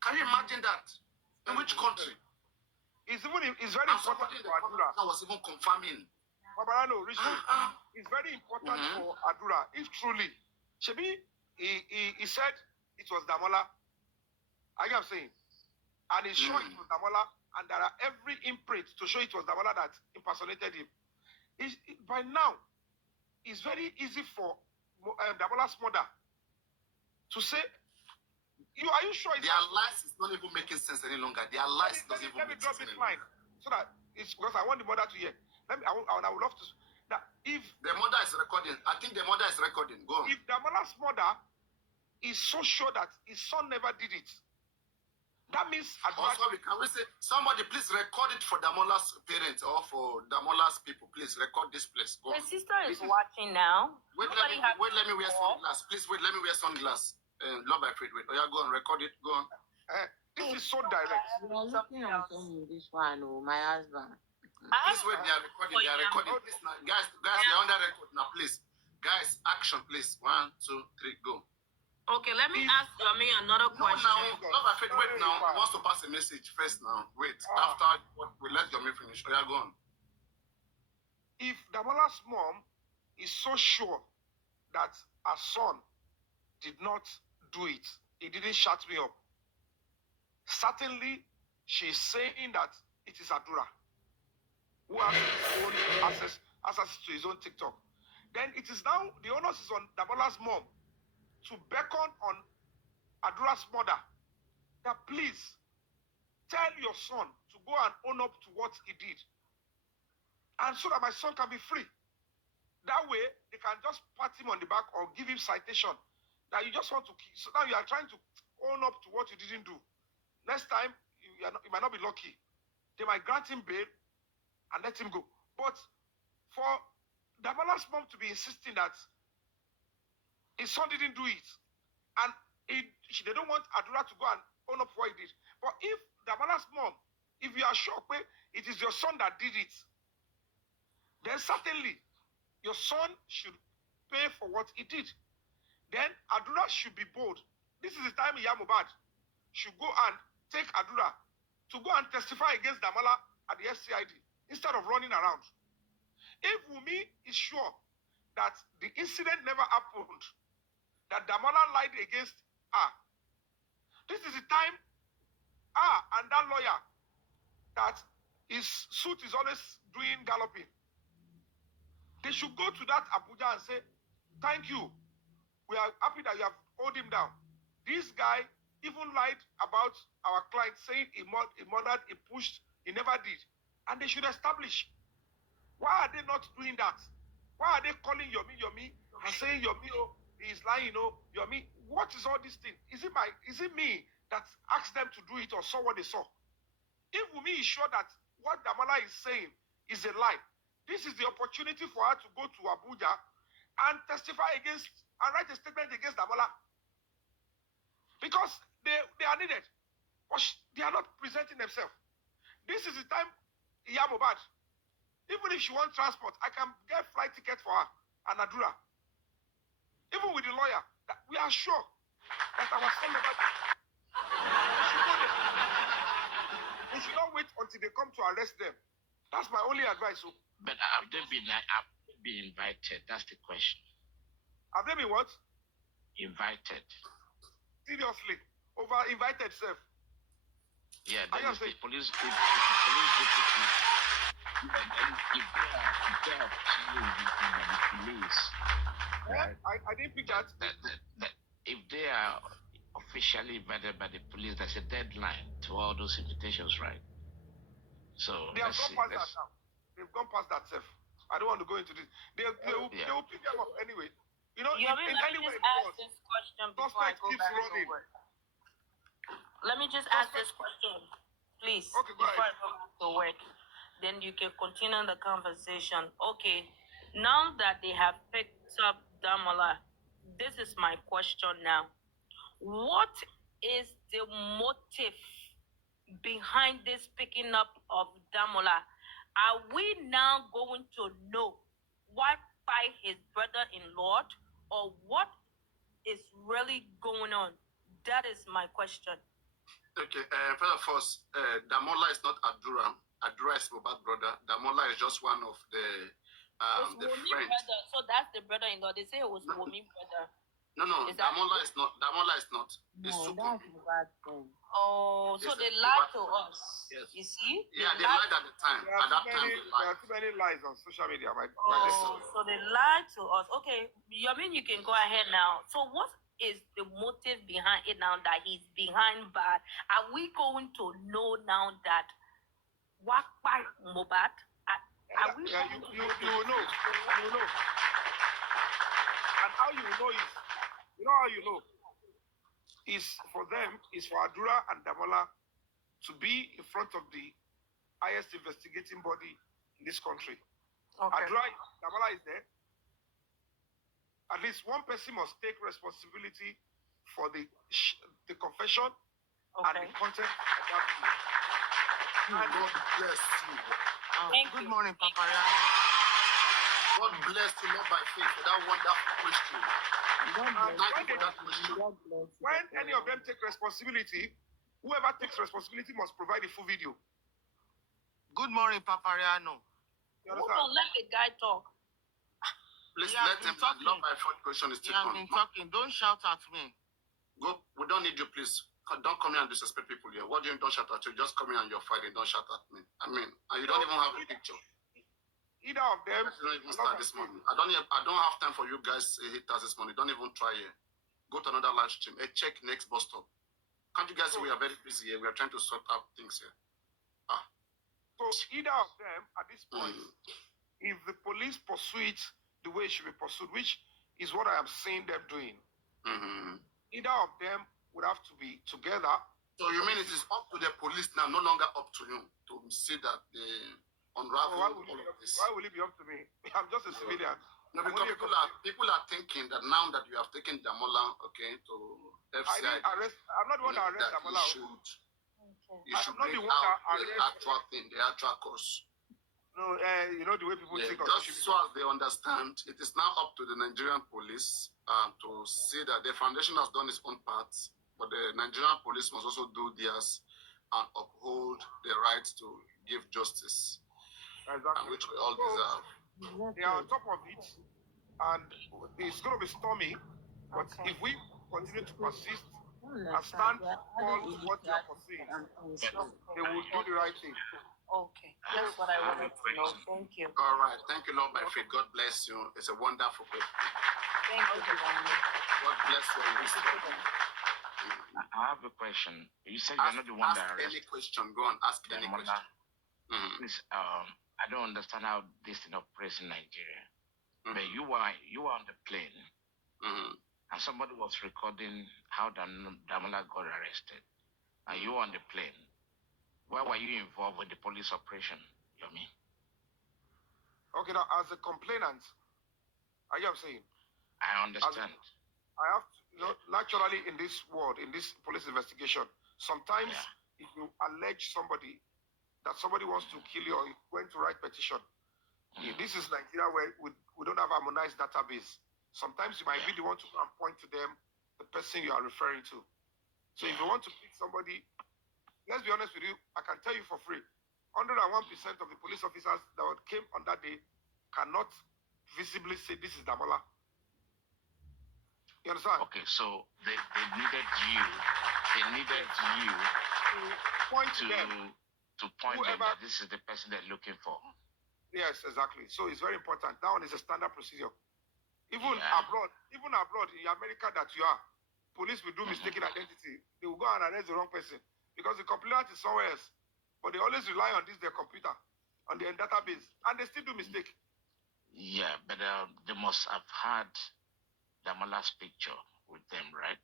Can you imagine that? In which country? It's very important for Adura. I was even confirming. Papariano, it's very important for Adura. If truly, Shebi, he said it was Damola. I am saying, and he's sure it was Damola, and there are every imprint to show it was Damola that impersonated him. By now, it's very easy for Damola's mother to say, are you sure their lies is not even making sense any longer? Their lies doesn't even make sense any longer. So that it's because I want the mother to hear. I would love to. That if the mother is recording, I think the mother is recording. Go on. If Damola's mother is so sure that his son never did it, that means also, can we say somebody please record it for Damola's parents or for Damola's people? Please record this place. Go. The sister is watching now. Wait, let me wear sunglasses. Please wait, let me wear sunglasses. Love by Fred. Wait. Oh yeah, go on, record it. Go on. This is so direct. We are looking at this one, my husband. Please wait, they are recording. They are recording. Please, now, guys, they're under record now. Please, guys, action, please. 1, 2, 3, go. Okay, let me ask Yomi another question. No, Love by Fred. Wait now. He wants to pass a message first. Now, wait. After we let Yomi finish. Oh yeah, go on. If Damola's mom is so sure that her son did not do it, he didn't shut me up. Certainly, she's saying that it is Adura who has his own access to his own TikTok. Then it is now the onus is on Damola's mom to beckon on Adura's mother that please tell your son to go and own up to what he did, and so that my son can be free. That way, they can just pat him on the back or give him citation that you just want to kill. So now you are trying to own up to what you didn't do. Next time, you might not be lucky. They might grant him bail and let him go. But for Damola's mom to be insisting that his son didn't do it, and they don't want Adura to go and own up what he did. But if Damola's mom, if you are sure it is your son that did it, then certainly your son should pay for what he did. Then Adura should be bold. This is the time Yamubad should go and take Adura to go and testify against Damola at the FCID instead of running around. If Wumi is sure that the incident never happened, that Damola lied against her. This is the time and that lawyer that his suit is always doing galloping. They should go to that Abuja and say, thank you. We are happy that you have held him down. This guy even lied about our client, saying he murdered, he pushed, he never did. And they should establish. Why are they not doing that? Why are they calling Yomi and saying Yomi, oh, he is lying, oh, Yomi? What is all this thing? Is it me that asked them to do it or saw what they saw? If Wumi is sure that what Damola is saying is a lie, this is the opportunity for her to go to Abuja and testify against and write a statement against Damola. Because they are needed. But they are not presenting themselves. This is the time, Yamobad. Even if she wants transport, I can get flight ticket for her and Adura. Even with the lawyer, we are sure that our son never did. We should not wait until they come to arrest them. That's my only advice. So. But have they been invited? That's the question. Have they been what? Invited. Seriously? Over invited, self? Yeah, that is the police deputy. And if they are the police, right? I didn't pick that. If they are officially invited by the police, there's a deadline to all those invitations, right? So they have gone past that now. They've gone past that, self. I don't want to go into this. They will pick them up anyway. You know, in any way, ask this question before I go back to work. Let me just ask this question, please, before I go back to work. Then you can continue the conversation. Okay, now that they have picked up Damola, this is my question now. What is the motive behind this picking up of Damola? Are we now going to know what by his brother-in-law or what is really going on? That is my question. Okay, first, Damola is not Adura. Adura is Mobat's brother. Damola is just one of the friends. Brother. So that's the brother-in-law. They say it was Womi's brother. No, Damola is not. Damola is not. It's Sukum. Oh, so they lied to us. Yes. You see? Yeah, they lied at the time. At that time, they lied. There are too many lies on social media. So they lied to us. Okay, I mean, you can go ahead now. So what is the motive behind it now that he's behind bad? Are we going to know now that what by Mobat? Are we? Yeah, you will know. You will know. And how you will know is, you know how you know? Is for them, is for Adura and Damola to be in front of the highest investigating body in this country. Okay. Adura, Damola is there. At least one person must take responsibility for the confession and the content of that video. God bless you. Good morning, Papariano. God bless you, not by faith, for that wonderful question. When any of them take responsibility, whoever takes responsibility must provide a full video. Good morning, Papariano. Hold on, let the guy talk. Please let him talk. Not my first question is still been talking. Don't shout at me. Go. We don't need you, please. Don't come here and disrespect people here. What do you mean don't shout at you? Just come here and you're fighting. Don't shout at me. I mean, and you don't even have a picture. Either of them. I don't even start this morning. I don't have time for you guys haters this morning. Don't even try here. Go to another live stream. Check next bus stop. Can't you guys see we are very busy here? We are trying to sort out things here. So either of them at this point, if the police pursue it the way it should be pursued, which is what I am seeing them doing, either of them would have to be together. So you mean it is up to the police now, no longer up to you to see that they unravel all of this? Why will it be up to me? I'm just a civilian. No, because people are thinking that now that you have taken Damola, okay, to FCI, I'm not the one that arrested Damola. You should bring out the actual thing, the actual cause. No, you know the way people think of it. Just so as they understand, it is now up to the Nigerian police to see that the foundation has done its own part, but the Nigerian police must also do theirs and uphold the right to give justice, which we all deserve. They are on top of it. and it's going to be stormy. But Okay. if we continue to persist I and understand. stand We are for adding what you are illegal pursuing, and things. they will do the right thing. Okay, that's what I have wanted a to know. question. Thank you. All right. Thank you, Lord, by faith. God bless you. It's a wonderful question. Thank you, Divine. God bless you. and wisdom. I have a question. You said Ask, you're not the one ask that any arrested question. Go on. Ask any Damola. question. Mhm. Please, I don't understand how this thing operates in Nigeria. Mhm. But you were on the plane, Mhm. and somebody was recording how Damola got arrested, and you were on the plane. Why were you involved with the police operation, Yomi? Okay, now as a complainant, are you saying? I understand. I have to, naturally in this world, in this police investigation, sometimes if you allege somebody that somebody wants to kill you or you went to write petition, this is Nigeria where we don't have harmonized database. Sometimes you might be the one to go and point to them, the person you are referring to. So if you want to pick somebody, let's be honest with you, I can tell you for free, 101% of the police officers that came on that day cannot visibly say this is Damola. You understand? Okay, so they needed you. They needed you Point to them. to point them that this is the person they're looking for. Yes, exactly. So it's very important. That one is a standard procedure. Even abroad in America that you are, police will do mistaken identity. They will go and arrest the wrong person because the complainant is somewhere else. But they always rely on their computer, on their database, and they still do mistake. Yeah, but they must have had Damola's picture with them, right?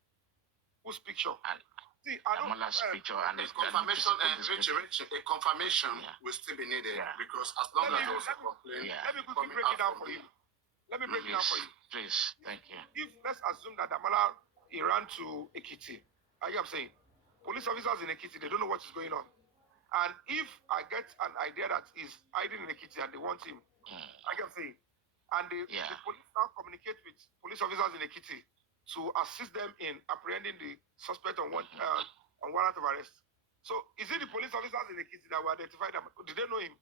Whose picture? And see, I don't. Damola's picture and a confirmation and a confirmation will still be needed because as long as there was a complaint, let me quickly break it down for you. Let me break it down for you. Please, thank you. If let's assume that Damola he ran to Ekiti, are you saying? Police officers in Ekiti, they don't know what is going on. And if I get an idea that he's hiding in Ekiti and they want him, I can say, and the police now communicate with police officers in Ekiti to assist them in apprehending the suspect on warrant of arrest. So is it the police officers in Ekiti that will identify them? Did they know him?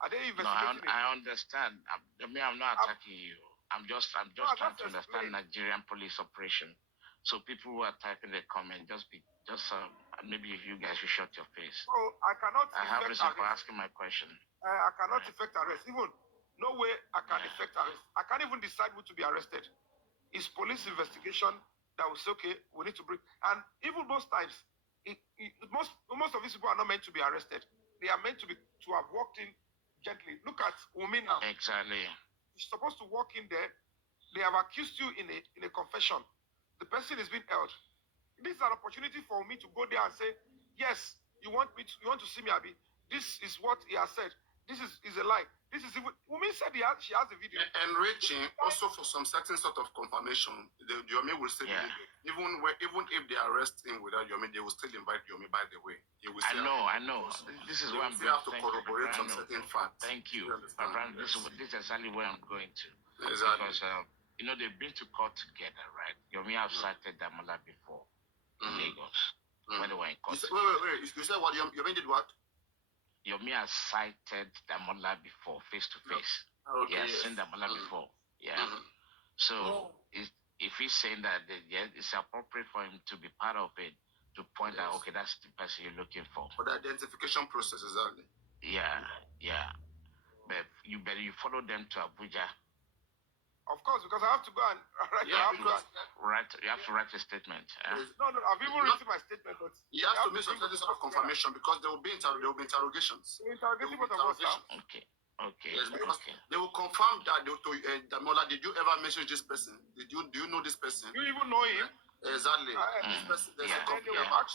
Are they investigating him? I understand. I'm not attacking you. I'm just trying to understand Nigerian police operation. So people who are typing the comment, maybe if you guys should shut your face. So I have reason for asking my question. I cannot effect arrest. Even no way I can effect arrest. I can't even decide who to be arrested. It's police investigation that will say, okay, we need to bring. And even most times, most of these people are not meant to be arrested. They are meant to have walked in gently. Look at Umi now. Exactly. You're supposed to walk in there. They have accused you in a confession. The person is being held. This is an opportunity for me to go there and say, yes, you want to see me, Abi. This is what he has said. This is a lie. This is even Umi said she has a video. Enriching also for some certain sort of confirmation. The Yomi will still be even if they arrest him without Yomi, they will still invite Yomi. By the way, I know. This is where I'm going. You have to corroborate some certain facts. Thank you, This is exactly where I'm going to. Exactly. Because they've been to court together, right? Yomi have cited Damola before in Lagos when they were in court. Wait. You said what? Yomi did what? Yomi has cited Damola before, face to face. Okay, he has seen Damola before. Yeah. So if he's saying that it's appropriate for him to be part of it, to point out, okay, that's the person you're looking for. For the identification process, exactly. Yeah. But you follow them to Abuja. Of course, because I have to go and write. You have to write a statement. No, I've even written my statement, but you have to make some sort of confirmation because there will be interrogations. Okay. Yes, because they will confirm that Damola, did you ever message this person? Do you know this person? You even know him? Exactly. This person, there's a company that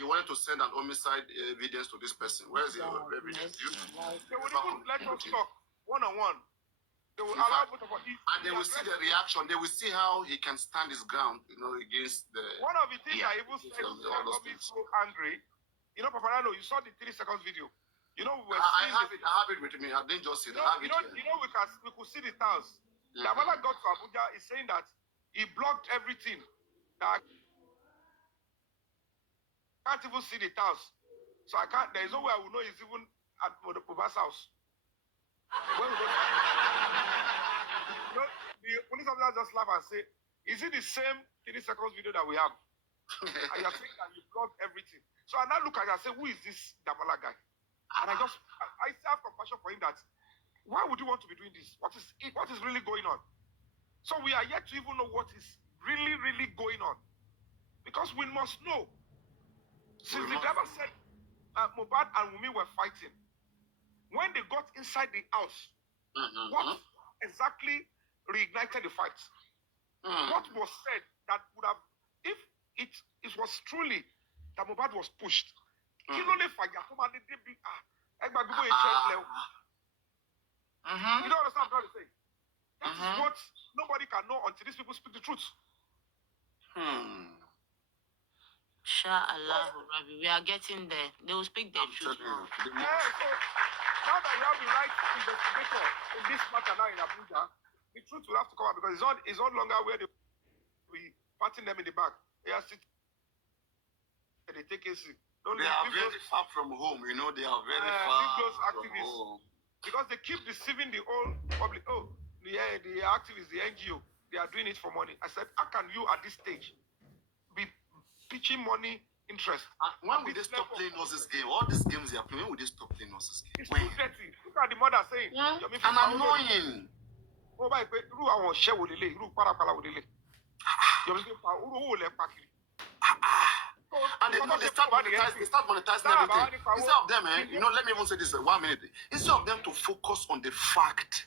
you wanted to send an homicide evidence to this person. Where's the evidence? They would even let us talk one-on-one. They will allow both of us. And they will see the reaction. They will see how he can stand his ground, against the. One of the things I even said that got me so angry, Papariano, you saw the 3 seconds video. We were seeing I have it with me. I didn't just see it. I have it here. We could see the tiles. The Damola got to Abuja is saying that he blocked everything. That I can't even see the tiles. So there is no way I will know he's even at Buba's house. When we go the police officer just laugh and say, "Is it the same 3 seconds video that we have?" And you're saying that you blocked everything. So I now look at it and say, "Who is this Damola guy?" And I have compassion for him that why would you want to be doing this? What is really going on? So we are yet to even know what is really, really going on. Because we must know. Since the driver said Mohbad and Wunmi were fighting, when they got inside the house, what exactly reignited the fight? What was said that would have, if it was truly that Mohbad was pushed, you don't understand what I'm trying to say? That is what nobody can know until these people speak the truth. Sha'Allah, Rabbi, we are getting there. They will speak the truth now. Yeah, so now that you have the right investigator in this matter now in Abuja, the truth will have to come out because it's not longer where they be patting them in the back. They are sitting and they take AC. They are very far from home, you know, they are very far those from activists, home. because they keep deceiving the whole public. Oh, the activists, the NGO, they are doing it for money. I said, how can you at this stage be pitching money interest? When will they stop playing us this game? All these games they are playing, when will they stop playing us this game? It's too dirty. Look at the mother saying, Yeah. I'm annoying. Oh, my God, who are share with the lake? Who parapala with the lake? And they start monetizing everything. Instead of them, you know, let me even say this 1 minute. Instead of them to focus on the fact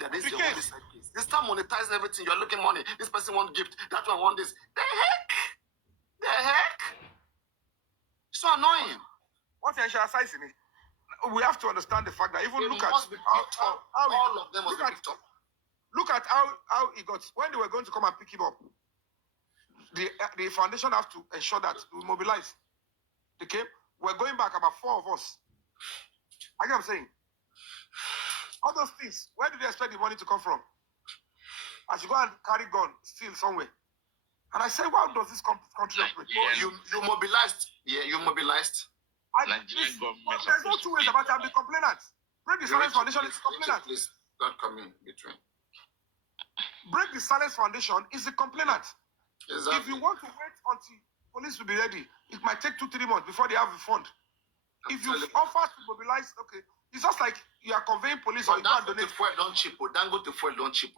that this is your only side case, they start monetizing everything. You're looking money. This person want gift. That one want this. The heck? So annoying. What's the exercise in it? We have to understand the fact that even look at all of them must be picked up. Look at how he got when they were going to come and pick him up. The foundation have to ensure that we mobilize. They came. We're going back about 4 of us. I get what I'm saying. All those things. Where do they expect the money to come from? I should go and carry gun, steal somewhere. And I said, why does this country operate? You mobilized. Yeah, you mobilized. There's no 2 ways about it. I'm the complainant. Break the Silence Foundation is the complainant. Please don't come in between. Break the Silence Foundation is the complainant. Exactly. If you want to wait until police will be ready, it might take 2-3 months before they have the fund. If you offer to mobilize, okay, it's just like you are conveying police or you can't donate. Don't chip. Don't go to fuel. Don't chip.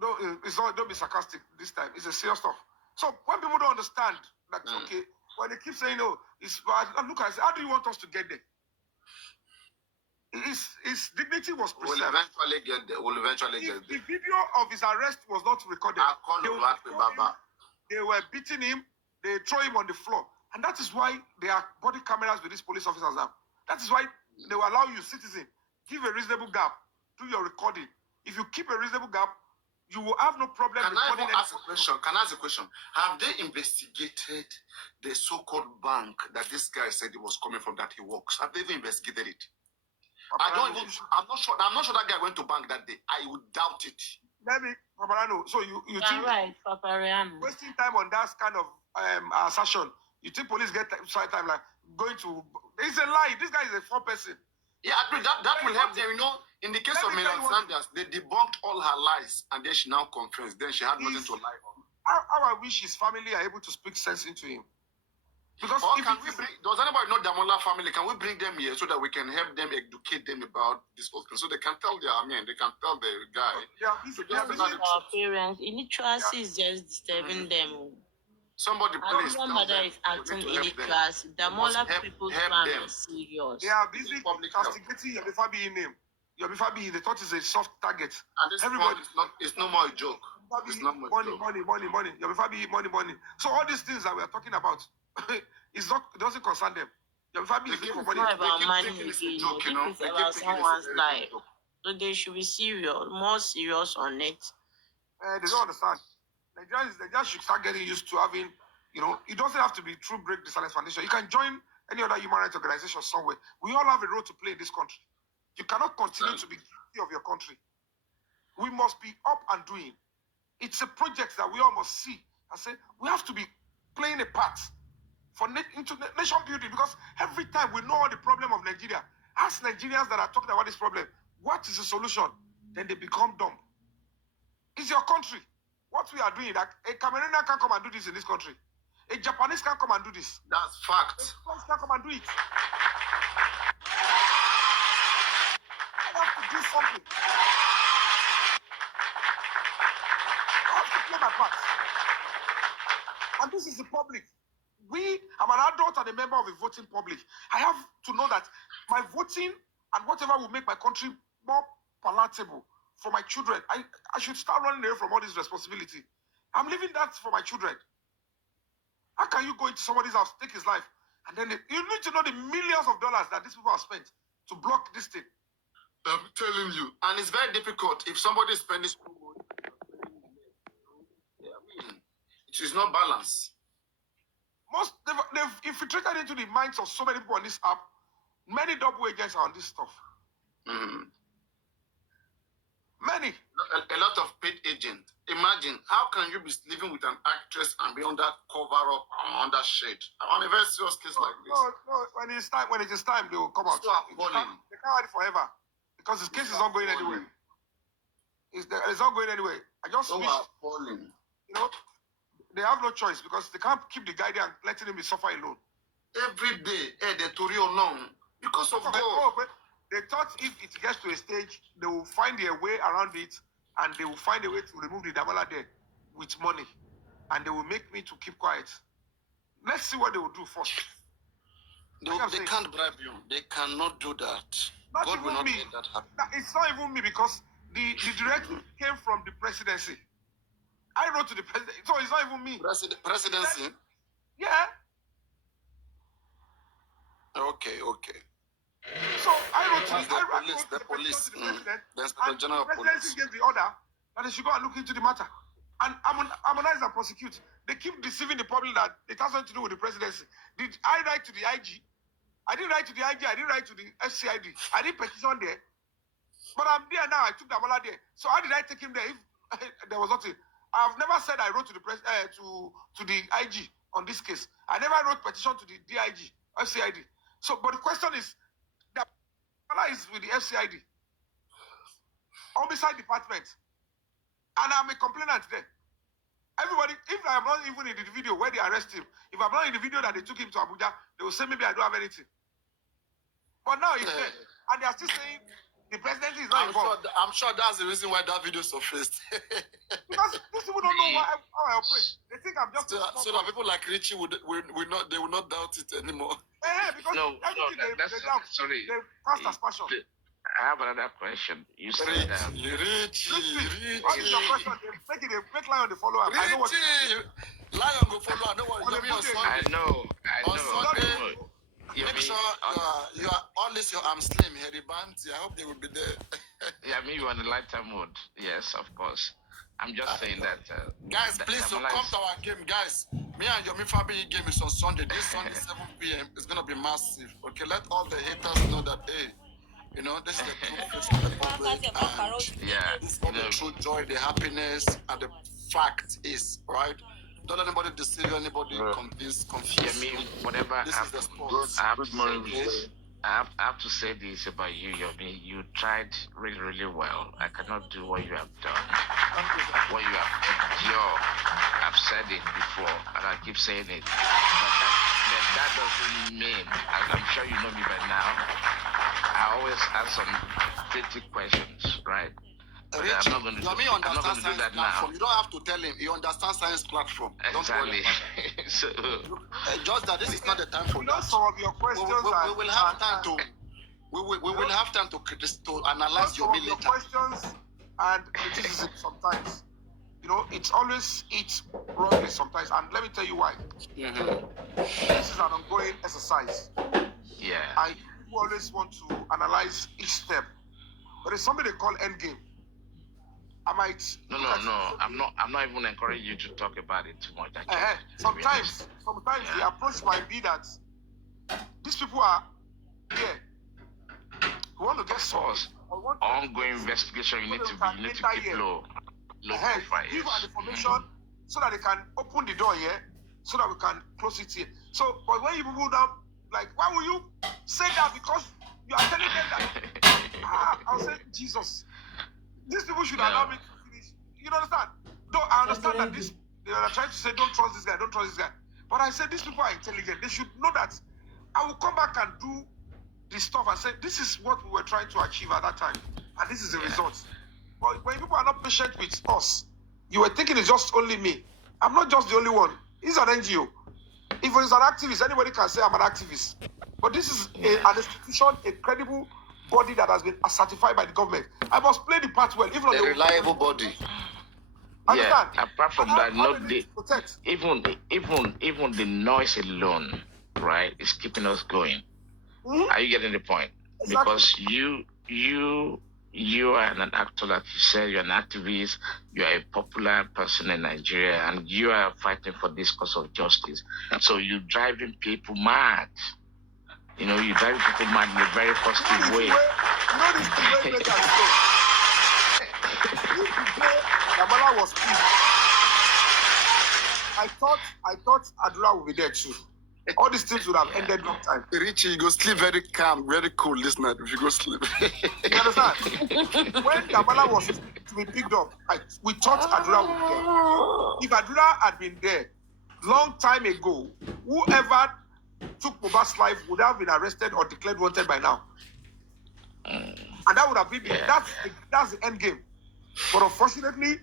No, it's not. Don't be sarcastic this time. It's a serious stuff. So when people don't understand that, okay, when they keep saying, "Oh, it's bad," look, I say, how do you want us to get there? His dignity was preserved. We'll eventually get there. The video of his arrest was not recorded. They were beating him. They throw him on the floor. And that is why there are body cameras with these police officers now. That is why they will allow you, citizen, give a reasonable gap to your recording. If you keep a reasonable gap, you will have no problem recording. Can I ask a question? Have they investigated the so-called bank that this guy said he was coming from, that he works? Have they even investigated it? I'm not sure that guy went to bank that day. I would doubt it. Maybe, Papariano. So you think right, Papariano. Wasting time on that kind of assertion. You think police get time like going to? It's a lie. This guy is a 4 person. Yeah, I agree. That will help them. You know, in the case of Miriam Sanders, they debunked all her lies, and then she now confessed. Then she had nothing to lie on. How I wish his family are able to speak sense into him. Because does anybody know Damola family? Can we bring them here so that we can help them educate them about this whole thing, so they can tell they can tell the guy. Our parents, illiteracy is just disturbing them. Somebody please tell mother is acting illiteracy. Damola people's plan is serious. They are busy castigating your fabiyi name. Your fabiyi, they thought it's a soft target. And this everybody it's no more a joke. It's not more money. Your fabiyi, money. So all these things that we are talking about, it doesn't concern them. Your fabiyi is for money. It's not about money again. It's about someone's life. So they should be more serious on it. They don't understand. They just should start getting used to having, it doesn't have to be through Break the Silence Foundation. You can join any other human rights organization somewhere. We all have a role to play in this country. You cannot continue to be guilty of your country. We must be up and doing. It's a project that we all must see and say, we have to be playing a part into nation building, because every time we know all the problem of Nigeria, ask Nigerians that are talking about this problem, what is the solution? Then they become dumb. is your country. What we are doing, like a Cameroonian can come and do this in this country. A Japanese can come and do this. That's fact. A French can come and do it. I have to do something. I have to play my part. And this is the public. I'm an adult and a member of a voting public. I have to know that my voting and whatever will make my country more palatable for my children, I should start running away from all this responsibility. I'm leaving that for my children. How can you go into somebody's house, take his life, and then you need to know the millions of dollars that these people have spent to block this thing? I'm telling you. And it's very difficult if somebody is spending so much. It is not balanced. They've infiltrated into the minds of so many people on this app. Many double agents are on this stuff. Many. A lot of paid agents. Imagine, how can you be living with an actress and be under cover up or under shade? On a very serious case like this. No. When it is time, they will come out. So appalling. They can't hide it forever because this case is not going anywhere. It's not going anywhere. I just wish, appalling. You know, they have no choice because they can't keep the guy there and letting him be suffer alone. Every day, they told you alone because of God. They thought if it gets to a stage, they will find a way around it and they will find a way to remove the Damola there with money. And they will make me to keep quiet. Let's see what they will do first. They can't bribe you. They cannot do that. God will not let that happen. It's not even me because the directive came from the presidency. I wrote to the president, so it's not even me. Presidency? Yeah. Okay. So I wrote to the police. The general presidency gave the order that they should go and look into the matter and harmonize and prosecute. They keep deceiving the public that it has nothing to do with the presidency. Did I write to the IG? I didn't write to the IG. I didn't write to the FCID. I didn't petition there. But I'm there now. I took the Amala there. So how did I take him there if there was nothing? I've never said I wrote to the to the IG on this case. I never wrote petition to the DIG, FCID. So, but the question is, the Amala is with the FCID, homicide department, and I'm a complainant there. Everybody, if I'm not even in the video where they arrest him, if I'm not in the video that they took him to Abuja, they will say maybe I don't have anything. But now he's there, and they are still saying the presidency is not involved. I'm sure that's the reason why that video surfaced. Because these people don't know how I operate. They think I'm just so that people like Richie will not doubt it anymore. Because everything they doubt, sorry. they cast aspersion. I have another question. You said that. Richie. What is your question? They make Lion the follow up. I know what. Lion go follow. I know what you're on Sunday. I know. Make sure you are always your arm slim, hairy bands. I hope they will be there. Yeah, maybe on the lighter mode. Yes, of course. I'm just saying that. Guys, please come to our game, guys. Me and Yomi Fabiyi game is on Sunday. This Sunday, 7 p.m. It's gonna be massive. Okay, let all the haters know that this is the true face of the public. And this is all the true joy, the happiness, and the fact is, right? Don't let anybody deceive anybody, confuse you. Whatever this is the sports. I have to say this about you, Yomi. You tried really, really well. I cannot do what you have done. What you have endured. I've said it before, and I keep saying it. But that doesn't mean, as I'm sure you know me by now, I always ask some critical questions, right? Richie, I'm not going to do that now. You don't have to tell him. He understands science platform. Exactly. So, just that this is not the time for that. Some of your questions we will have time to. We will have time to analyze your later. Questions and criticism sometimes. It's always wrongly sometimes, and let me tell you why. This is an ongoing exercise. Yeah. I always want to analyze each step, but it's something they call endgame. I might. No. I'm not even encouraging you to talk about it too much. Sometimes the approach might be that these people are here. We want to get source. Ongoing investigation. You need to keep low profile. Give our information so that they can open the door here, so that we can close it here. So, but when you people down, like, why will you say that? Because you are telling them that. I'll say, Jesus. These people should allow me to finish. You understand? Though I understand that this, they are trying to say, don't trust this guy, don't trust this guy. But I said, these people are intelligent. They should know that I will come back and do this stuff and say, this is what we were trying to achieve at that time. And this is the result. But when people are not patient with us, you were thinking it's just only me. I'm not just the only one. He's an NGO. If he's an activist, anybody can say I'm an activist. But this is an institution, a credible body that has been certified by the government. I must play the part well, even on A reliable body. Understand? Apart from that, not the protect. even the noise alone, right, is keeping us going. Are you getting the point? Exactly. Because you are an actor, like you said, you're an activist, you are a popular person in Nigeria, and you are fighting for this cause of justice. So you're driving people mad. You know, you're driving people mad in a very positive way. You know this thing way better to go. If today Yamala was peace, I thought Adura would be there too. All these things would have ended long time. Richie, you go sleep very calm, very cool this night if you go sleep. You understand? When Yamala was to be picked up, we thought Adura would be there. If Adura had been there long time ago, whoever took Mohbad's life would have been arrested or declared wanted by now. And that would have been that's the end game. But unfortunately,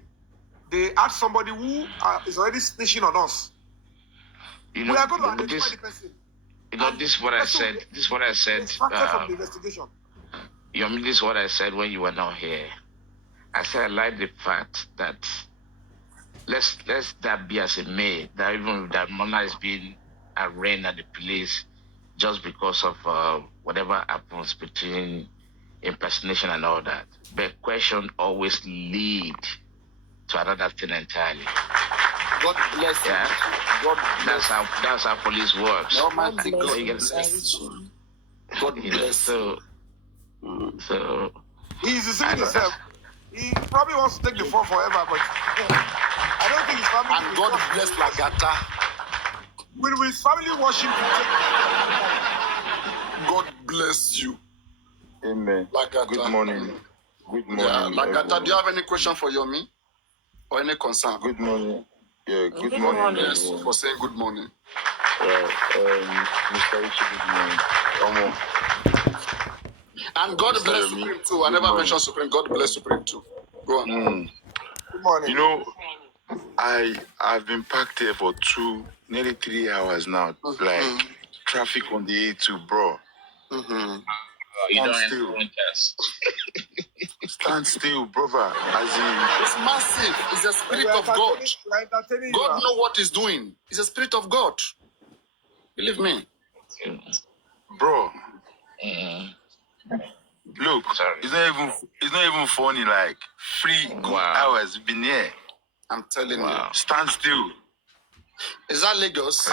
they had somebody who is already snitching on us. You know, we are going to identify the person. You know, this is what I said. This is what I said. From the investigation. Yomi, this is what I said when you were not here. I said I like the fact that let's that be as it may, that even that Mona is being arraigned at the police just because of whatever happens between impersonation and all that. But question always lead to another thing entirely. God bless you. Yeah. God bless. That's how police works. Almighty God bless you. God bless. So he's deceiving himself. He probably wants to take the fall forever, but I don't think his family. And God bless Lagata. Will his family wash him to take? God bless you. Amen. Lagata. Good morning. Good morning. Yeah, Lagata, everyone. do you have any question for Yomi? Or any concern? Good morning. Yeah, good God morning. bless you Everyone. for saying good morning. Mr. Richie, good morning. And God Mr. bless Yomi, Supreme too. I good never morning. mentioned Supreme. God bless Supreme too. Go on. Good morning. You know, I've been packed here for nearly 3 hours now. Like traffic on the A2, bro. you don't Stand still. Stand still, brother. As It's massive. It's the Spirit of God. God knows what He's doing. It's the Spirit of God. Believe me. in, bro. Look, it's not even funny. Like 3 good hours been here. I'm telling you. Stand still. Is that Lagos?